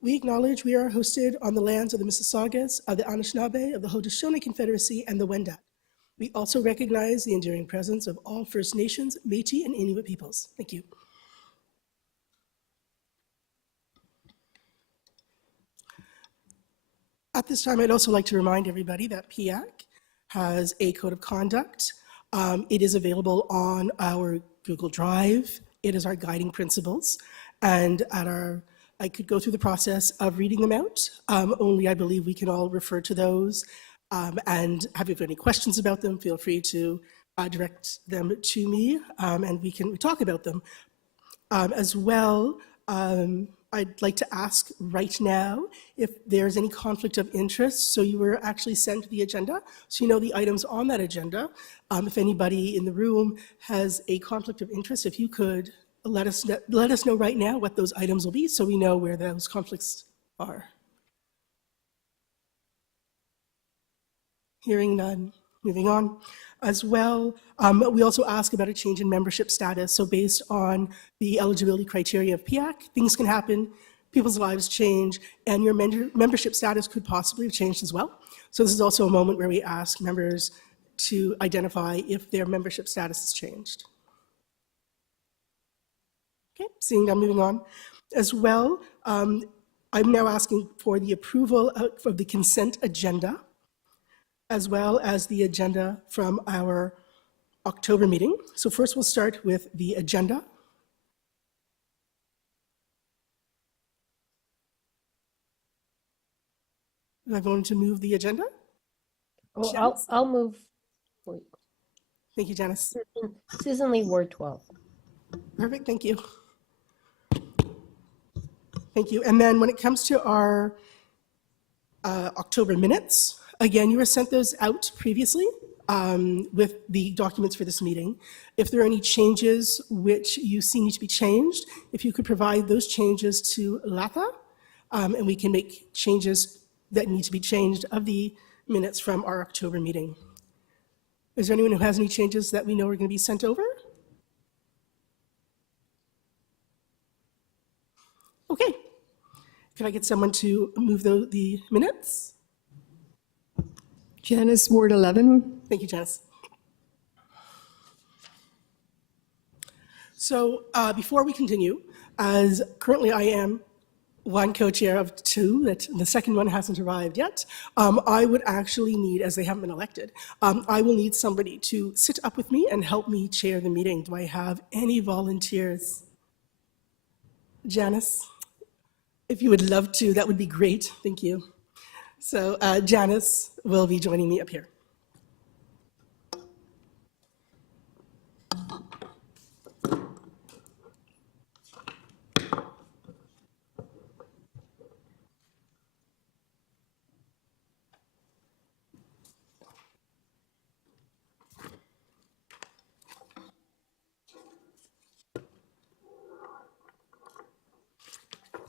We acknowledge we are hosted on the lands of the Mississaugas, of the Anishinaabe, of the Haudenosaunee Confederacy, and the Wendat. We also recognize the enduring presence of all First Nations, Métis, and Inuit peoples. Thank you. At this time, I'd also like to remind everybody that PIAC has a code of conduct. It is available on our Google Drive. It is our guiding principles. And I could go through the process of reading them out. Only I believe we can all refer to those. And if you have any questions about them, feel free to direct them to me, and we can talk about them. As well, I'd like to ask right now if there's any conflict of interest. So you were actually sent the agenda, so you know the items on that agenda. If anybody in the room has a conflict of interest, if you could let us know right now what those items will be, so we know where those conflicts are. Hearing none, moving on. As well, we also ask about a change in membership status. So based on the eligibility criteria of PIAC, things can happen, people's lives change, and your membership status could possibly have changed as well. So this is also a moment where we ask members to identify if their membership status has changed. Okay, seeing none, moving on. As well, I'm now asking for the approval of the consent agenda, as well as the agenda from our October meeting. So first we'll start with the agenda. Am I going to move the agenda? Oh, I'll move. Thank you, Janice. Susan Lee, Ward 12. Perfect, thank you. Thank you. And then when it comes to our October minutes, again, you were sent those out previously with the documents for this meeting. If there are any changes which you see need to be changed, if you could provide those changes to Latha, and we can make changes that need to be changed of the minutes from our October meeting. Is there anyone who has any changes that we know are going to be sent over? Okay. Can I get someone to move the minutes? Janice, Ward 11. Thank you, Janice. So before we continue, as currently I am one co-chair of two, that the second one hasn't arrived yet, I would actually need, as they haven't been elected, I will need somebody to sit up with me and help me chair the meeting. Do I have any volunteers? Janice, if you would love to, that would be great. Thank you. So Janice will be joining me up here.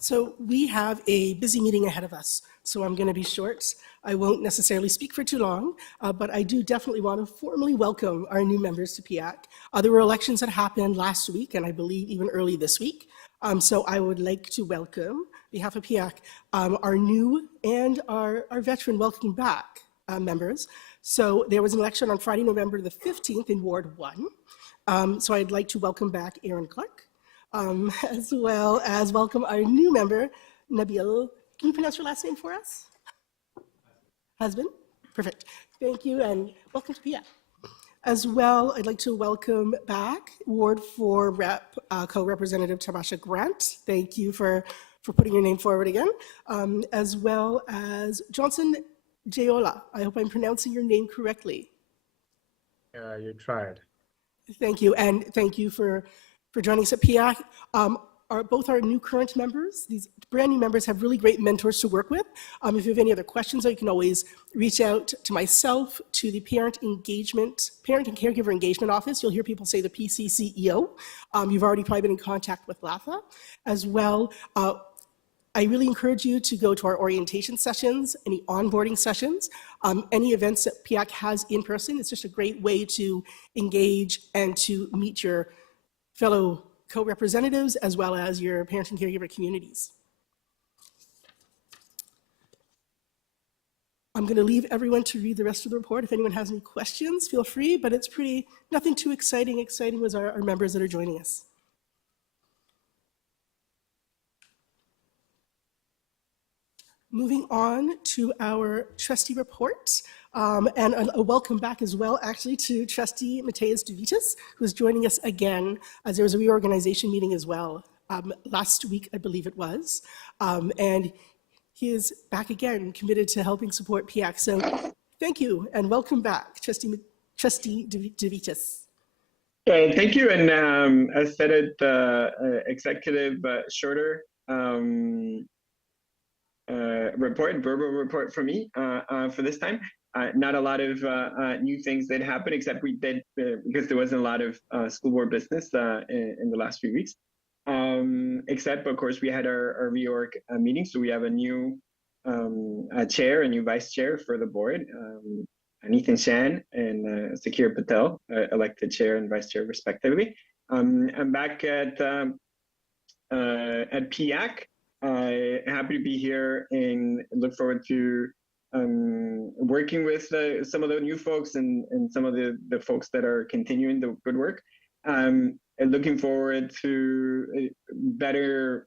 So we have a busy meeting ahead of us, so I'm going to be short. I won't necessarily speak for too long, but I do definitely want to formally welcome our new members to PIAC. There were elections that happened last week, and I believe even early this week. So I would like to welcome, on behalf of PIAC, our new and our veteran welcome back members. So there was an election on Friday, November the 15th in Ward 1. So I'd like to welcome back Aaron Clark. As well as welcome our new member, Nabil. Can you pronounce your last name for us? Husband? Perfect. Thank you, and welcome to PIAC. As well, I'd like to welcome back Ward 4 Rep, Co-Representative Tamasha Grant. Thank you for putting your name forward again. As well as Johnson Jayola. I hope I'm pronouncing your name correctly. You tried. Thank you, and thank you for joining us at PIAC. Both our new current members, these brand new members have really great mentors to work with. If you have any other questions, you can always reach out to myself, to the Parent and Caregiver Engagement Office. You'll hear people say the PCCEO. You've already probably been in contact with Latha. As well, I really encourage you to go to our orientation sessions, any onboarding sessions, any events that PIAC has in person. It's just a great way to engage and to meet your fellow co-representatives as well as your parent and caregiver communities. I'm going to leave everyone to read the rest of the report. If anyone has any questions, feel free, but it's nothing too exciting. Exciting was our members that are joining us. Moving on to our trustee reports, and a welcome back as well, actually, to Trustee Mateus Duvitas, who is joining us again, as there was a reorganization meeting as well last week, I believe it was, and he is back again, committed to helping support PIAC. So thank you, and welcome back, Trustee Duvitas. Thank you, and as said it, executive shorter verbal report for me for this time. Not a lot of new things that happened, except we did, because there wasn't a lot of school board business in the last few weeks. Except, of course, we had our reorg meeting, so we have a new chair, a new vice chair for the board. Nathan Shan and Sakir Patel, elected chair and vice chair respectively. I'm back at PIAC. Happy to be here and look forward to working with some of the new folks and some of the folks that are continuing the good work. And looking forward to better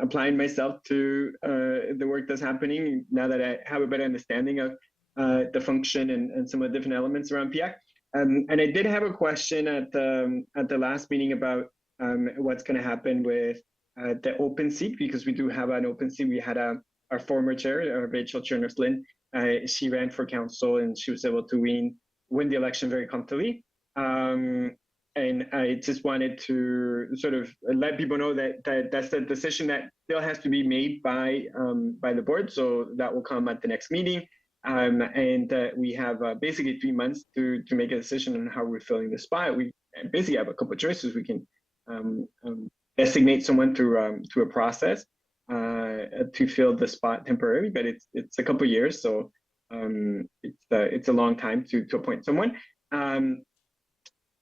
applying myself to the work that's happening now that I have a better understanding of the function and some of the different elements around PIAC. And I did have a question at the last meeting about what's going to happen with the open seat, because we do have an open seat. We had our former chair, Rachel Chernoslin. She ran for council and she was able to win the election very comfortably. And I just wanted to sort of let people know that that's the decision that still has to be made by the board. So that will come at the next meeting. And we have basically 3 months to make a decision on how we're filling the spot. We basically have a couple of choices. We can designate someone through a process to fill the spot temporarily, but it's a couple of years, so it's a long time to appoint someone.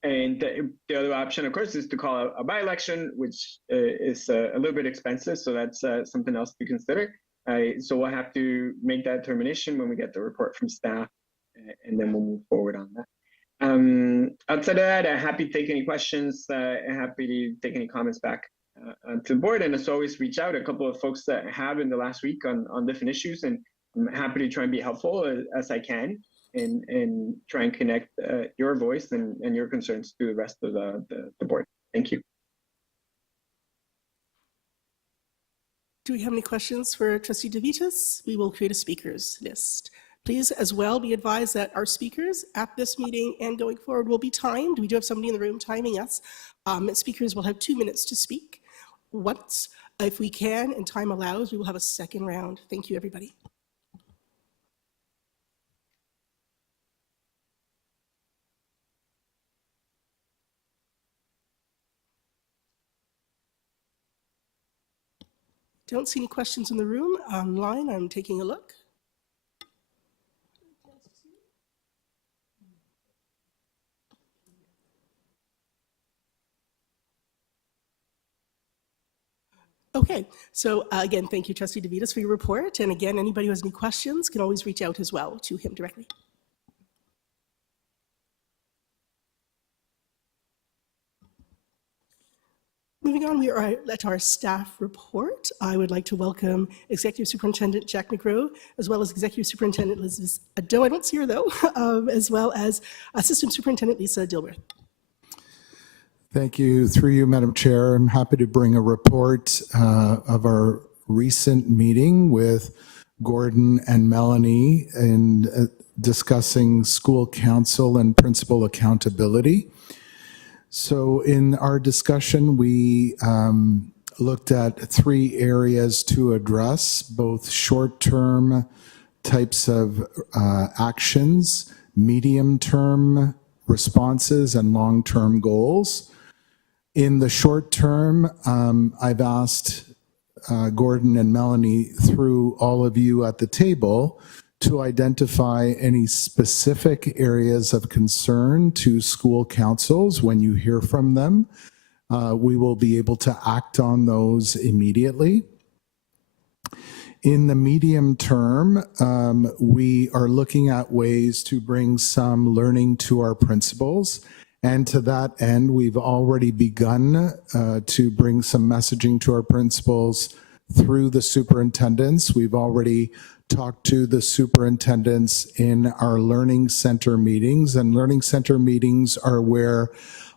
And the other option, of course, is to call a by-election, which is a little bit expensive, so that's something else to consider. So we'll have to make that determination when we get the report from staff, and then we'll move forward on that. Outside of that, I'm happy to take any questions, happy to take any comments back to the board. And as always, reach out. A couple of folks that have in the last week on different issues, and I'm happy to try and be helpful as I can and try and connect your voice and your concerns to the rest of the board. Thank you. Do we have any questions for Trustee Duvitas? We will create a speakers list. Please, as well, be advised that our speakers at this meeting and going forward will be timed. We do have somebody in the room timing us. Speakers will have 2 minutes to speak. Once, if we can and time allows, we will have a second round. Thank you, everybody. Don't see any questions in the room. Online, I'm taking a look. Okay, so again, thank you, Trustee Duvitas, for your report. And again, anybody who has any questions can always reach out as well to him directly. Moving on, we are at our staff report. I would like to welcome Executive Superintendent Jack McGrow, as well as Executive Superintendent Elizabeth Ado, I don't see her though, as well as Assistant Superintendent Lisa Dilworth. Thank you. Through you, Madam Chair, I'm happy to bring a report of our recent meeting with Gordon and Melanie in discussing school council and principal accountability. So in our discussion, we looked at 3 areas to address, both short-term types of actions, medium-term responses, and long-term goals. In the short term, I've asked Gordon and Melanie, through all of you at the table, to identify any specific areas of concern to school councils. When you hear from them, we will be able to act on those immediately. In the medium term, we are looking at ways to bring some learning to our principals. And to that end, we've already begun to bring some messaging to our principals through the superintendents. We've already talked to the superintendents in our learning center meetings, and learning center meetings are where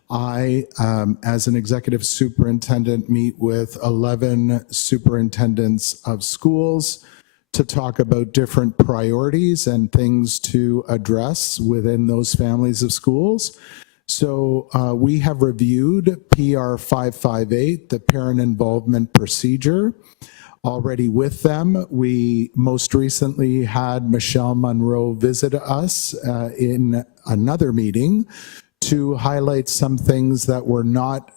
I, as an executive superintendent, meet with 11 superintendents of schools to talk about different priorities and things to address within those families of schools. So we have reviewed PR 558, the parent involvement procedure, already with them. We most recently had Michelle Monroe visit us in another meeting to highlight some things that were not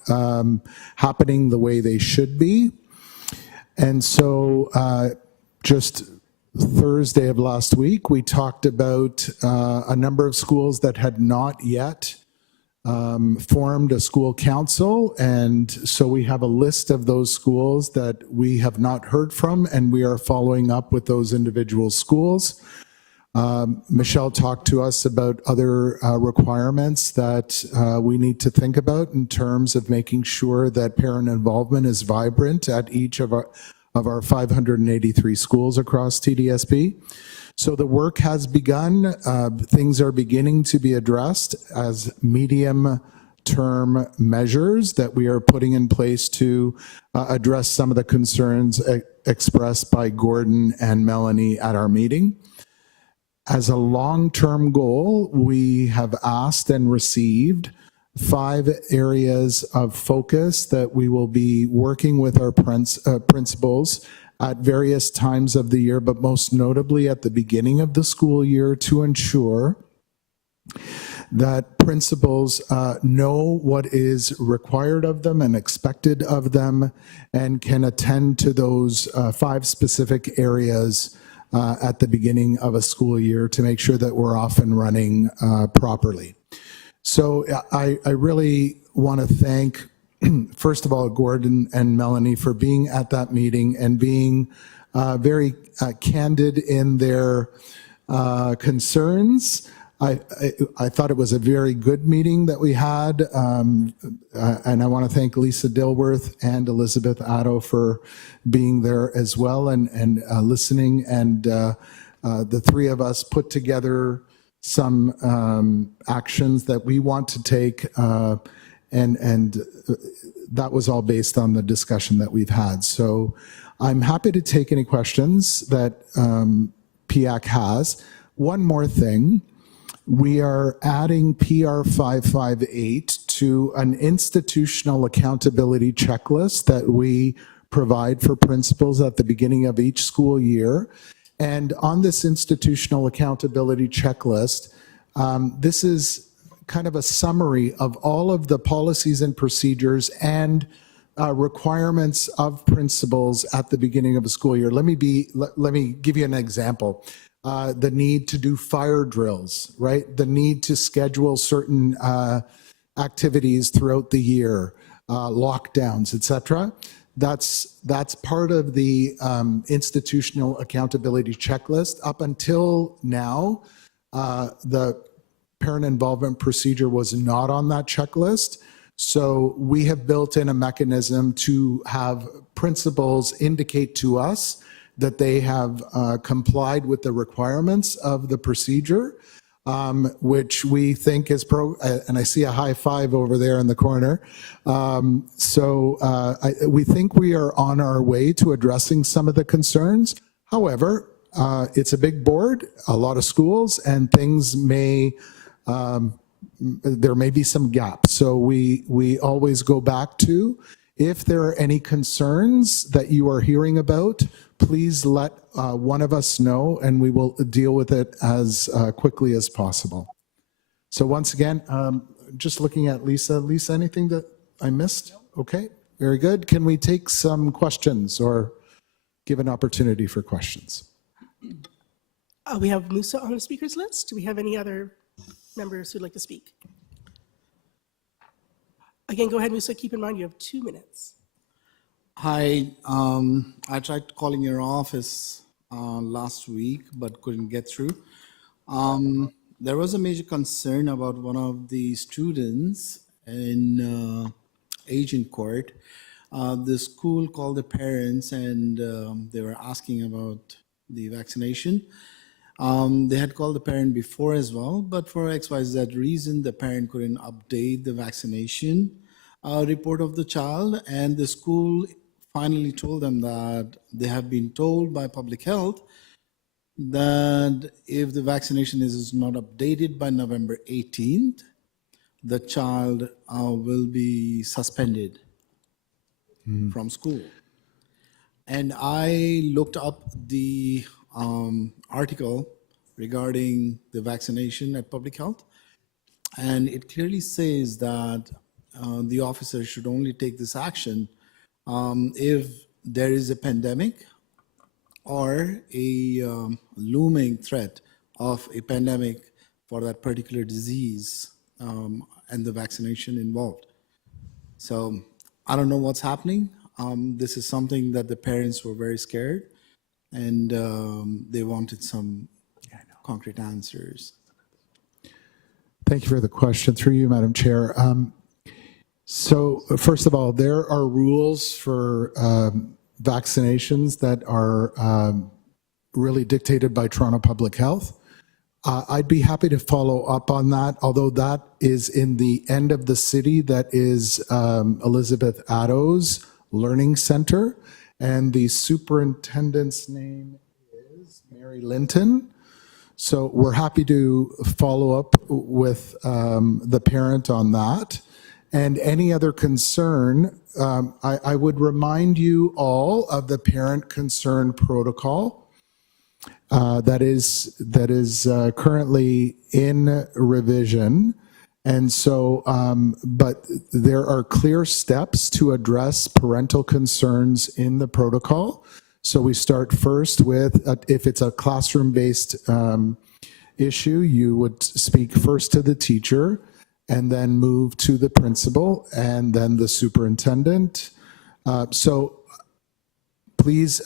happening the way they should be. And so just Thursday of last week, we talked about a number of schools that had not yet formed a school council. And so we have a list of those schools that we have not heard from, and we are following up with those individual schools. Michelle talked to us about other requirements that we need to think about in terms of making sure that parent involvement is vibrant at each of our 583 schools across TDSB. So the work has begun. Things are beginning to be addressed as medium-term measures that we are putting in place to address some of the concerns expressed by Gordon and Melanie at our meeting. As a long-term goal, we have asked and received 5 areas of focus that we will be working with our principals at various times of the year, but most notably at the beginning of the school year, to ensure that principals know what is required of them and expected of them and can attend to those 5 specific areas at the beginning of a school year to make sure that we're off and running properly. So I really want to thank, first of all, Gordon and Melanie for being at that meeting and being very candid in their concerns. I thought it was a very good meeting that we had, and I want to thank Lisa Dilworth and Elizabeth Addo for being there as well and listening. And the 3 of us put together some actions that we want to take, and that was all based on the discussion that we've had. So I'm happy to take any questions that PIAC has. One more thing. We are adding PR 558 to an institutional accountability checklist that we provide for principals at the beginning of each school year. And on this institutional accountability checklist, this is kind of a summary of all of the policies and procedures and requirements of principals at the beginning of a school year. Let me give you an example. The need to do fire drills, right? The need to schedule certain activities throughout the year, lockdowns, etc. That's part of the institutional accountability checklist. Up until now, the parent involvement procedure was not on that checklist. So we have built in a mechanism to have principals indicate to us that they have complied with the requirements of the procedure, which we think is and I see a high five over there in the corner. We think we are on our way to addressing some of the concerns. However, it's a big board, a lot of schools, and things there may be some gaps. So we always go back to, if there are any concerns that you are hearing about, please let one of us know, and we will deal with it as quickly as possible. So once again, just looking at Lisa. Lisa, anything that I missed? Okay, very good. Can we take some questions or give an opportunity for questions? We have Musa on the speakers list. Do we have any other members who'd like to speak? Again, go ahead, Musa. Keep in mind you have 2 minutes. Hi, I tried calling your office last week but couldn't get through. There was a major concern about one of the students in agent court. The school called the parents and they were asking about the vaccination. They had called the parent before as well, but for XYZ reason, the parent couldn't update the vaccination report of the child, and the school finally told them that they have been told by public health that if the vaccination is not updated by November 18th, the child will be suspended from school. And I looked up the article regarding the vaccination at public health, and it clearly says that the officer should only take this action if there is a pandemic or a looming threat of a pandemic for that particular disease and the vaccination involved. So I don't know what's happening. This is something that the parents were very scared and they wanted some concrete answers. Thank you for the question. Through you, Madam Chair. So first of all, there are rules for vaccinations that are really dictated by Toronto Public Health. I'd be happy to follow up on that, although that is in the end of the city. That is Elizabeth Addo's Learning Center, and the superintendent's name is Mary Linton. So we're happy to follow up with the parent on that. And any other concern, I would remind you all of the parent concern protocol that is currently in revision. And so, but there are clear steps to address parental concerns in the protocol. So we start first with, if it's a classroom-based issue, you would speak first to the teacher and then move to the principal and then the superintendent. So please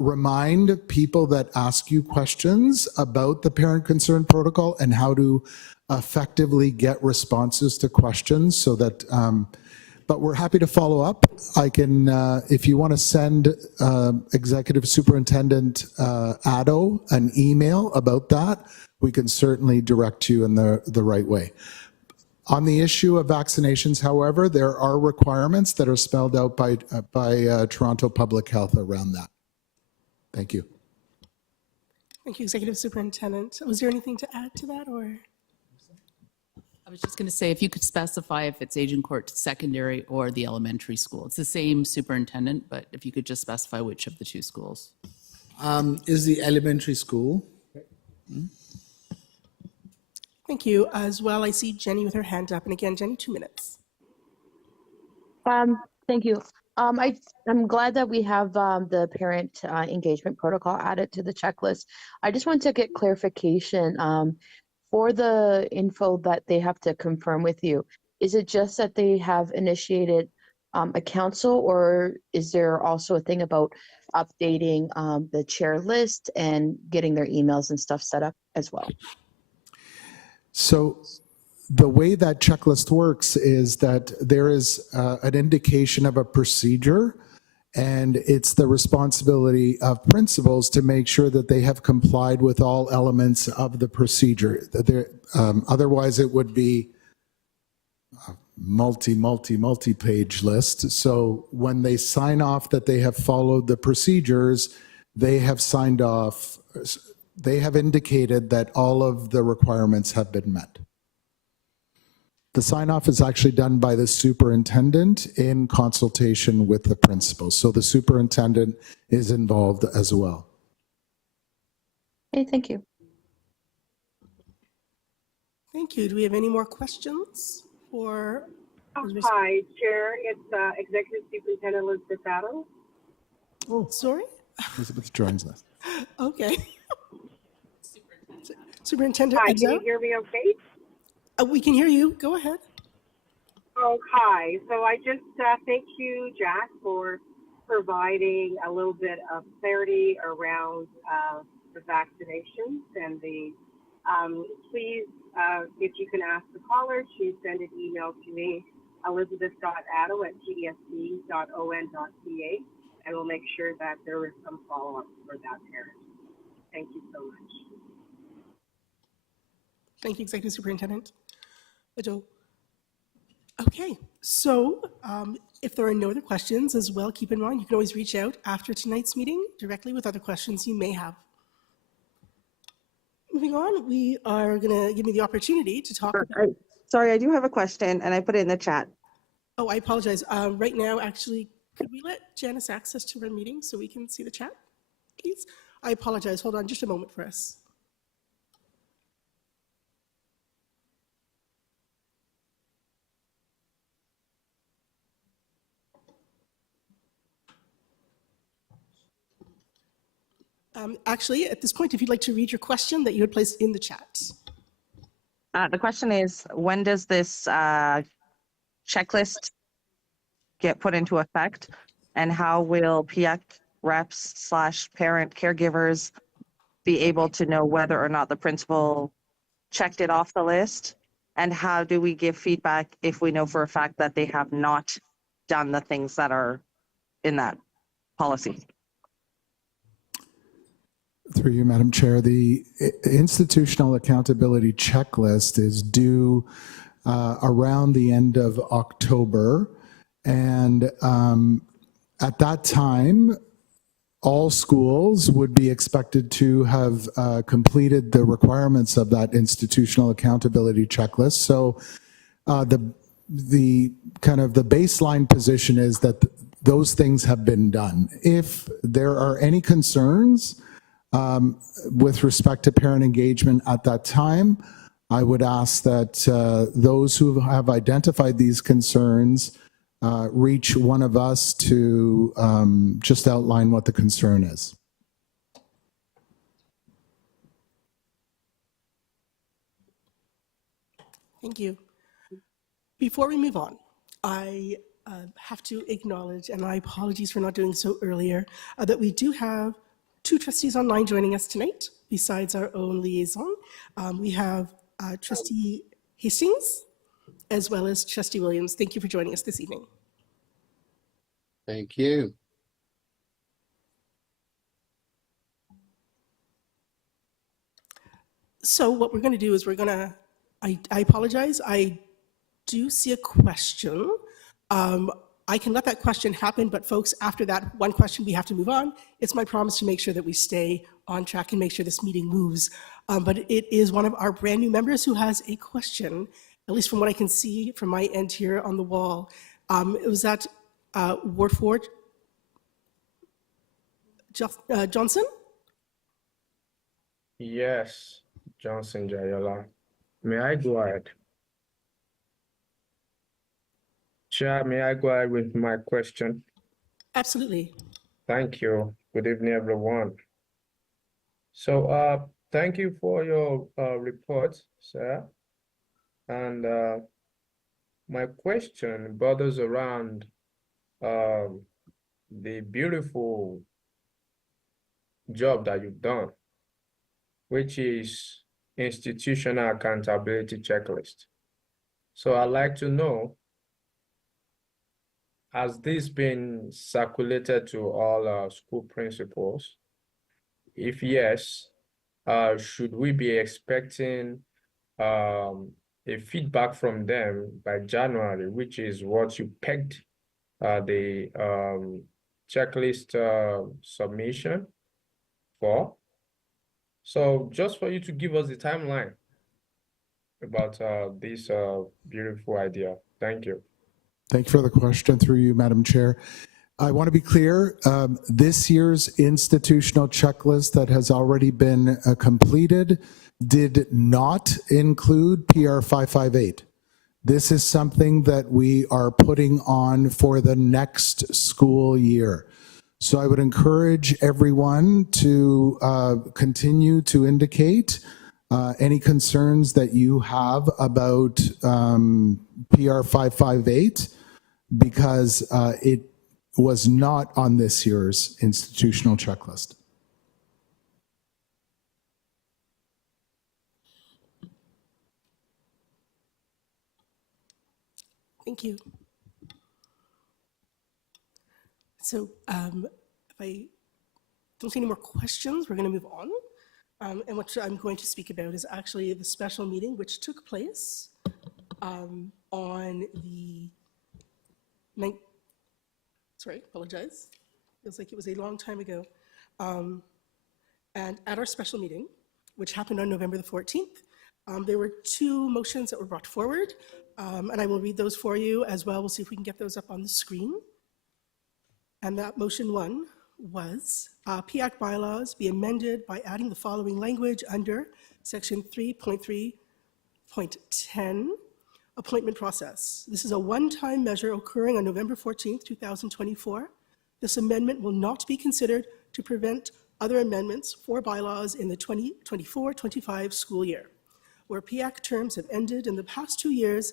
remind people that ask you questions about the parent concern protocol and how to effectively get responses to questions so that, but we're happy to follow up. I can, if you want to send Executive Superintendent Addo an email about that, we can certainly direct you in the right way. On the issue of vaccinations, however, there are requirements that are spelled out by Toronto Public Health around that. Thank you. Thank you, Executive Superintendent. Was there anything to add to that, or? I was just going to say, if you could specify if it's Agent Court Secondary or the elementary school. It's the same superintendent, but if you could just specify which of the two schools. Is the elementary school? Thank you. As well, I see Jenny with her hand up. And again, Jenny, 2 minutes. Thank you. I'm glad that we have the parent engagement protocol added to the checklist. I just want to get clarification for the info that they have to confirm with you. Is it just that they have initiated a council, or is there also a thing about updating the chair list and getting their emails and stuff set up as well? So the way that checklist works is that there is an indication of a procedure, and it's the responsibility of principals to make sure that they have complied with all elements of the procedure. Otherwise, it would be a multi-page list. So when they sign off that they have followed the procedures, they have signed off. They have indicated that all of the requirements have been met. The sign-off is actually done by the superintendent in consultation with the principal. So the superintendent is involved as well. Okay, thank you. Thank you. Do we have any more questions for? Hi, Chair. It's Executive Superintendent Elizabeth Addo. Oh, sorry. Elizabeth joins us. Okay. Superintendent Hi, Addo? can you hear me okay? We can hear you. Go ahead. Oh, hi. So I just thank you, Jack, for providing a little bit of clarity around the vaccinations and the, please, if you can ask the caller to send an email to me, elizabeth.addo@tdsb.on.ca, and we'll make sure that there is some follow-up for that parent. Thank you so much. Thank you, Executive Superintendent Joe. Okay, so if there are no other questions as well, keep in mind you can always reach out after tonight's meeting directly with other questions you may have. Moving on, we are going to give me the opportunity to talk about. Sorry, I do have a question, and I put it in the chat. Oh, I apologize. Right now, actually, could we let Janice access to our meeting so we can see the chat, please? I apologize. Hold on just a moment for us. Actually, at this point, if you'd like to read your question that you had placed in the chat. The question is, when does this checklist get put into effect, and how will PIAC reps / parent caregivers be able to know whether or not the principal checked it off the list? And how do we give feedback if we know for a fact that they have not done the things that are in that policy? Through you, Madam Chair, the institutional accountability checklist is due around the end of October. And at that time, all schools would be expected to have completed the requirements of that institutional accountability checklist. So the kind of the baseline position is that those things have been done. If there are any concerns with respect to parent engagement at that time, I would ask that those who have identified these concerns reach one of us to just outline what the concern is. Thank you. Before we move on, I have to acknowledge, and my apologies for not doing so earlier, that we do have 2 trustees online joining us tonight, besides our own liaison. We have Trustee Hastings, as well as Trustee Williams. Thank you for joining us this evening. Thank you. So what we're going to do is we're going to, I apologize, I do see a question. I can let that question happen, but folks, after that one question, we have to move on. It's my promise to make sure that we stay on track and make sure this meeting moves. But it is one of our brand new members who has a question, at least from what I can see from my end here on the wall. It was at Ward 4, Johnson? Yes, Johnson Jayola. May I go ahead? Chair, may I go ahead with my question? Absolutely. Thank you. Good evening, everyone. So, thank you for your report, sir. And my question borders around the beautiful job that you've done, which is institutional accountability checklist. So I'd like to know, has this been circulated to all school principals? If yes, should we be expecting a feedback from them by January, which is what you pegged the checklist submission for? So just for you to give us the timeline about this beautiful idea. Thank you. Thank you for the question, through you, Madam Chair. I want to be clear, this year's institutional checklist that has already been completed did not include PR 558. This is something that we are putting on for the next school year. So I would encourage everyone to continue to indicate any concerns that you have about PR 558, because was not on this year's institutional checklist. Thank you. So if I don't see any more questions, we're going to move on. And what I'm going to speak about is actually the special meeting which took place on the sorry, apologize. Feels like it was a long time ago. And at our special meeting, which happened on November the 14th, there were two motions that were brought forward, and I will read those for you as well. We'll see if we can get those up on the screen. And that motion one was PIAC bylaws be amended by adding the following language under section 3.3.10, appointment process. This is a one-time measure occurring on November 14th, 2024. This amendment will not be considered to prevent other amendments for bylaws in the 2024-25 school year. Where PIAC terms have ended in the past 2 years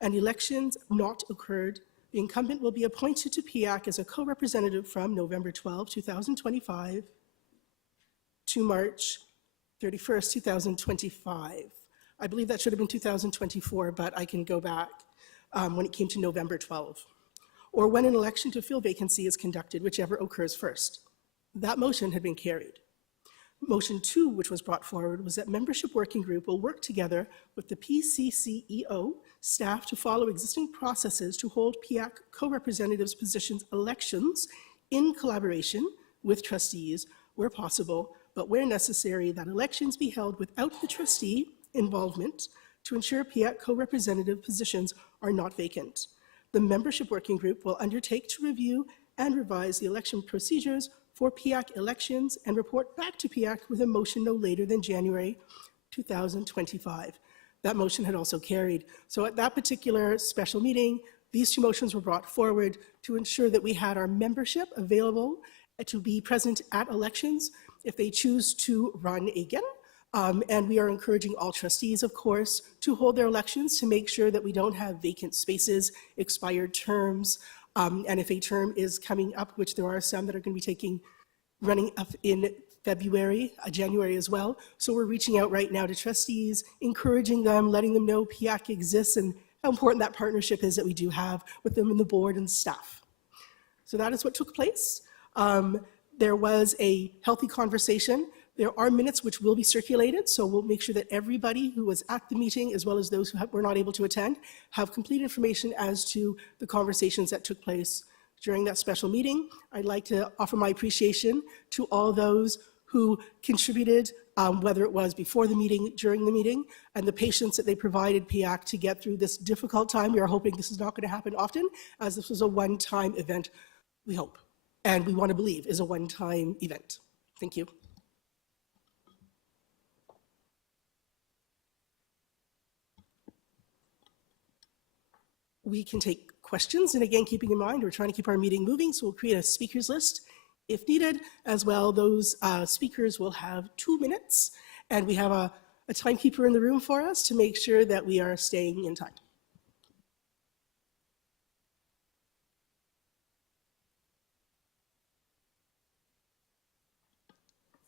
and elections have not occurred, the incumbent will be appointed to PIAC as a co-representative from November 12, 2025 to March 31st, 2025. I believe that should have been 2024, but I can go back when it came to November 12. Or when an election to fill vacancy is conducted, whichever occurs first. That motion had been carried. Motion two, which was brought forward, was that membership working group will work together with the PCCEO staff to follow existing processes to hold PIAC co-representatives positions elections in collaboration with trustees where possible, but where necessary, that elections be held without the trustee involvement to ensure PIAC co-representative positions are not vacant. The membership working group will undertake to review and revise the election procedures for PIAC elections and report back to PIAC with a motion no later than January 2025. That motion had also carried. So at that particular special meeting, these two motions were brought forward to ensure that we had our membership available to be present at elections if they choose to run again. And we are encouraging all trustees, of course, to hold their elections to make sure that we don't have vacant spaces, expired terms, and if a term is coming up, which there are some that are going to be running up in February, January as well. So we're reaching out right now to trustees, encouraging them, letting them know PIAC exists and how important that partnership is that we do have with them and the board and staff. So that is what took place. There was a healthy conversation. There are minutes which will be circulated, so we'll make sure that everybody who was at the meeting, as well as those who were not able to attend, have complete information as to the conversations that took place during that special meeting. I'd like to offer my appreciation to all those who contributed, whether it was before the meeting, during the meeting, and the patience that they provided PIAC to get through this difficult time. We are hoping this is not going to happen often, as this was a one-time event, we hope, and we want to believe is a one-time event. Thank you. We can take questions, and again, keeping in mind, we're trying to keep our meeting moving, so we'll create a speakers list if needed. As well, those speakers will have 2 minutes, and we have a timekeeper in the room for us to make sure that we are staying in time.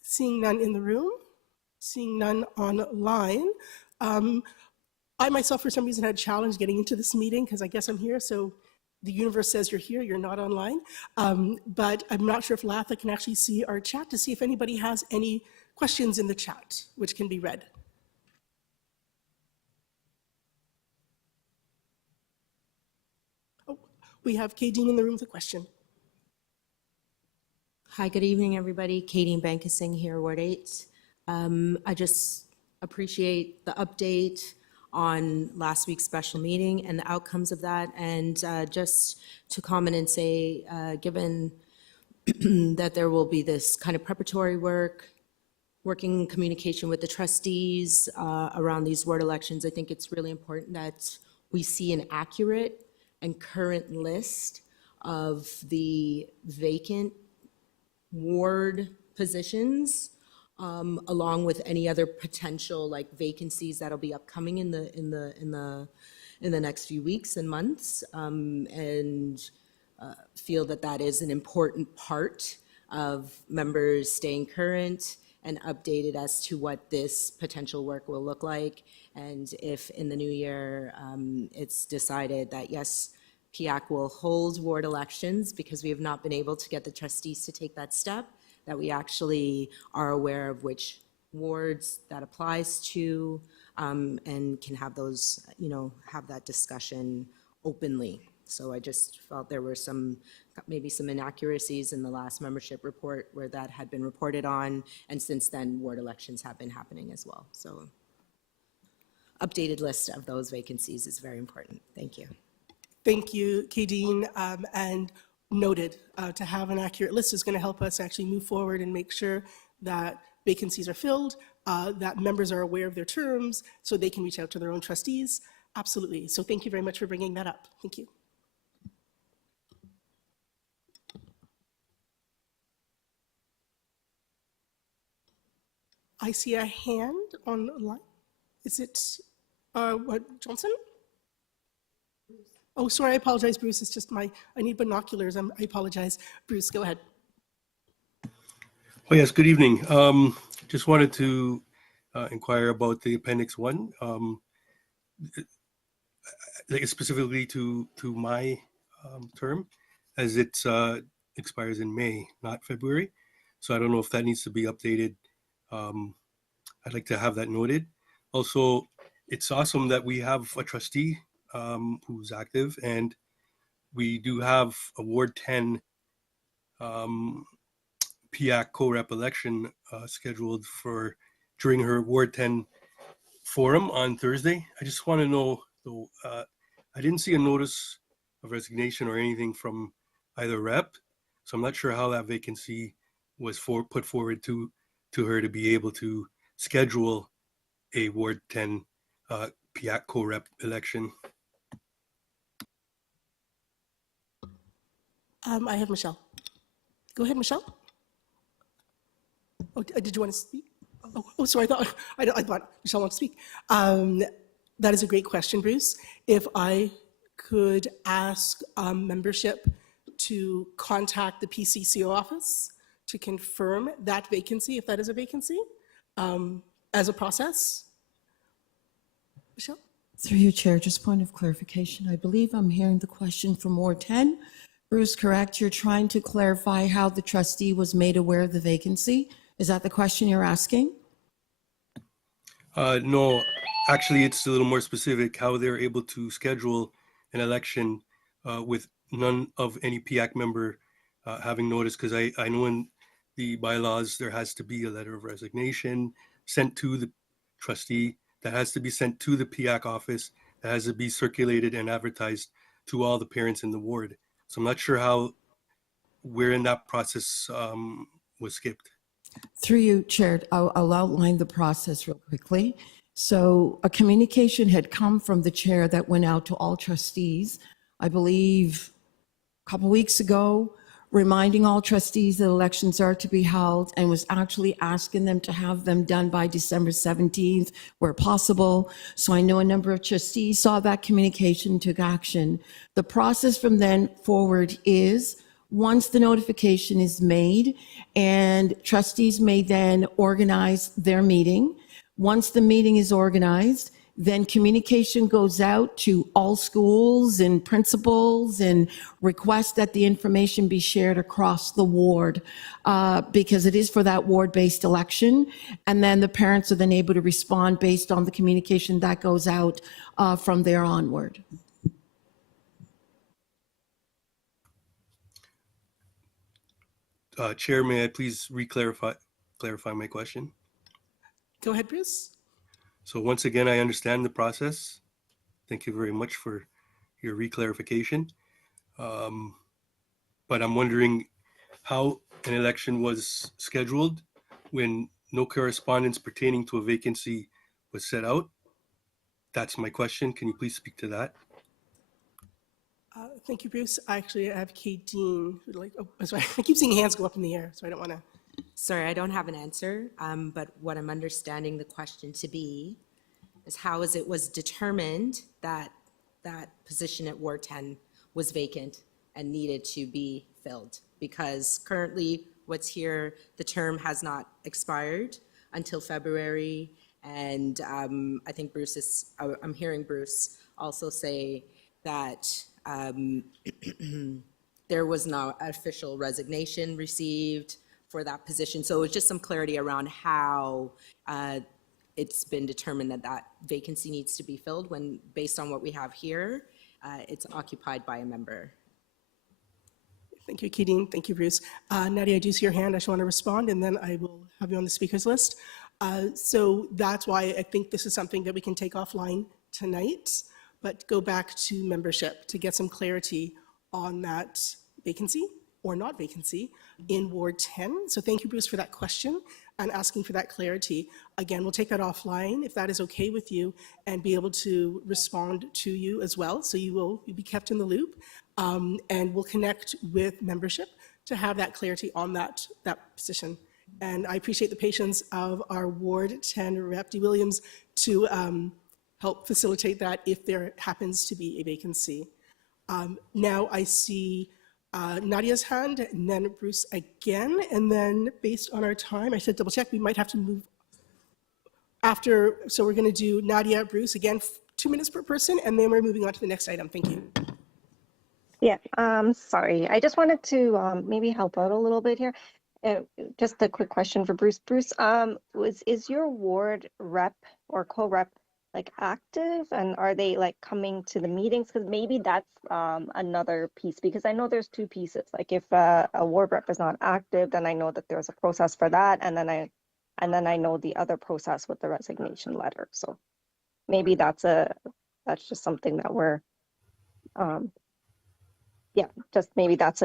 Seeing none in the room, seeing none online. I myself, for some reason, had a challenge getting into this meeting because I guess I'm here, so the universe says you're here, you're not online. But I'm not sure if Latha can actually see our chat to see if anybody has any questions in the chat, which can be read. Oh, we have Kadeen in the room with a question. Hi, good evening, everybody. Katie Bankasing here, Ward 8. I just appreciate the update on last week's special meeting and the outcomes of that. And just to comment and say, given that there will be this kind of preparatory work, working in communication with the trustees around these ward elections, I think it's really important that we see an accurate and current list of the vacant ward positions, along with any other potential like vacancies that'll be upcoming in the next few weeks and months. And feel that that is an important part of members staying current and updated as to what this potential work will look like. And if in the new year it's decided that yes, PIAC will hold ward elections because we have not been able to get the trustees to take that step, that we actually are aware of which wards that applies to, and can have those, have that discussion openly. So I just felt there were maybe some inaccuracies in the last membership report where that had been reported on, and since then, ward elections have been happening as well. So updated list of those vacancies is very important. Thank you. Thank you, Kadeen, and noted. To have an accurate list is going to help us actually move forward and make sure that vacancies are filled, that members are aware of their terms, so they can reach out to their own trustees. Absolutely. So thank you very much for bringing that up. Thank you. I see a hand online. Is it Johnson? Oh, sorry, I apologize, Bruce. It's just I need binoculars. I apologize. Bruce, go ahead. Oh, yes, good evening. Just wanted to inquire about the Appendix 1, specifically to my term, as it expires in May, not February. So I don't know if that needs to be updated. I'd like to have that noted. Also, it's awesome that we have a trustee who's active, and we do have a Ward 10 PIAC co-rep election scheduled for during her Ward 10 forum on Thursday. I just want to know, though, I didn't see a notice of resignation or anything from either rep, so I'm not sure how that vacancy was put forward to her to be able to schedule a Ward 10 PIAC co-rep election. I have Michelle. Go ahead, Michelle. Oh, did you want to speak? Oh, sorry. I thought Michelle wanted to speak. That is a great question, Bruce. If I could ask membership to contact the PCCO office to confirm that vacancy, if that is a vacancy, as a process. Michelle? Through you, Chair, just point of clarification. I believe I'm hearing the question from Ward 10. Bruce, correct? You're trying to clarify how the trustee was made aware of the vacancy. Is that the question you're asking? No, actually, it's a little more specific how they're able to schedule an election with none of any PIAC member having notice, because I know in the bylaws there has to be a letter of resignation sent to the trustee, that has to be sent to the PIAC office, that has to be circulated and advertised to all the parents in the ward. So I'm not sure how where in that process was skipped. Through you, Chair, I'll outline the process real quickly. So a communication had come from the chair that went out to all trustees, I believe a couple weeks ago, reminding all trustees that elections are to be held, and was actually asking them to have them done by December 17th where possible. So I know a number of trustees saw that communication and took action. The process from then forward is, once the notification is made, and trustees may then organize their meeting. Once the meeting is organized, then communication goes out to all schools and principals and request that the information be shared across the ward because it is for that ward-based election. And then the parents are then able to respond based on the communication that goes out from there onward. Chair, may I please clarify my question? Go ahead, Bruce. So once again, I understand the process. Thank you very much for your reclarification. But I'm wondering how an election was scheduled when no correspondence pertaining to a vacancy was set out. That's my question. Can you please speak to that? Thank you, Bruce. Actually, I have Kadeen. Sorry, I keep seeing hands go up in the air, so I don't want to. Sorry, I don't have an answer, but what I'm understanding the question to be is how it was determined that that position at Ward 10 was vacant, and needed to be filled, because currently what's here, the term has not expired until February. And I think I'm hearing Bruce also say that there was no official resignation received for that position. So it's just some clarity around how it's been determined that that vacancy needs to be filled when, based on what we have here, it's occupied by a member. Thank you, Keating. Thank you, Bruce. Nadia, I do see your hand. I just want to respond, and then I will have you on the speakers list. So that's why I think this is something that we can take offline tonight, but go back to membership to get some clarity on that vacancy or not vacancy in Ward 10. So thank you, Bruce, for that question and asking for that clarity. Again, we'll take that offline if that is okay with you, and be able to respond to you as well. So you'll be kept in the loop, and we'll connect with membership to have that clarity on that position. And I appreciate the patience of our Ward 10 Rep. D. Williams to help facilitate that if there happens to be a vacancy. Now I see Nadia's hand, and then Bruce again, and then based on our time, I should double check, we might have to move after, so we're going to do Nadia, Bruce, again, 2 minutes per person, and then we're moving on to the next item. Thank you. Yeah, sorry. I just wanted to maybe help out a little bit here. Just a quick question for Bruce. Bruce, is your ward rep or co-rep like active, and are they like coming to the meetings? Because maybe that's another piece, because I know there's two pieces. Like if a ward rep is not active, then I know that there's a process for that, and then I know the other process with the resignation letter. So maybe that's just something that we're yeah, just maybe that's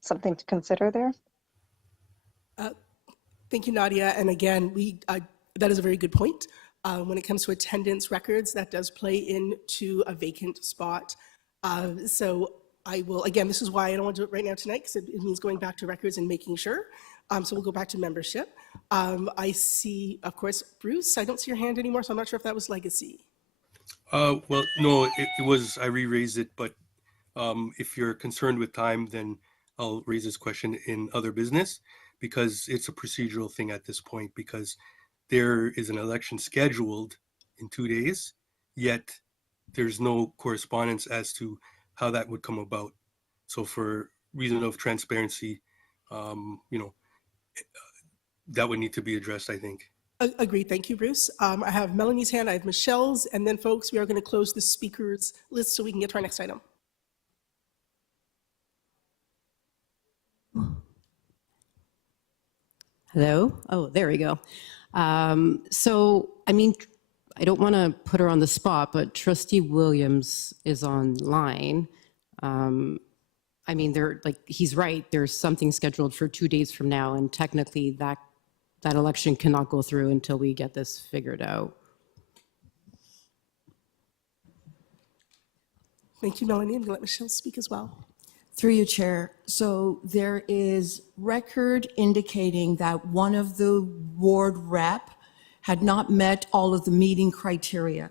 something to consider there. Thank you, Nadia. And again, that is a very good point. When it comes to attendance records, that does play into a vacant spot. So I will, again, this is why I don't want to do it right now tonight, because it means going back to records and making sure. So we'll go back to membership. I see, of course, Bruce, I don't see your hand anymore, so I'm not sure if that was legacy. Well, no, it was, I re-raised it, but if you're concerned with time, then I'll raise this question in other business, because it's a procedural thing at this point, because there is an election scheduled in 2 days, yet there's no correspondence as to how that would come about. So for reason of transparency, that would need to be addressed, I think. Agreed. Thank you, Bruce. I have Melanie's hand, I have Michelle's, and then folks, we are going to close the speakers list so we can get to our next item. Hello? Oh, there we go. So, I mean, I don't want to put her on the spot, but Trustee Williams is online. I mean, he's right. There's something scheduled for 2 days from now, and technically that election cannot go through until we get this figured out. Thank you, Melanie. I'm going to let Michelle speak as well. Through you, Chair. So there is record indicating that one of the ward rep had not met all of the meeting criteria.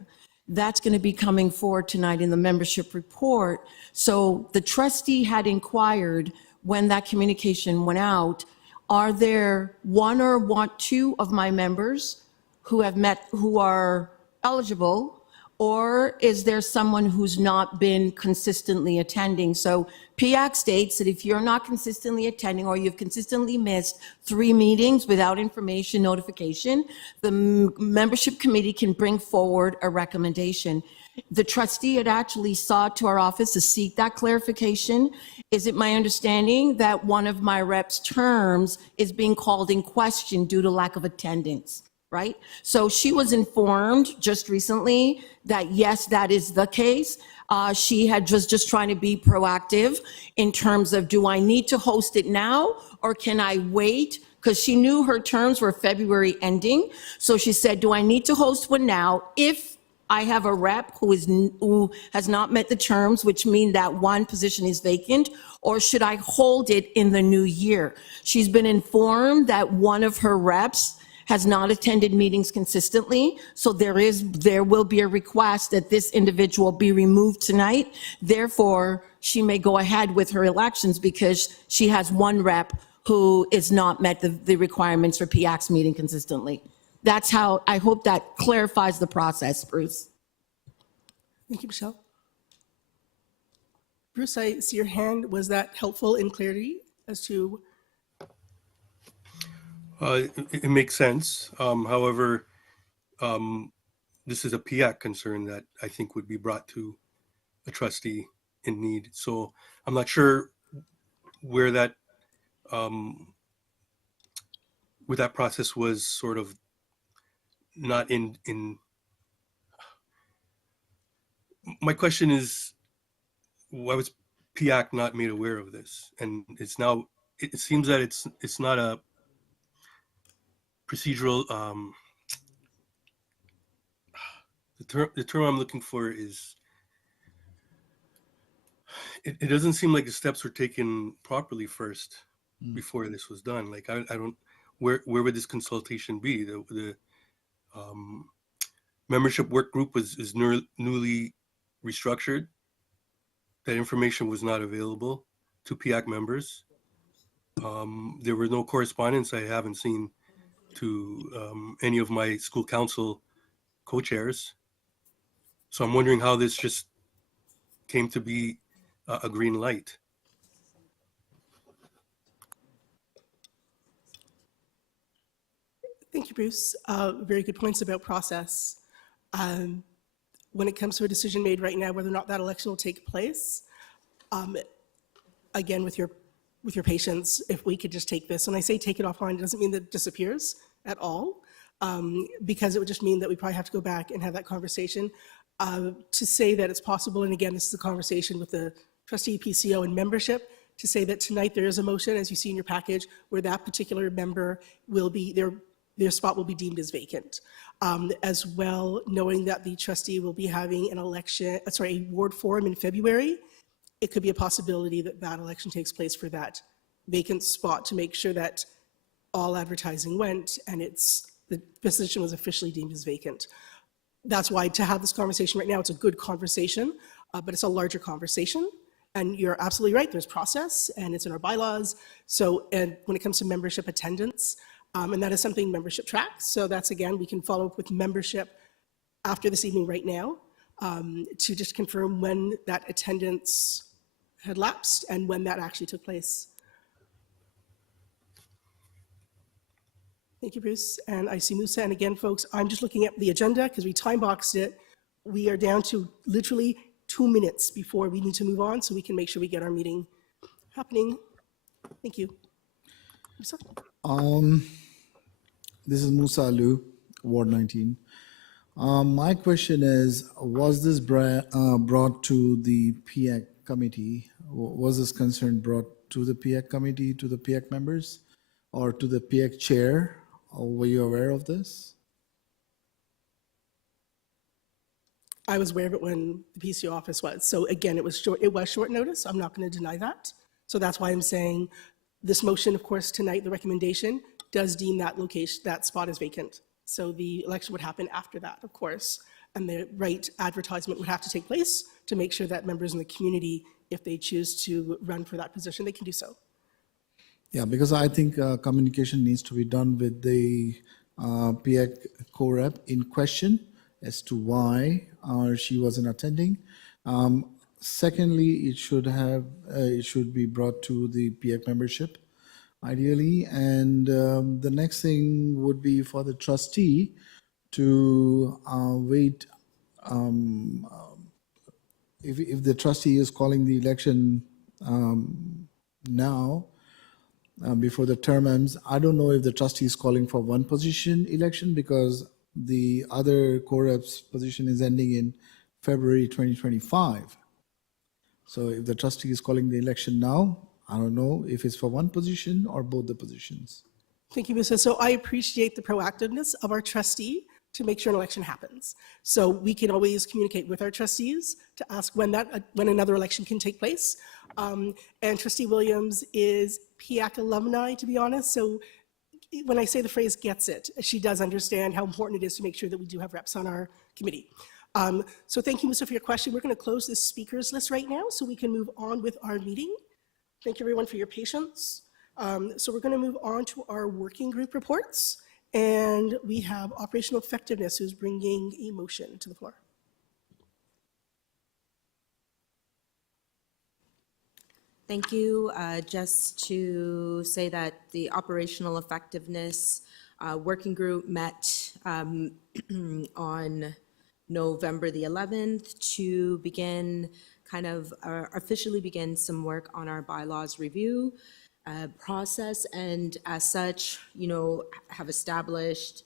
That's going to be coming forward tonight in the membership report. So the trustee had inquired when that communication went out, are there one or two of my members who are eligible, or is there someone who's not been consistently attending? So PIAC states that if you're not consistently attending, or you've consistently missed 3 meetings without information notification, the membership committee can bring forward a recommendation. The trustee had actually sought to our office to seek that clarification. Is it my understanding that one of my reps' terms is being called in question due to lack of attendance? Right? So she was informed just recently that yes, that is the case. She had just trying to be proactive in terms of, do I need to host it now, or can I wait? Because she knew her terms were February ending. So she said, do I need to host one now if I have a rep who has not met the terms, which mean that one position is vacant, or should I hold it in the new year? She's been informed that one of her reps has not attended meetings consistently. So there will be a request that this individual be removed tonight. Therefore, she may go ahead with her elections because she has one rep who is not met the requirements for PIAC's meeting consistently. That's how, I hope that clarifies the process, Bruce. Thank you, Michelle. Bruce, I see your hand. Was that helpful in clarity as to? It makes sense. However, this is a PIAC concern that I think would be brought to a trustee in need. So I'm not sure where that process was sort of not in. My question is, why was PIAC not made aware of this? And it's now, it seems that it's not a procedural, the term I'm looking for is, it doesn't seem like the steps were taken properly first before this was done. Like, I don't, where would this consultation be? The membership work group is newly restructured. That information was not available to PIAC members. There were no correspondence I haven't seen to any of my school council co-chairs. So I'm wondering how this just came to be a green light. Thank you, Bruce. Very good points about process. When it comes to a decision made right now, whether or not that election will take place, again, with your patience, if we could just take this, and I say take it offline, it doesn't mean that it disappears at all, because it would just mean that we probably have to go back and have that conversation. To say that it's possible, and again, this is a conversation with the trustee, PCO, and membership, to say that tonight there is a motion, as you see in your package, where that particular member will be, their spot will be deemed as vacant. As well, knowing that the trustee will be having an election, a ward forum in February, it could be a possibility that that election takes place for that vacant spot to make sure that all advertising went and the position was officially deemed as vacant. That's why to have this conversation right now, it's a good conversation, but it's a larger conversation. And you're absolutely right, there's process and it's in our bylaws. So, and when it comes to membership attendance, and that is something membership tracks. So that's, again, we can follow up with membership after this evening right now to just confirm when that attendance had lapsed and when that actually took place. Thank you, Bruce. And I see Musa. And again, folks, I'm just looking at the agenda because we time boxed it. We are down to literally 2 minutes before we need to move on so we can make sure we get our meeting happening. Thank you. Musa? This is Musa Alu, Ward 19. My question is, was this brought to the PIAC committee? Was this concern brought to the PIAC committee, to the PIAC members, or to the PIAC chair? Or were you aware of this? I was aware of it when the PCO office was. So again, it was short notice. I'm not going to deny that. So that's why I'm saying this motion, of course, tonight, the recommendation does deem that location, that spot as vacant. So the election would happen after that, of course, and the right advertisement would have to take place to make sure that members in the community, if they choose to run for that position, they can do so. Yeah, because I think communication needs to be done with the PIAC co-rep in question as to why she wasn't attending. Secondly, it should be brought to the PIAC membership, ideally. And the next thing would be for the trustee to wait. If the trustee is calling the election now, before the term ends, I don't know if the trustee is calling for one position election because the other co-rep's position is ending in February 2025. So if the trustee is calling the election now, I don't know if it's for one position or both the positions. Thank you, Musa. So I appreciate the proactiveness of our trustee to make sure an election happens. So we can always communicate with our trustees to ask when another election can take place. And Trustee Williams is PIAC alumni, to be honest. So when I say the phrase gets it, she does understand how important it is to make sure that we do have reps on our committee. So thank you, Musa, for your question. We're going to close this speakers list right now so we can move on with our meeting. Thank you, everyone, for your patience. So we're going to move on to our working group reports. And we have operational effectiveness, who's bringing a motion to the floor. Thank you. Just to say that the operational effectiveness working group met on November the 11th to begin officially begin some work on our bylaws review process, and as such, have established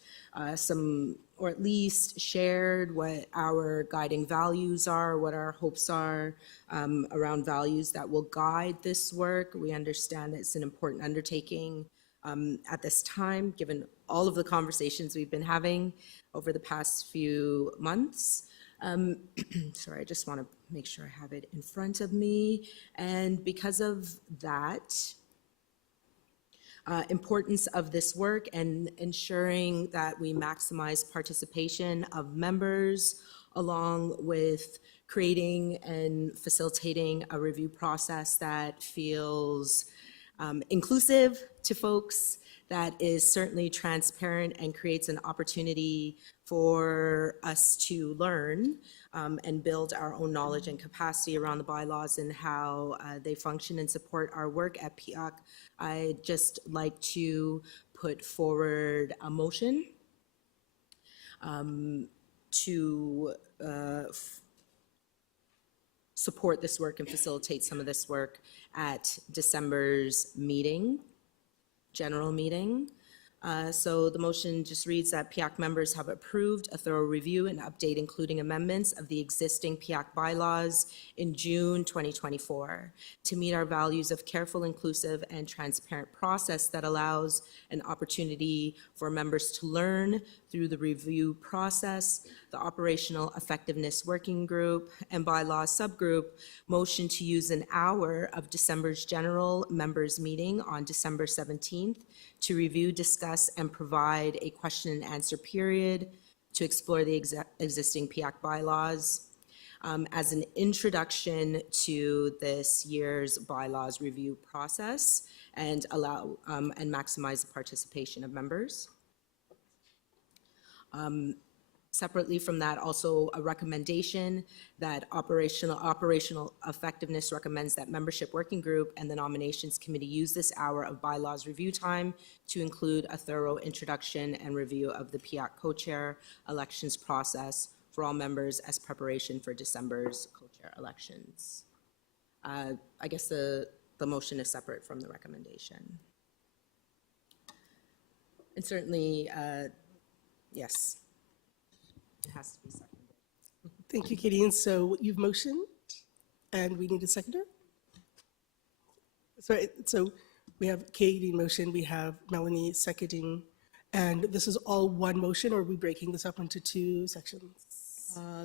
some, or at least shared what our guiding values are, what our hopes are around values that will guide this work. We understand that it's an important undertaking at this time, given all of the conversations we've been having over the past few months. Sorry, I just want to make sure I have it in front of me. And because of that, importance of this work and ensuring that we maximize participation of members, along with creating and facilitating a review process that feels inclusive to folks, that is certainly transparent and creates an opportunity for us to learn and build our own knowledge and capacity around the bylaws and how they function and support our work at PIAC. I'd just like to put forward a motion to support this work and facilitate some of this work at December's meeting, general meeting. So the motion just reads that PIAC members have approved a thorough review and update, including amendments of the existing PIAC bylaws in June 2024 to meet our values of careful, inclusive, and transparent process that allows an opportunity for members to learn through the review process. The Operational Effectiveness Working Group and Bylaw Subgroup motion to use an hour of December's general members meeting on December 17th to review, discuss, and provide a question and answer period to explore the existing PIAC bylaws as an introduction to this year's bylaws review process and allow and maximize the participation of members. Separately from that, also a recommendation that operational effectiveness recommends that membership working group and the nominations committee use this hour of bylaws review time to include a thorough introduction and review of the PIAC co-chair elections process for all members as preparation for December's co-chair elections. I guess the motion is separate from the recommendation. And certainly, yes. It has to be seconded. Thank you, Katie. And so you've motioned, and we need a seconder? So we have Katie motion, we have Melanie seconding, and this is all one motion, or are we breaking this up into two sections?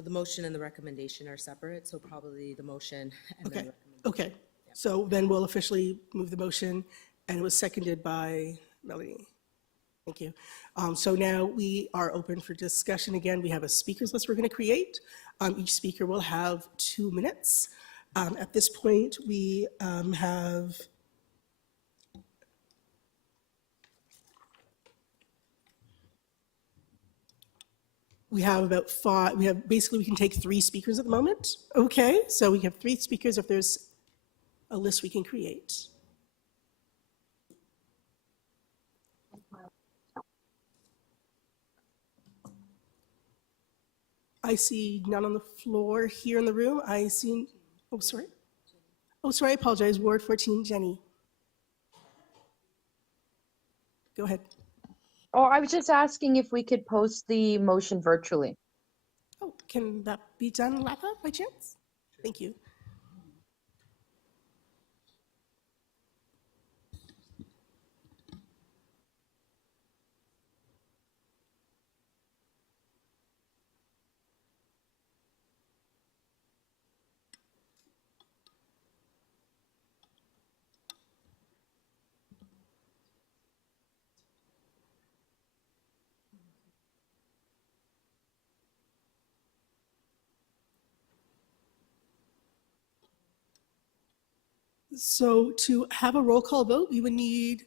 The motion and the recommendation are separate, so probably the motion and Okay. then the recommendation. Okay, so then we'll officially move the motion, and it was seconded by Melanie. Thank you. So now we are open for discussion again. We have a speakers list we're going to create. Each speaker will have 2 minutes. At this point, we have about 5. Basically, we can take 3 speakers at the moment. Okay, so we have 3 speakers if there's a list we can create. I see none on the floor here in the room. I see, oh, sorry. Oh, sorry, I apologize. Ward 14, Jenny. Go ahead. Oh, I was just asking if we could post the motion virtually. Oh, can that be done, Lapa, by chance? Thank you. So to have a roll call vote, we would need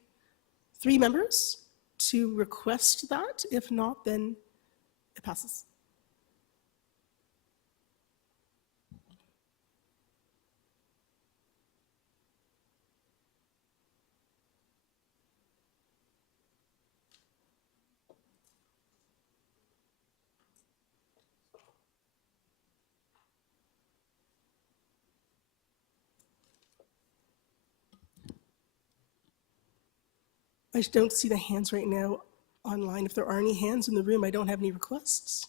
3 members to request that. If not, then it passes. I don't see the hands right now online. If there are any hands in the room, I don't have any requests.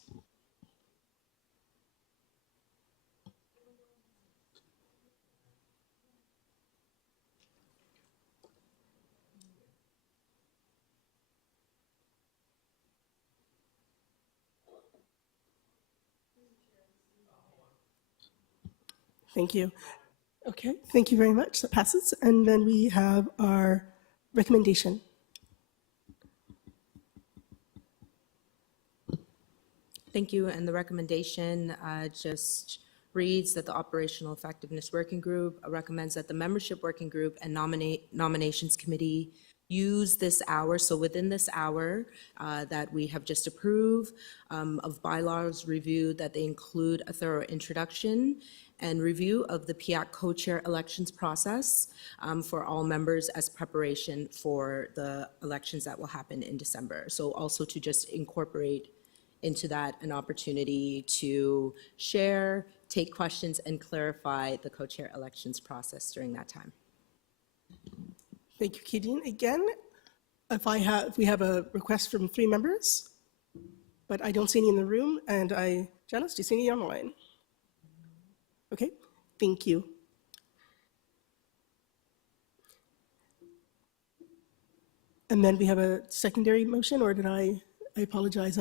Thank you. Okay, thank you very much. That passes. And then we have our recommendation. Thank you. And the recommendation just reads that the Operational Effectiveness Working Group recommends that the Membership Working Group and Nominations Committee use this hour, so within this hour that we have just approved of bylaws review, that they include a thorough introduction and review of the PIAC co-chair elections process for all members as preparation for the elections that will happen in December. So also to just incorporate into that an opportunity to share, take questions, and clarify the co-chair elections process during that time. Thank you, Kadeen. Again, if we have a request from 3 members, but I don't see any in the room, and Janice, do you see any online? Okay, thank you. And then we have a secondary motion, or did I apologize,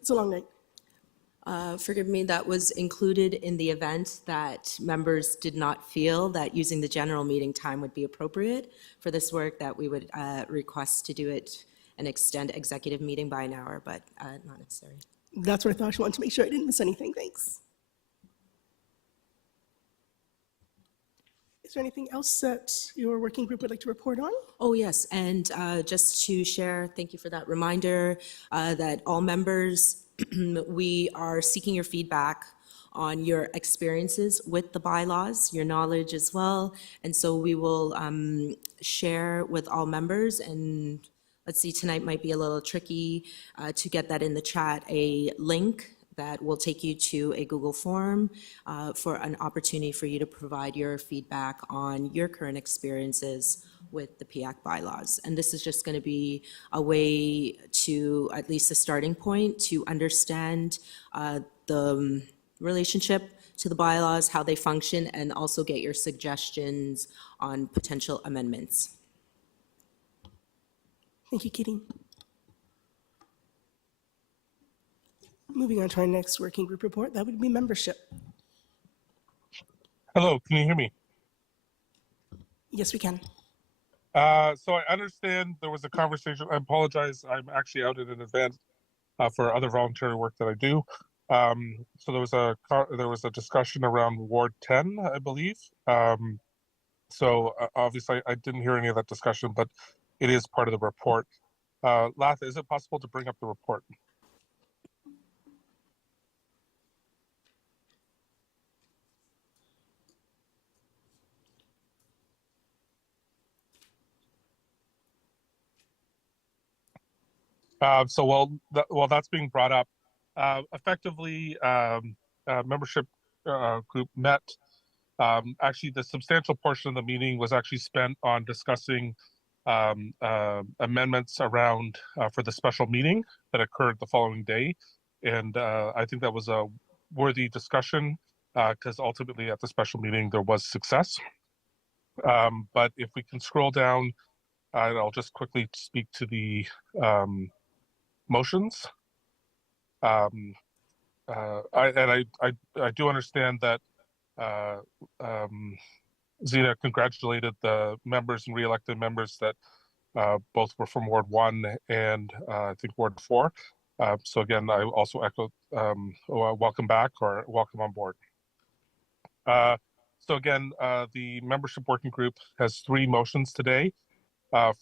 it's a long night. Forgive me, that was included in the event that members did not feel that using the general meeting time would be appropriate for this work, that we would request to do it and extend executive meeting by an hour, but not necessary. That's what I thought. I wanted to make sure I didn't miss anything. Thanks. Is there anything else that your working group would like to report on? Oh, yes, and just to share, thank you for that reminder, that all members, we are seeking your feedback on your experiences with the bylaws, your knowledge as well, and so we will share with all members, and let's see, tonight might be a little tricky to get that in the chat, a link that will take you to a Google form for an opportunity for you to provide your feedback on your current experiences with the PIAC bylaws. And this is just going to be a way to, at least a starting point, to understand the relationship to the bylaws, how they function, and also get your suggestions on potential amendments. Thank you, Katie. Moving on to our next working group report, that would be membership. Hello, can you hear me? Yes, we can. So I understand there was a conversation. I apologize. I'm actually out at an event for other voluntary work that I do. So there was a discussion around Ward 10, I believe. So obviously I didn't hear any of that discussion, but it is part of the report. Latha, is it possible to bring up the report? So while that's being brought up, effectively, membership group met. Actually, the substantial portion of the meeting was actually spent on discussing amendments around for the special meeting that occurred the following day. And I think that was a worthy discussion because ultimately at the special meeting there was success. But if we can scroll down, I'll just quickly speak to the motions. I do understand that Zena congratulated the members and re-elected members that both were from Ward 1 and I think Ward 4. So again, I also echo welcome back or welcome on board. So again, the membership working group has 3 motions today.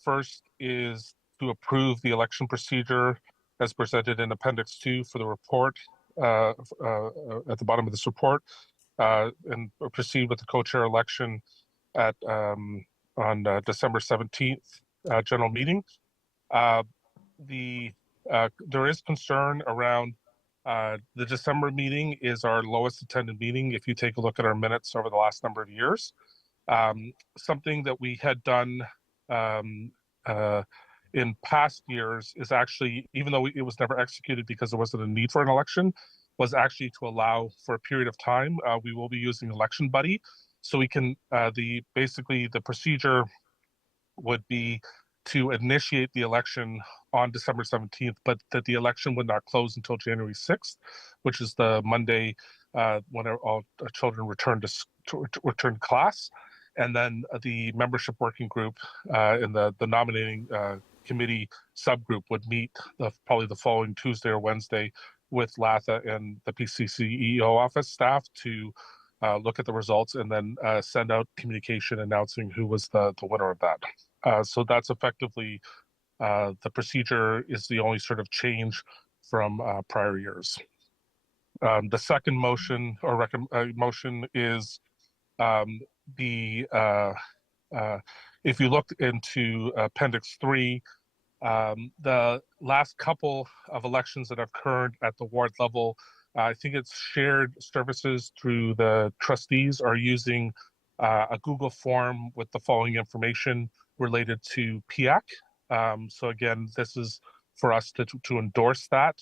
First is to approve the election procedure as presented in Appendix 2 for the report at the bottom of this report, and proceed with the co-chair election at on December 17th general meeting. There is concern around the December meeting is our lowest attended meeting if you take a look at our minutes over the last number of years. Something that we had done in past years is actually, even though it was never executed because there wasn't a need for an election, was actually to allow for a period of time. We will be using Election Buddy, so we can basically the procedure would be to initiate the election on December 17th, but that the election would not close until January 6th, which is the Monday when all children return to class. And then the membership working group and the nominating committee subgroup would meet probably the following Tuesday or Wednesday with LATHA and the PCCEO office staff to look at the results and then send out communication announcing who was the winner of that. So that's effectively the procedure is the only sort of change from prior years. The second motion or motion is if you look into Appendix 3, the last couple of elections that have occurred at the ward level, I think it's shared services through the trustees are using a Google form with the following information related to PIAC. So again, this is for us to endorse that,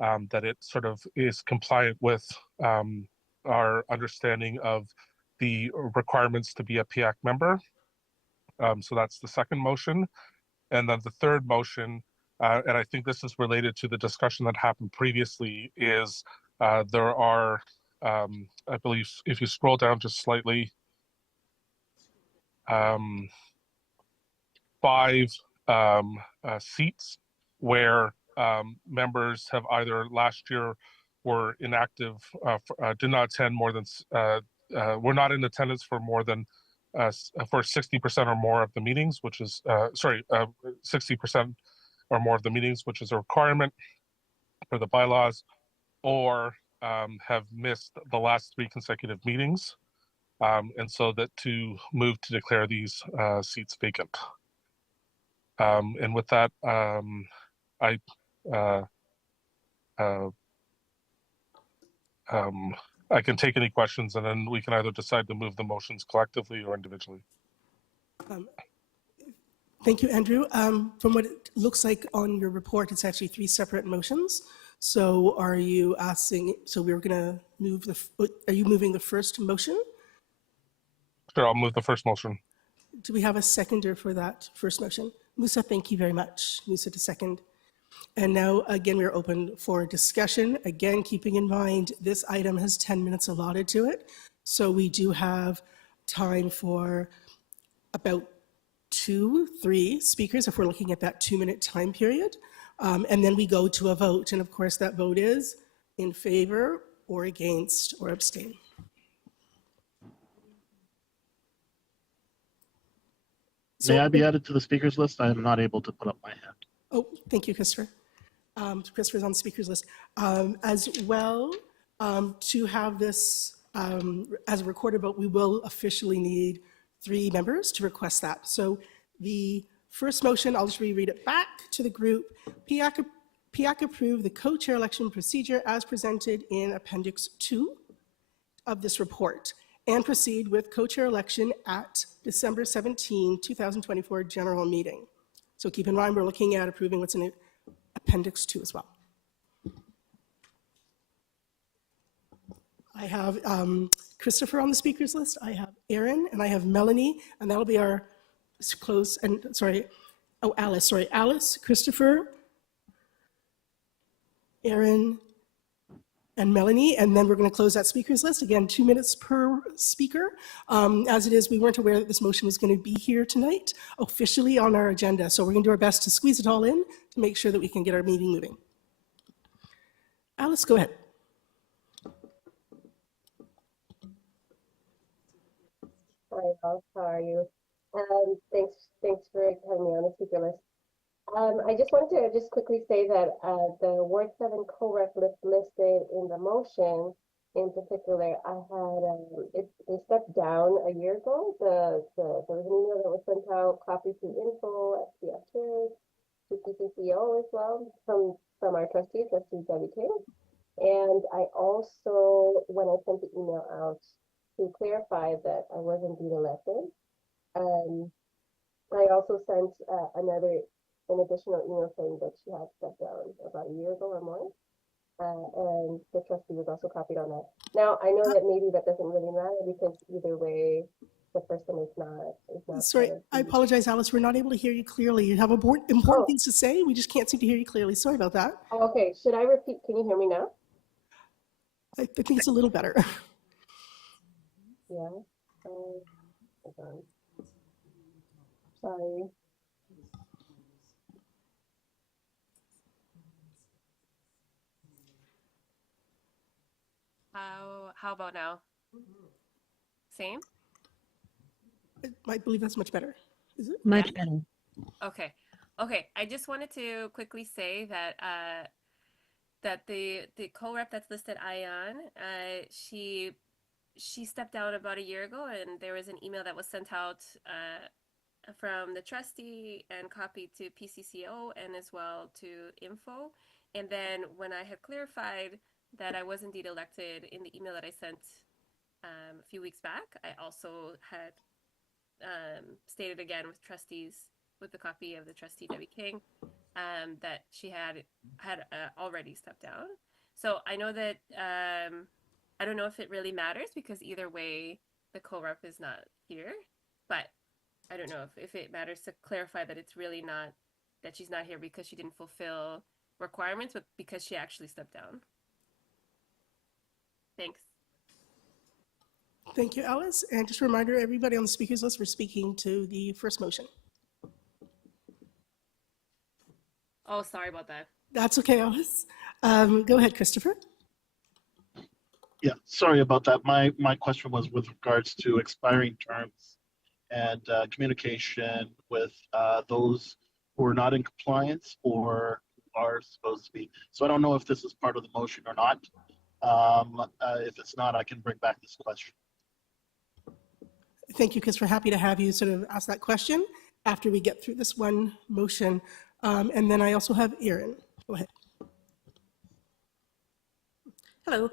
that it sort of is compliant with our understanding of the requirements to be a PIAC member. So that's the second motion. And then the third motion, and I think this is related to the discussion that happened previously, is there are, I believe, if you scroll down just slightly, 5 seats where members have either last year were inactive, did not attend more than, were not in attendance for more than for 60% or more of the meetings, which is 60% or more of the meetings, which is a requirement for the bylaws, or have missed the last 3 consecutive meetings, and so that to move to declare these seats vacant. And with that, I can take any questions, and then we can either decide to move the motions collectively or individually. Thank you, Andrew. From what it looks like on your report, it's actually 3 separate motions. So are you asking, so we're going to move are you moving the first motion? Sure, I'll move the first motion. Do we have a seconder for that first motion? Musa, thank you very much. Musa to second. And now, again, we're open for discussion. Again, keeping in mind, this item has 10 minutes allotted to it. So we do have time for about 2-3 speakers if we're looking at that 2-minute time period. And then we go to a vote. And of course, that vote is in favor or against or abstain. May I be added to the speakers list? I am not able to put up my hand. Oh, thank you, Christopher. Christopher's on the speakers list. As well, to have this as a recorded vote, we will officially need 3 members to request that. So the first motion, I'll just reread it back to the group. PIAC approve the co-chair election procedure as presented in Appendix 2 of this report and proceed with co-chair election at December 17, 2024 general meeting. So keep in mind, we're looking at approving what's in Appendix 2 as well. I have Christopher on the speakers list. I have Aaron and I have Melanie, and that'll be our close, and sorry, oh, Alice, sorry, Alice, Christopher, Aaron, and Melanie, and then we're going to close that speakers list. Again, 2 minutes per speaker. As it is, we weren't aware that this motion was going to be here tonight, officially on our agenda. So we're going to do our best to squeeze it all in to make sure that we can get our meeting moving. Alice, go ahead. Hi, all. How are you? Thanks for having me on the speaker list. I just wanted to just quickly say that the Ward 7 co-rep list listed in the motion, in particular, I had they stepped down a year ago. There was an email that was sent out, copy to info, SPF chairs, to PCCO as well from our trustee Debbie King. And I also, when I sent the email out to clarify that I was indeed elected, I also sent an additional email saying that she had stepped down about a year ago or more. And the trustee was also copied on that. Now, I know that maybe that doesn't really matter because either way, the person is not Sorry, part of I the. apologize, Alice. We're not able to hear you clearly. You have important things to say. We just can't seem to hear you clearly. Sorry about that. Okay, should I repeat? Can you hear me now? I think it's a little better. Yeah. Hold on. Sorry. How about now? Same? I believe that's much better. Is it? Much better. Okay. Okay. I just wanted to quickly say that that the co-rep that's listed, Ayan, she stepped down about a year ago, and there was an email that was sent out from the trustee and copied to PCCO and as well to info. And then when I had clarified that I was indeed elected in the email that I sent a few weeks back, I also had stated again with trustees, with the copy of the trustee Debbie King, that she had already stepped down. So I know that I don't know if it really matters because either way the co-rep is not here, but I don't know if it matters to clarify that it's really not that she's not here because she didn't fulfill requirements, but because she actually stepped down. Thanks. Thank you, Alice. And just a reminder, everybody on the speakers list, we're speaking to the first motion. Oh, sorry about that. That's okay, Alice. Go ahead, Christopher. Yeah, sorry about that. My question was with regards to expiring terms and communication with those who are not in compliance or are supposed to be. So I don't know if this is part of the motion or not. If it's not, I can bring back this question. Thank you, Chris. We're happy to have you sort of ask that question after we get through this one motion. And then I also have Erin. Go ahead. Hello.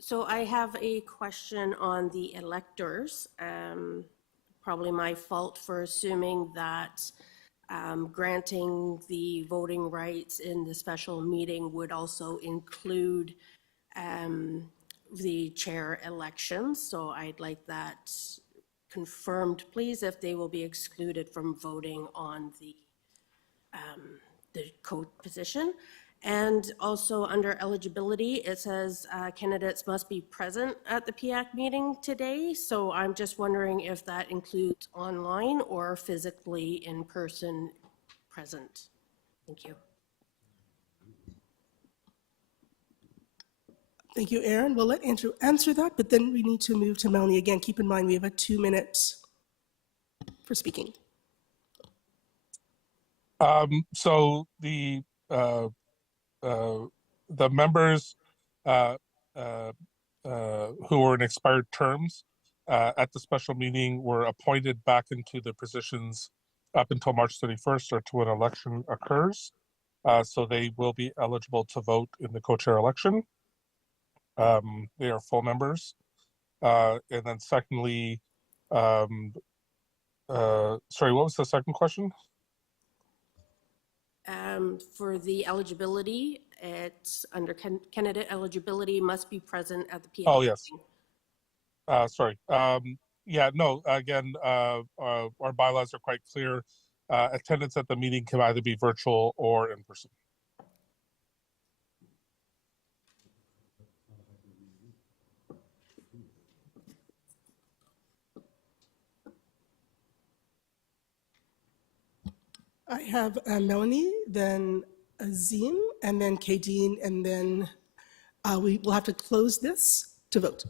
So I have a question on the electors. Probably my fault for assuming that granting the voting rights in the special meeting would also include the chair elections. So I'd like that confirmed, please, if they will be excluded from voting on the code position. And also under eligibility, it says candidates must be present at the PIAC meeting today. So I'm just wondering if that includes online or physically in person present. Thank you. Thank you, Erin. We'll let Andrew answer that, but then we need to move to Melanie again. Keep in mind we have a 2 minutes for speaking. So the members who were in expired terms at the special meeting were appointed back into the positions up until March 31st or to an election occurs. So they will be eligible to vote in the co-chair election. They are full members. And then secondly, sorry, what was the second question? For the eligibility, it's under candidate eligibility must be present at the PIAC Oh, yes. meeting. Sorry. Yeah, no, again, our bylaws are quite clear. Attendance at the meeting can either be virtual or in person. I have Melanie, then Azim, and then Kadeen, and then we will have to close this to vote.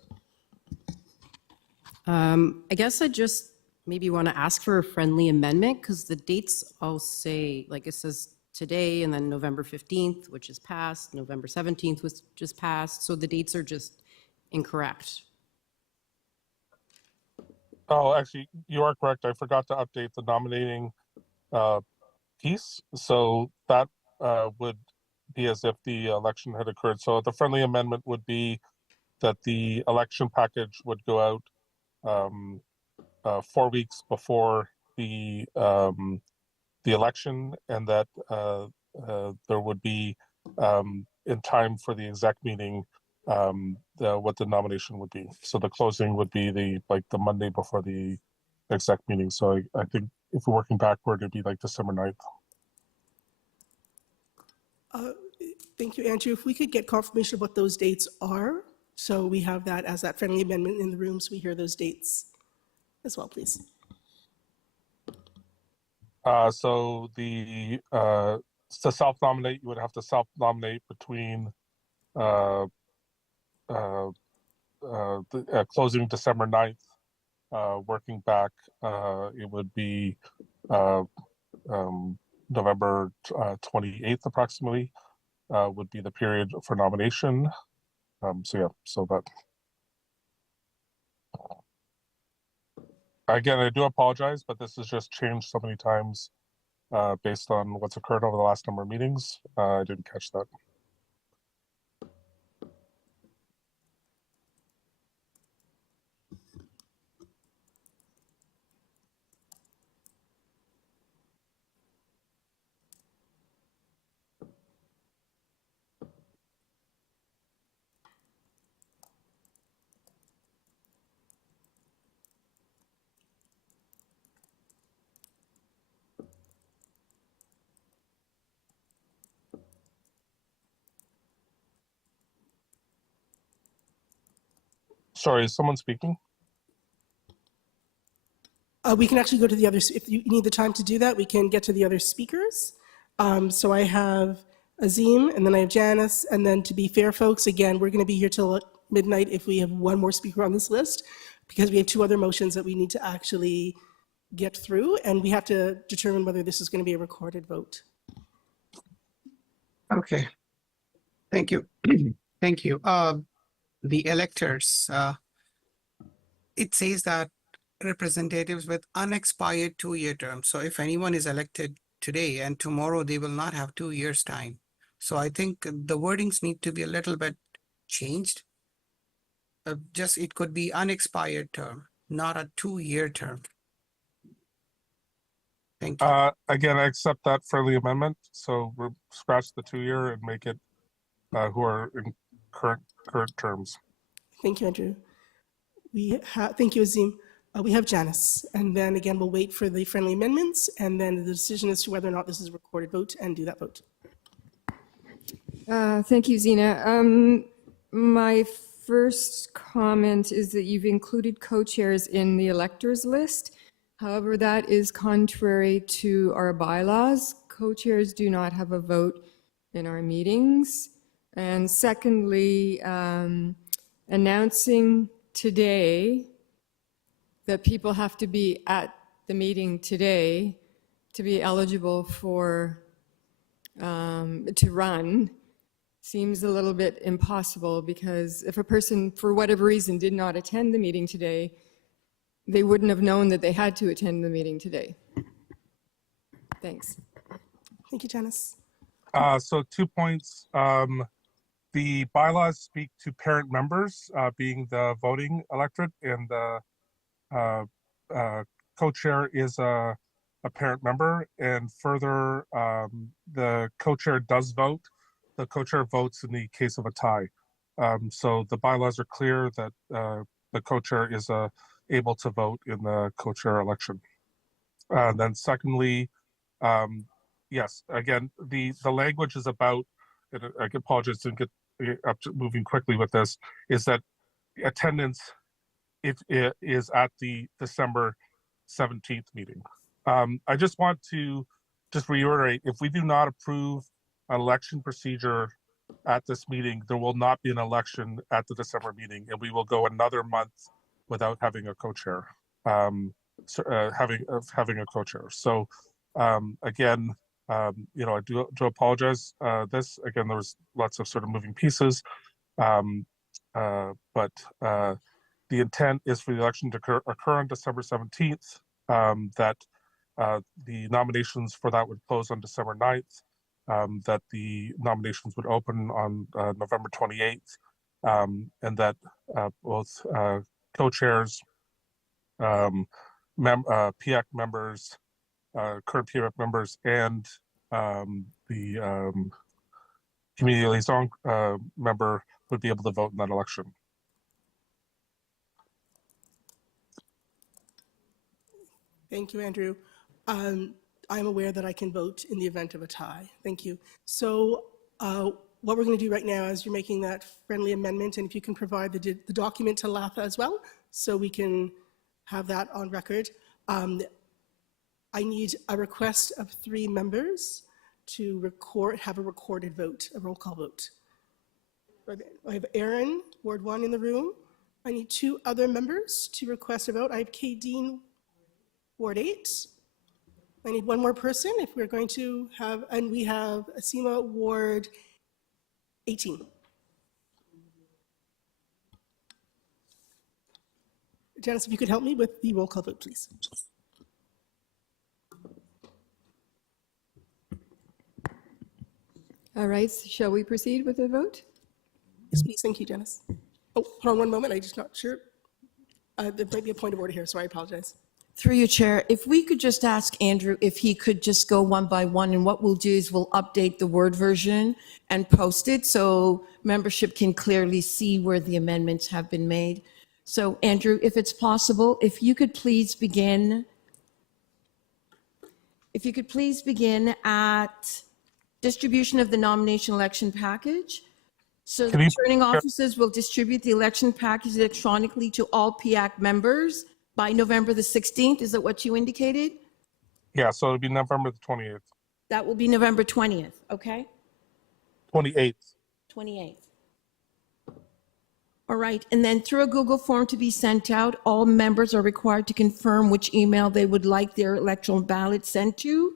I guess I just maybe want to ask for a friendly amendment because the dates all say, like it says today and then November 15th, which is passed, November 17th was just passed. So the dates are just incorrect. Oh, actually, you are correct. I forgot to update the nominating piece. So that would be as if the election had occurred. So the friendly amendment would be that the election package would go out 4 weeks before the election, and that there would be in time for the exec meeting what the nomination would be. So the closing would be the Monday before the exec meeting. So I think if we're working backward, it'd be like December 9th. Thank you, Andrew. If we could get confirmation of what those dates are, so we have that as that friendly amendment in the room, so we hear those dates as well, please. So to self-nominate, you would have to self-nominate between the closing December 9th, working back, it would be November 28th approximately would be the period for nomination. So yeah, so that. Again, I do apologize, but this has just changed so many times based on what's occurred over the last number of meetings. I didn't catch that. Sorry, is someone speaking? We can actually go to the others. If you need the time to do that, we can get to the other speakers. So I have Azim, and then I have Janice, and then to be fair, folks, again, we're going to be here till midnight if we have one more speaker on this list, because we have two other motions that we need to actually get through, and we have to determine whether this is going to be a recorded vote. Okay. Thank you. Thank you. The electors, it says that representatives with unexpired 2-year terms. So if anyone is elected today and tomorrow, they will not have 2 years time. So I think the wordings need to be a little bit changed. Just it could be unexpired term, not a 2-year term. Thank you. Again, I accept that friendly amendment. So we'll scratch the 2-year and make it who are in current terms. Thank you, Andrew. Thank you, Azim. We have Janice, and then again, we'll wait for the friendly amendments, and then the decision as to whether or not this is a recorded vote, and do that vote. Thank you, Zena. My first comment is that you've included co-chairs in the electors list. However, that is contrary to our bylaws. Co-chairs do not have a vote in our meetings. And secondly, announcing today that people have to be at the meeting today to be eligible for to run seems a little bit impossible, because if a person for whatever reason did not attend the meeting today, they wouldn't have known that they had to attend the meeting today. Thanks. Thank you, Janice. So 2 points. The bylaws speak to parent members being the voting electorate, and the co-chair is a parent member. And further, the co-chair does vote. The co-chair votes in the case of a tie. So the bylaws are clear that the co-chair is able to vote in the co-chair election. Then secondly, yes, again, the language is about, and I apologize to get up to moving quickly with this, is that attendance it is at the December 17th meeting. I just want to reiterate, if we do not approve an election procedure at this meeting, there will not be an election at the December meeting, and we will go another month without having a co-chair, having a co-chair. So again, I do apologize. This again, there was lots of sort of moving pieces, but the intent is for the election to occur on December 17th. That the nominations for that would close on December 9th. That the nominations would open on November 28th, and that both co-chairs, PIAC members, current PIAC members, and the community liaison member would be able to vote in that election. Thank you, Andrew. I'm aware that I can vote in the event of a tie. Thank you. So what we're going to do right now is you're making that friendly amendment, and if you can provide the document to Latha as well, so we can have that on record. I need a request of 3 members to have a recorded vote, a roll call vote. I have Aaron, Ward 1 in the room. I need 2 other members to request a vote. I have Kadeen, Ward 8. I need 1 more person if we're going to have, and we have Asima, Ward 18. Janice, if you could help me with the roll call vote, please. All right, shall we proceed with the vote? Yes, please. Thank you, Janice. Oh, hold on one moment. I'm just not sure. There might be a point of order here, so I apologize. Through your chair, if we could just ask Andrew if he could just go one by one, and what we'll do is we'll update the Word version and post it so membership can clearly see where the amendments have been made. So Andrew, if it's possible, if you could please begin at distribution of the nomination election package. So the returning officers will distribute the election package electronically to all PIAC members by November the 16th. Is that what you indicated? Yeah, so it'll be November the 28th. That will be November 20th, okay? 28th. 28th. All right, and then through a Google form to be sent out, all members are required to confirm which email they would like their electoral ballot sent to.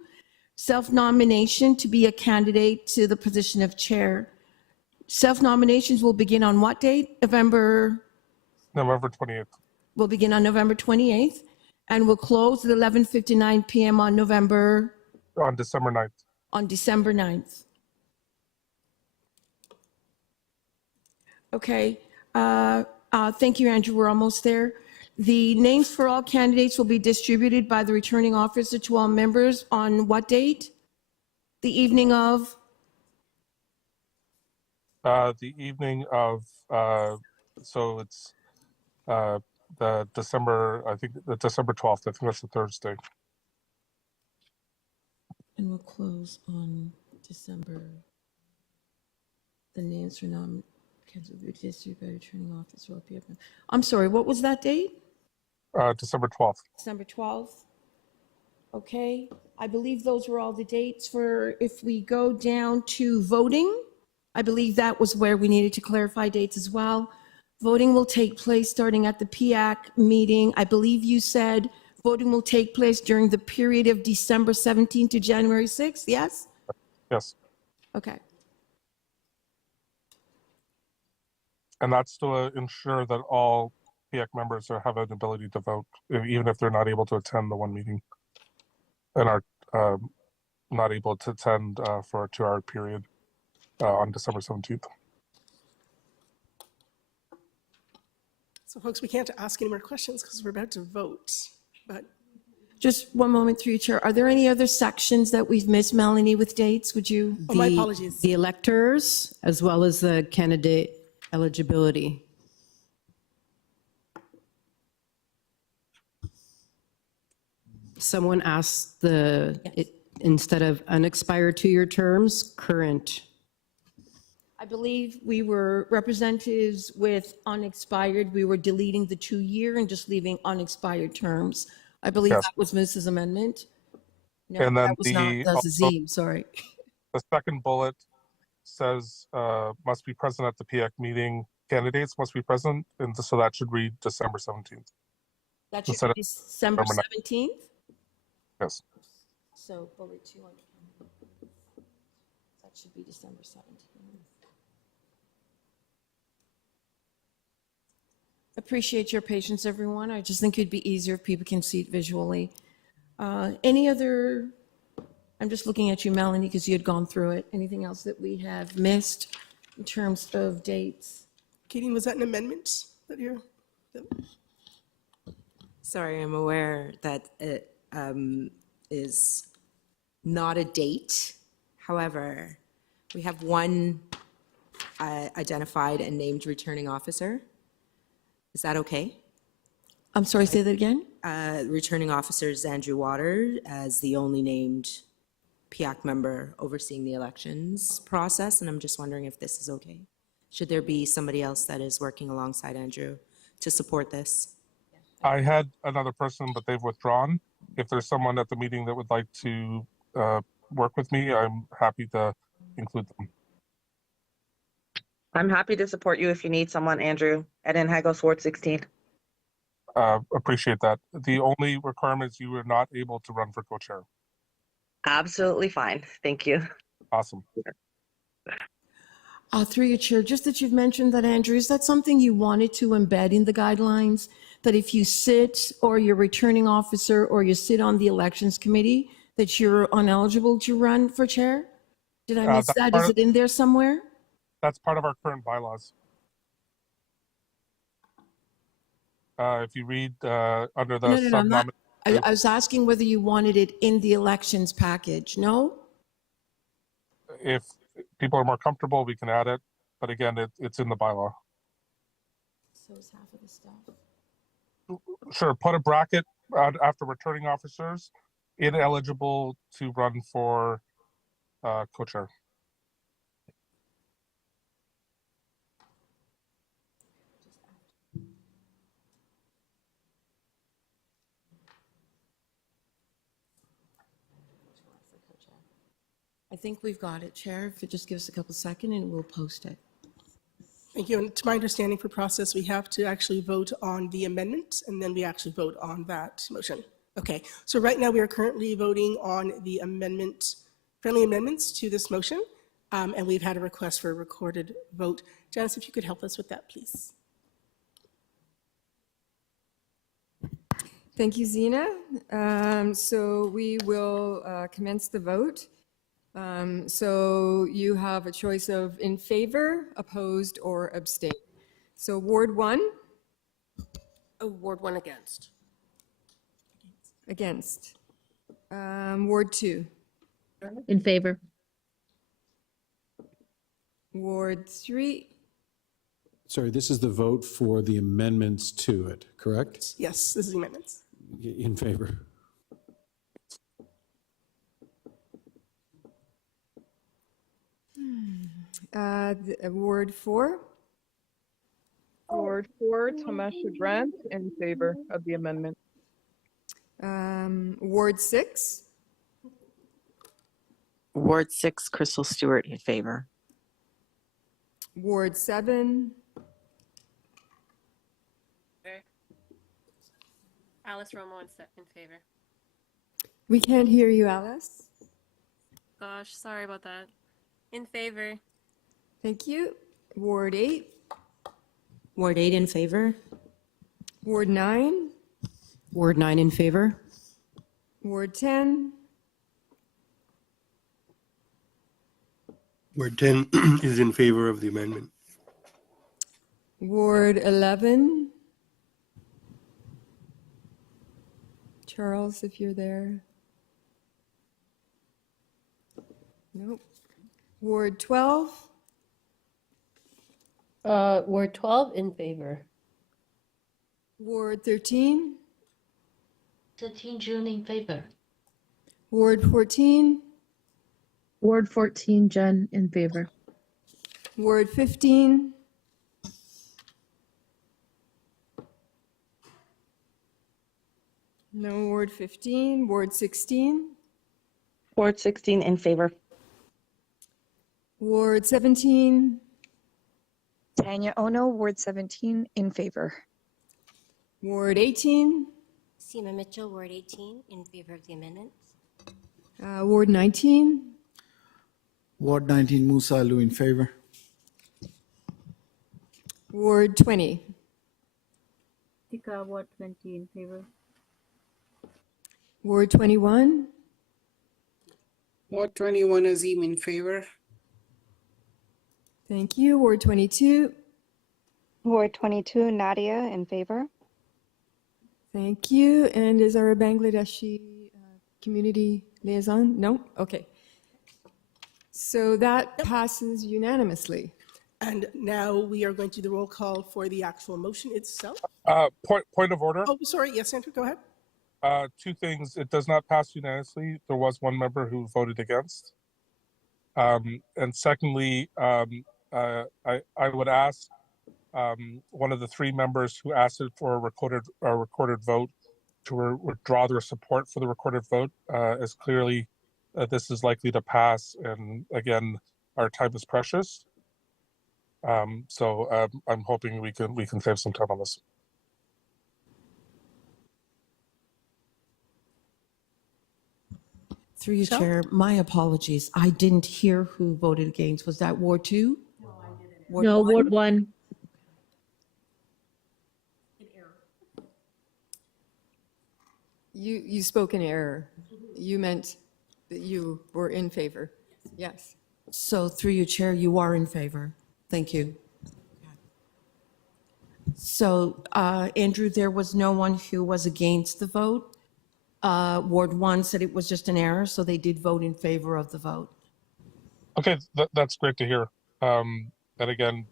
Self-nomination to be a candidate to the position of chair. Self-nominations will begin on what date? November 28th. Will begin on November 28th and will close at 11:59 p.m. on December 9th. On December 9th. Okay, thank you, Andrew. We're almost there. The names for all candidates will be distributed by the returning officer to all members on what date? The evening of? The evening of, so it's the December, I think the December 12th. I think that's the Thursday. And we'll close on December. The names for candidates will be distributed by returning officer. I'm sorry, what was that date? December 12th. December 12th. Okay, I believe those were all the dates for, if we go down to voting, I believe that was where we needed to clarify dates as well. Voting will take place starting at the PIAC meeting. I believe you said voting will take place during the period of December 17th to January 6th, yes? Yes. Okay. And that's to ensure that all PIAC members have an ability to vote, even if they're not able to attend the one meeting and are not able to attend for a 2-hour period on December 17th. So folks, we can't ask any more questions because we're about to vote, but. Just one moment through your chair. Are there any other sections that we've missed, Melanie, with dates? Would you? Oh, my apologies. The electors, as well as the candidate eligibility. Someone asked instead of unexpired 2-year terms, current. I believe we were representatives with unexpired. We were deleting the 2-year and just leaving unexpired terms. I believe Yes. that was Mrs. Amendment. No, And then that was not, that's Azim, sorry. The second bullet says must be present at the PIAC meeting candidates must be present, and so that should read December 17th. That should Instead be of December November 17th. Yes. So bullet 2 on. That should be December 17th. Appreciate your patience, everyone. I just think it'd be easier if people can see it visually. Any other, I'm just looking at you, Melanie, because you had gone through it. Anything else that we have missed in terms of dates? Katie, was that an amendment that you're? Sorry, I'm aware that it is not a date. However, we have one identified and named returning officer. Is that okay? I'm sorry, say that again? Returning officer is Andrew Water as the only named PIAC member overseeing the elections process, and I'm just wondering if this is okay. Should there be somebody else that is working alongside Andrew to support this? I had another person, but they've withdrawn. If there's someone at the meeting that would like to work with me, I'm happy to include them. I'm happy to support you if you need someone, Andrew, at Enhagos Ward 16. Appreciate that. The only requirement is you are not able to run for co-chair. Absolutely fine. Thank you. Awesome. Through your chair, just that you've mentioned that, Andrew, is that something you wanted to embed in the guidelines? That if you sit or you're returning officer or you sit on the elections committee, that you're ineligible to run for chair? Did I miss that? Is it in there somewhere? That's part of our current bylaws. If you read under the No, I'm not. sub-nominated, I was asking whether you wanted it in the elections package. No? if people are more comfortable, we can add it. But again, it's in the bylaw. So is half of the stuff. Sure, put a bracket after returning officers, ineligible to run for co-chair. I think we've got it, Chair. If it just gives us a couple seconds and we'll post it. Thank you. And to my understanding for process, we have to actually vote on the amendment and then we actually vote on that motion. Okay, so right now we are currently voting on the amendment, friendly amendments to this motion. And we've had a request for a recorded vote. Janice, if you could help us with that, please. Thank you, Zena. So we will commence the vote. So you have a choice of in favor, opposed, or abstain. So Ward 1, Oh, Ward 1 against. against. Ward 2, In favor. Ward 3, Sorry, this is the vote for the amendments to it, correct? Yes, this is the amendments. In favor. Ward 4, Ward 4, Tamasha Grant, in favor of the amendment. Ward 6, Ward 6, Crystal Stewart, in favor. Ward 7, Alice Romo in favor. we can't hear you, Alice. Gosh, sorry about that. In favor. Thank you. Ward 8, Ward 8 in favor. Ward 9, Ward 9 in favor. Ward 10, Ward 10 is in favor of the amendment. Ward 11. Charles, if you're there. Nope. Ward 12, Ward 12, in favor. Ward 13, 13, June, in favor. Ward 14, Ward 14, Jen, in favor. Ward 15, no Ward 15, Ward 16, Ward 16, in favor. Ward 17, Tanya Ono, Ward 17, in favor. Ward 18, Seema Mitchell, Ward 18, in favor of the amendments. Ward 19, Ward 19, Musa Alu in favor. Ward 20, Tika, Ward 20, in favor. Ward 21, Ward 21, Azim in favor. thank you. Ward 22, Ward 22, Nadia, in favor. thank you. And is our Bangladeshi community liaison? No? Okay. So that passes unanimously. And now we are going to do the roll call for the actual motion itself. Point of order. Oh, sorry. Yes, Andrew, go ahead. Two things. It does not pass unanimously. There was one member who voted against. And secondly, I would ask one of the three members who asked it for a recorded vote to withdraw their support for the recorded vote, as clearly this is likely to pass. And again, our time is precious. So I'm hoping we can save some time on this. Through you, Chair, my apologies. I didn't hear who voted against. Was that Ward 2? No, I didn't. No, Ward 1. You spoke in error. You meant that you were in favor. Yes. So through you, Chair, you are in favor. Thank you. So, Andrew, there was no one who was against the vote. Ward 1 said it was just an error, so they did vote in favor of the vote. Okay, that's great to hear. And again,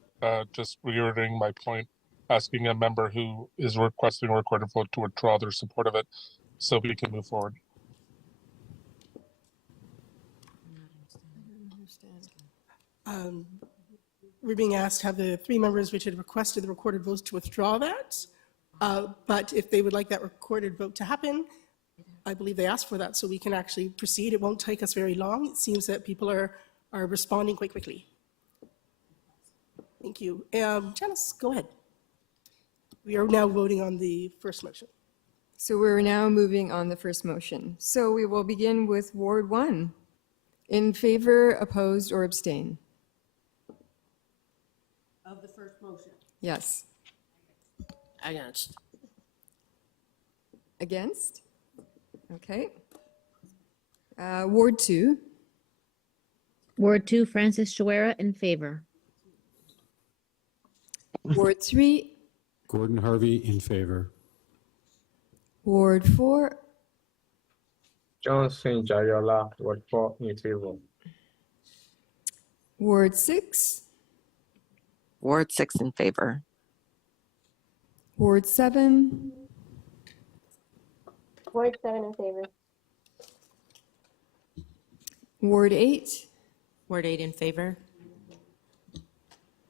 just reiterating my point, asking a member who is requesting a recorded vote to withdraw their support of it so we can move forward. We're being asked, have the three members which had requested the recorded votes to withdraw that. But if they would like that recorded vote to happen, I believe they asked for that, so we can actually proceed. It won't take us very long. It seems that people are responding quite quickly. Thank you. Janice, go ahead. We are now voting on the first motion. So we're now moving on the first motion. So we will begin with Ward 1. In favor, opposed, or abstain? Of the first motion. Yes. Against. Against? Okay. Ward 2. Ward 2, Francis Chouera in favor. Ward 3. Gordon Harvey in favor. Ward 4. Johnson Jayola, Ward 4, in favor. Ward 6. Ward 6 in favor. Ward 7. Ward 7 in favor. Ward 8. Ward 8 in favor.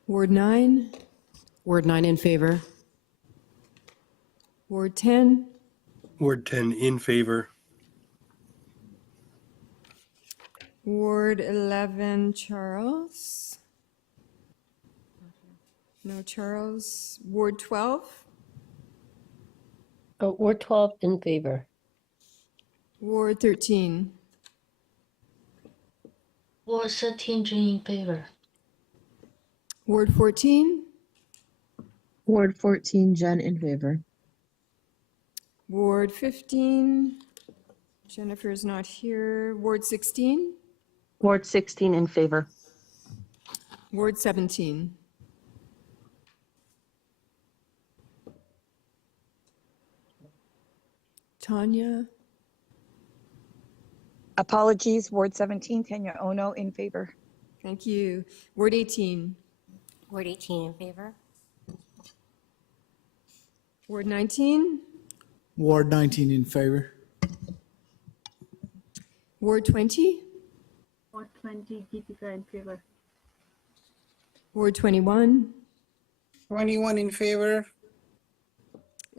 Ward 9. Ward 9 in favor. Ward 10. Ward 10 in favor. Ward 11, Charles. No Charles. Ward 12. Ward 12 in favor. Ward 13. Ward 13 in favor. Ward 14. Ward 14, Jen in favor. Ward 15. Jennifer's not here. Ward 16. Ward 16 in favor. Ward 17. Tanya. Apologies, Ward 17, Tanya Ono, in favor. Thank you. Ward 18. Ward 18 in favor. Ward 19. Ward 19 in favor. Ward 20. Ward 20, Gitika, in favor. Ward 21. 21 in favor.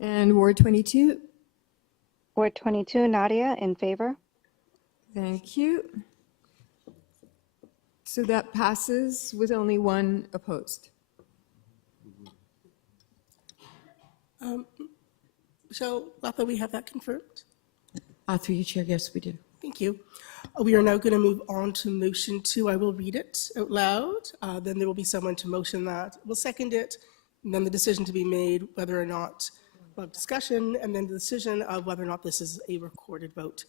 And Ward 22. Ward 22, Nadia, in favor. Thank you. So that passes with only one opposed. Michelle Lapa, we have that confirmed? Through you, Chair, yes, we do. Thank you. We are now going to move on to motion 2. I will read it out loud. Then there will be someone to motion that will second it. And then the decision to be made whether or not, well, discussion, and then the decision of whether or not this is a recorded vote.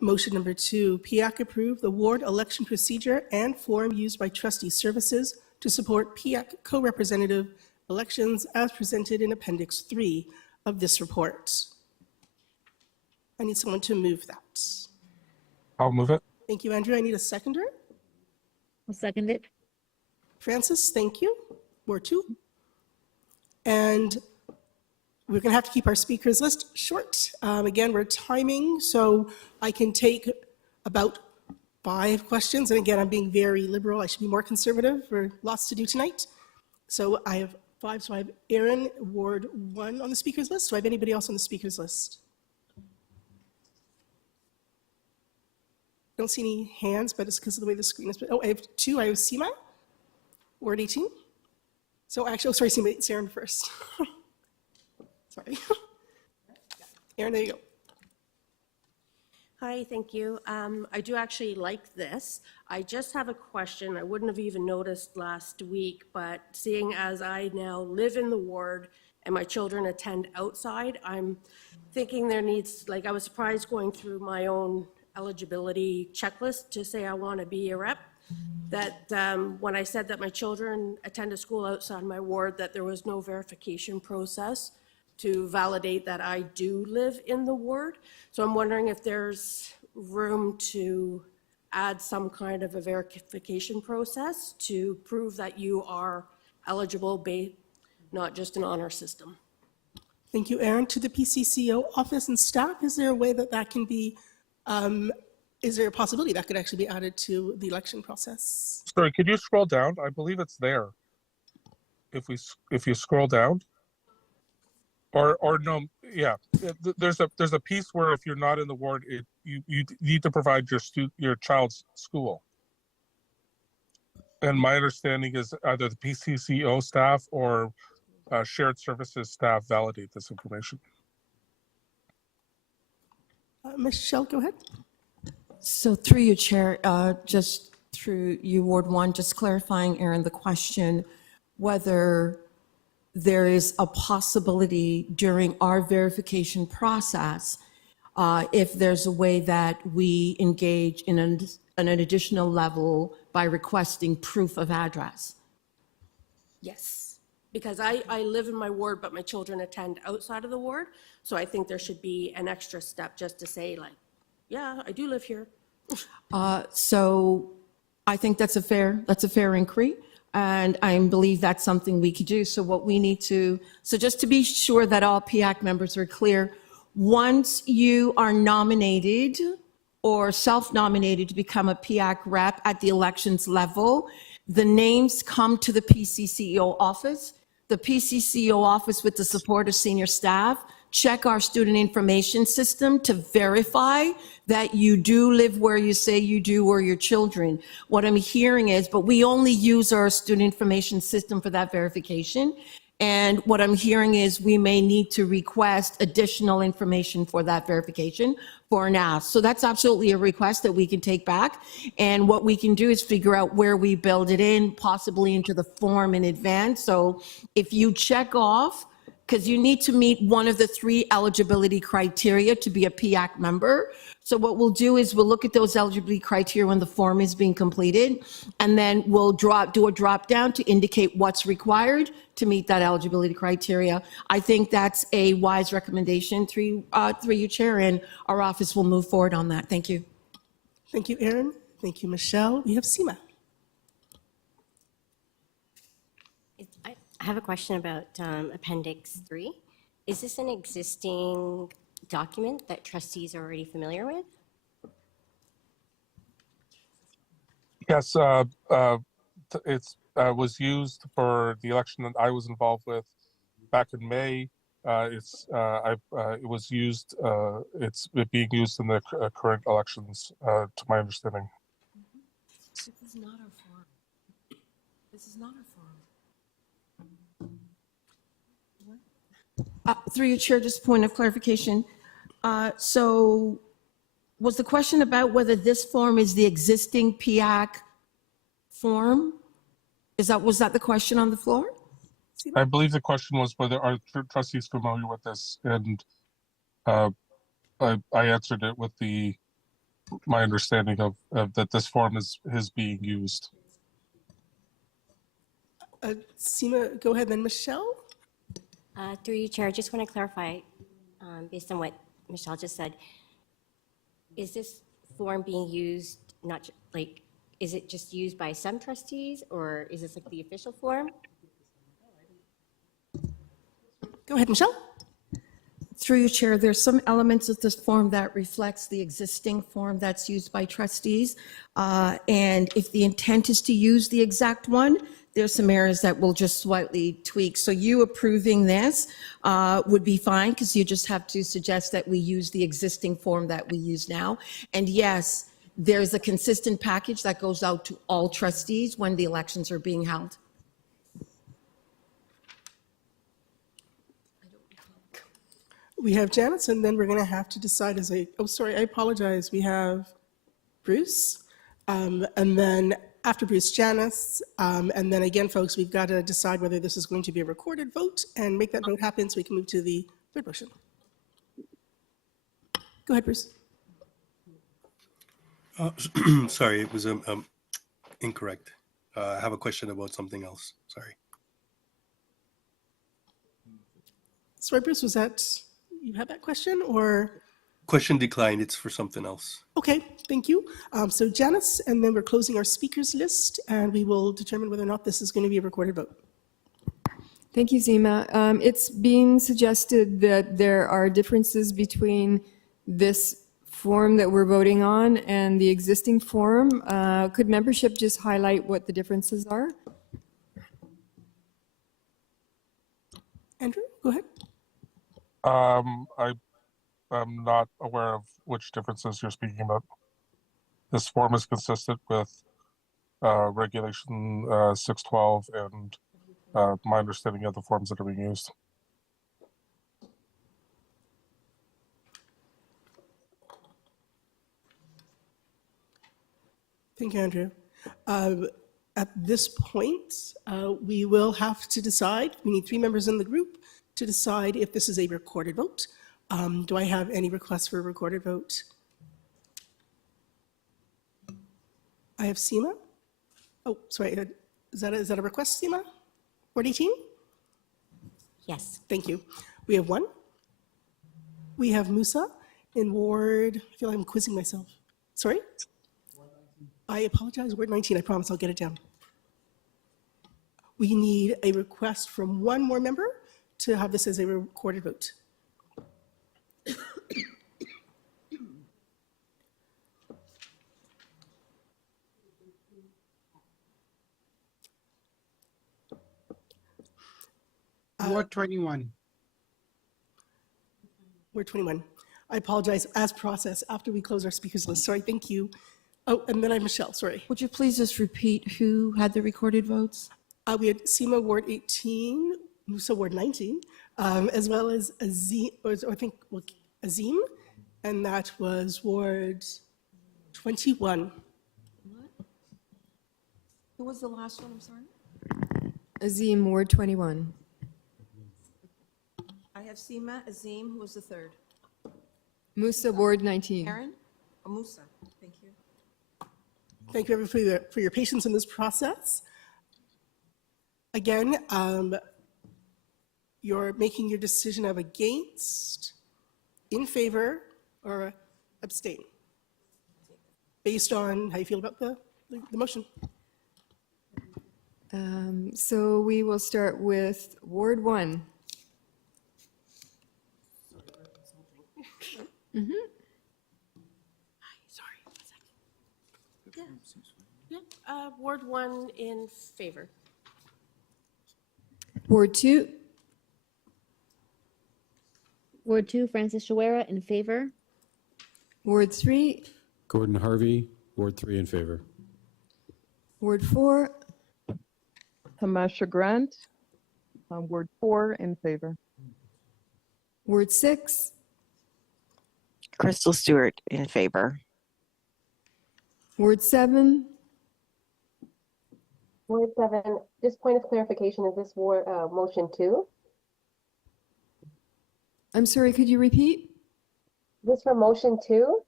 Motion number 2, PIAC approve the ward election procedure and form used by trustee services to support PIAC co-representative elections as presented in Appendix 3 of this report. I need someone to move that. I'll move it. Thank you, Andrew. I need a seconder. I'll second it. Francis, thank you. Ward 2. And we're going to have to keep our speakers list short. Again, we're timing, so I can take about 5 questions. And again, I'm being very liberal. I should be more conservative. We're lots to do tonight. So I have 5. So I have Aaron, Ward 1 on the speakers list. Do I have anybody else on the speakers list? I don't see any hands, but it's because of the way the screen is. Oh, I have 2. I have Seema, Ward 18. So actually, oh, sorry, Seema, it's Aaron first. Sorry. Aaron, there you go. Hi, thank you. I do actually like this. I just have a question. I wouldn't have even noticed last week, but seeing as I now live in the ward and my children attend outside, I'm thinking there needs, like, I was surprised going through my own eligibility checklist to say I want to be a rep, that when I said that my children attend a school outside my ward, that there was no verification process to validate that I do live in the ward. So I'm wondering if there's room to add some kind of a verification process to prove that you are eligible, not just an honor system. Thank you, Aaron. To the PCCO office and staff, is there a way that that can be, is there a possibility that could actually be added to the election process? Sorry, could you scroll down? I believe it's there. If you scroll down, or no, yeah, there's a piece where if you're not in the ward, you need to provide your child's school. And my understanding is either the PCCO staff or shared services staff validate this information. Michelle, go ahead. So through you, Chair, just through you, Ward 1, just clarifying, Aaron, the question whether there is a possibility during our verification process, if there's a way that we engage in an additional level by requesting proof of address. Yes, because I live in my ward, but my children attend outside of the ward. So I think there should be an extra step just to say, like, yeah, I do live here. So I think that's a fair inquiry. And I believe that's something we could do. So what we need to, so just to be sure that all PIAC members are clear, once you are nominated or self-nominated to become a PIAC rep at the elections level, the names come to the PCCO office. The PCCO office, with the support of senior staff, check our student information system to verify that you do live where you say you do, or your children. What I'm hearing is, but we only use our student information system for that verification. And what I'm hearing is we may need to request additional information for that verification for an ask. So that's absolutely a request that we can take back. And what we can do is figure out where we build it in, possibly into the form in advance. So if you check off, because you need to meet one of the 3 eligibility criteria to be a PIAC member. So what we'll do is we'll look at those eligibility criteria when the form is being completed, and then we'll do a drop down to indicate what's required to meet that eligibility criteria. I think that's a wise recommendation through you, Chair, and our office will move forward on that. Thank you. Thank you, Aaron. Thank you, Michelle. We have Seema. I have a question about Appendix 3. Is this an existing document that trustees are already familiar with? Yes, it's was used for the election that I was involved with back in May. It was used. It's being used in the current elections, to my understanding. This is not our form. This is not our form. Through your chair, just point of clarification. So was the question about whether this form is the existing PIAC form? Was that the question on the floor? I believe the question was whether are trustees familiar with this, and I answered it with my understanding of that this form is being used. Seema, go ahead, then Michelle. Through you, Chair, I just want to clarify, based on what Michelle just said, is this form being used, is it just used by some trustees, or is this like the official form? Go ahead, Michelle. Through your chair, there's some elements of this form that reflects the existing form that's used by trustees. And if the intent is to use the exact one, there's some areas that will just slightly tweak. So you approving this would be fine, because you just have to suggest that we use the existing form that we use now. And yes, there's a consistent package that goes out to all trustees when the elections are being held. We have Janice, and then we're going to have to decide oh, sorry, I apologize. We have Bruce, and then after Bruce, Janice, and then again, folks, we've got to decide whether this is going to be a recorded vote and make that vote happen so we can move to the third motion. Go ahead, Bruce. Sorry, it was incorrect. I have a question about something else. Sorry. Sorry, Bruce, was that, you had that question, or? Question declined. It's for something else. Okay, thank you. So Janice, and then we're closing our speakers list, and we will determine whether or not this is going to be a recorded vote. Thank you, Zima. It's being suggested that there are differences between this form that we're voting on and the existing form. Could membership just highlight what the differences are? Andrew, go ahead. I'm not aware of which differences you're speaking about. This form is consistent with Regulation 612 and my understanding of the forms that are being used. Thank you, Andrew. At this point, we will have to decide, we need 3 members in the group to decide if this is a recorded vote. Do I have any requests for a recorded vote? I have Seema. Oh, sorry, is that a request, Seema? Ward 18? Yes. Thank you. We have 1. We have Musa in Ward, I feel like I'm quizzing myself. Sorry? I apologize, Ward 19, I promise I'll get it down. We need a request from 1 more member to have this as a recorded vote. Ward 21. Ward 21. I apologize, as processed, after we close our speakers list. Sorry, thank you. Oh, and then I have Michelle, sorry. Would you please just repeat who had the recorded votes? We had Seema, Ward 18, Musa, Ward 19, as well as Azim, Azim, and that was Ward 21. Who was the last one, I'm sorry? Azim, Ward 21. I have Seema, Azim, who was the third? Musa, Ward 19. Aaron? Or Musa? Thank you. Thank you everyone for your patience in this process. Again, you're making your decision of against, in favor, or abstain, based on how you feel about the motion. So we will start with Ward 1. Mm-hmm. Ward 1 in favor. Ward 2. Ward 2, Francis Shawera in favor. Ward 3. Gordon Harvey, Ward 3 in favor. Ward 4. Tamasha Grant, Ward 4 in favor. Ward 6, Crystal Stewart in favor. Ward 7, Ward 7, just point of clarification, is this motion 2? I'm sorry, could you repeat? This for motion 2?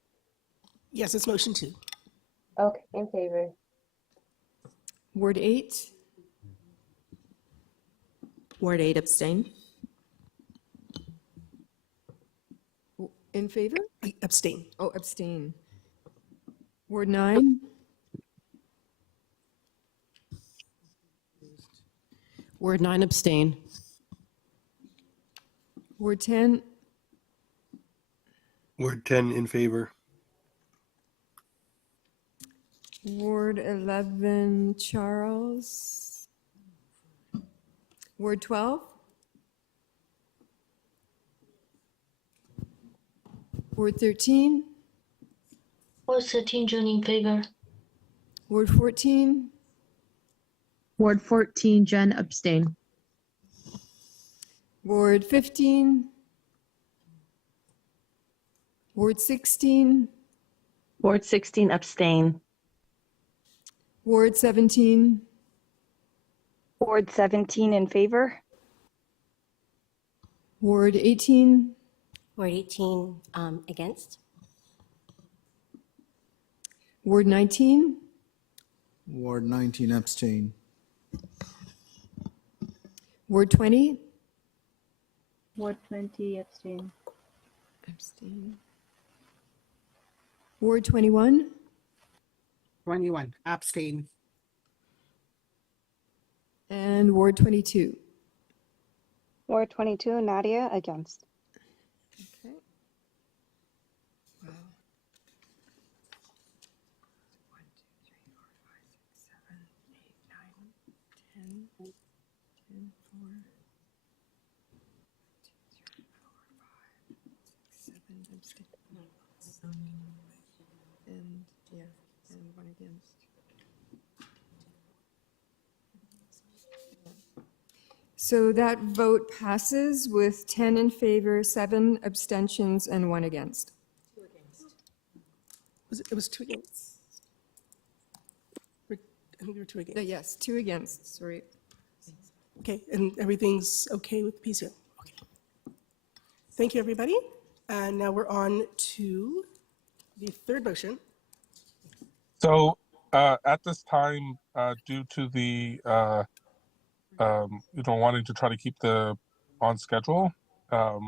Yes, it's motion 2. Okay, in favor. Ward 8, Ward 8 abstain. In favor? Abstain. Oh, abstain. Ward 9, Ward 9 abstain. Ward 10, Ward 10 in favor. Ward 11, Charles. Ward 12, Ward 13, Ward 13, June in favor. Ward 14, Ward 14, Jen abstain. Ward 15, Ward 16, Ward 16 abstain. Ward 17, Ward 17 in favor. Ward 18, Ward 18 against. Ward 19, Ward 19 abstain. Ward 20, Ward 20, abstain. abstain. Ward 21, 21 abstain. and Ward 22. Ward 22, Nadia against. Okay. Wow. 1, 2, 3, 4, 5, 6, 7, 8, 9, 10, 10, 4, 2, 3, 4, 5, 6, 7, abstain. And, yeah, and 1 against. So that vote passes with 10 in favor, 7 abstentions, and 1 against. It was 2 against. I think there were 2 against. Yes, 2 against, sorry. Okay, and everything's okay with PCO? Okay. Thank you, everybody. And now we're on to the third motion. So at this time, due to the wanting to try to keep the on schedule, I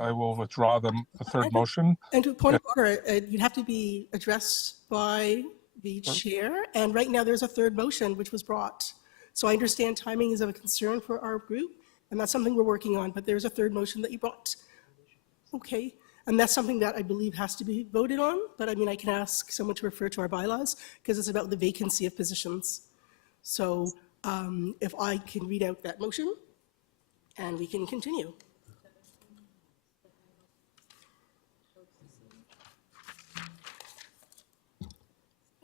will withdraw the third motion. And to a point of order, you'd have to be addressed by the chair. And right now, there's a third motion which was brought. So I understand timing is of a concern for our group, and that's something we're working on. But there's a third motion that you brought. Okay, and that's something that I believe has to be voted on. But I mean, I can ask someone to refer to our bylaws because it's about the vacancy of positions. So if I can read out that motion, and we can continue.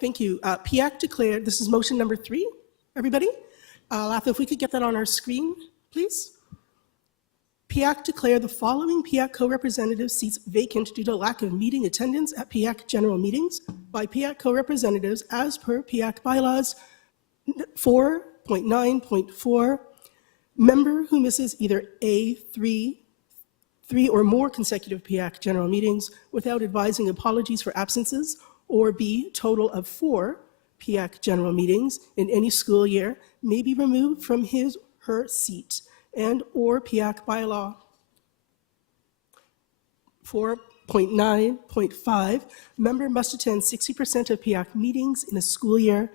Thank you. PIAC declared, this is motion number 3, everybody. Latha, if we could get that on our screen, please. PIAC declared the following PIAC co-representative seats vacant due to lack of meeting attendance at PIAC general meetings by PIAC co-representatives as per PIAC bylaws 4.9.4. Member who misses either A, 3 or more consecutive PIAC general meetings without advising apologies for absences, or B, total of 4 PIAC general meetings in any school year may be removed from his/her seat, and or PIAC bylaw 4.9.5, member must attend 60% of PIAC meetings in a school year.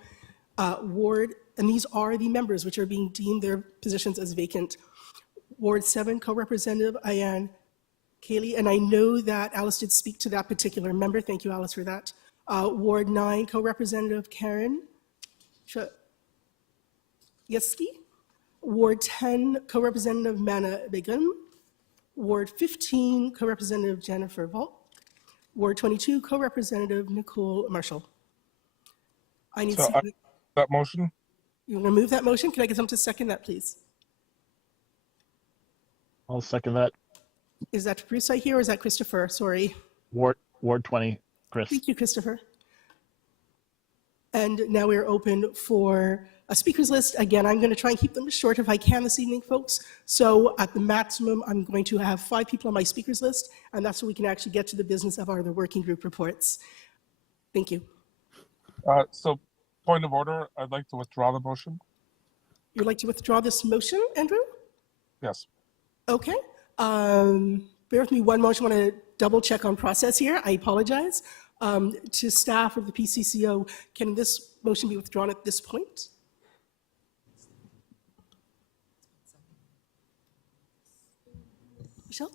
Ward, and these are the members which are being deemed their positions as vacant. Ward 7, co-representative Ayan Kaylee, and I know that Alice did speak to that particular member. Thank you, Alice, for that. Ward 9, co-representative Karen Yeski. Ward 10, co-representative Mana Begum. Ward 15, co-representative Jennifer Volk. Ward 22, co-representative Nicole Marshall. I need that motion. You want to move that motion? Can I get someone to second that, please? I'll second that. Is that Bruce I hear, or is that Christopher? Sorry. Ward 20, Chris. Thank you, Christopher. And now we're open for a speakers list. Again, I'm going to try and keep them short if I can this evening, folks. So at the maximum, I'm going to have 5 people on my speakers list, and that's so we can actually get to the business of our other working group reports. Thank you. So point of order, I'd like to withdraw the motion. You'd like to withdraw this motion, Andrew? Yes. Okay. Bear with me one moment. I want to double check on process here. I apologize. To staff of the PCCO, can this motion be withdrawn at this point? Michelle?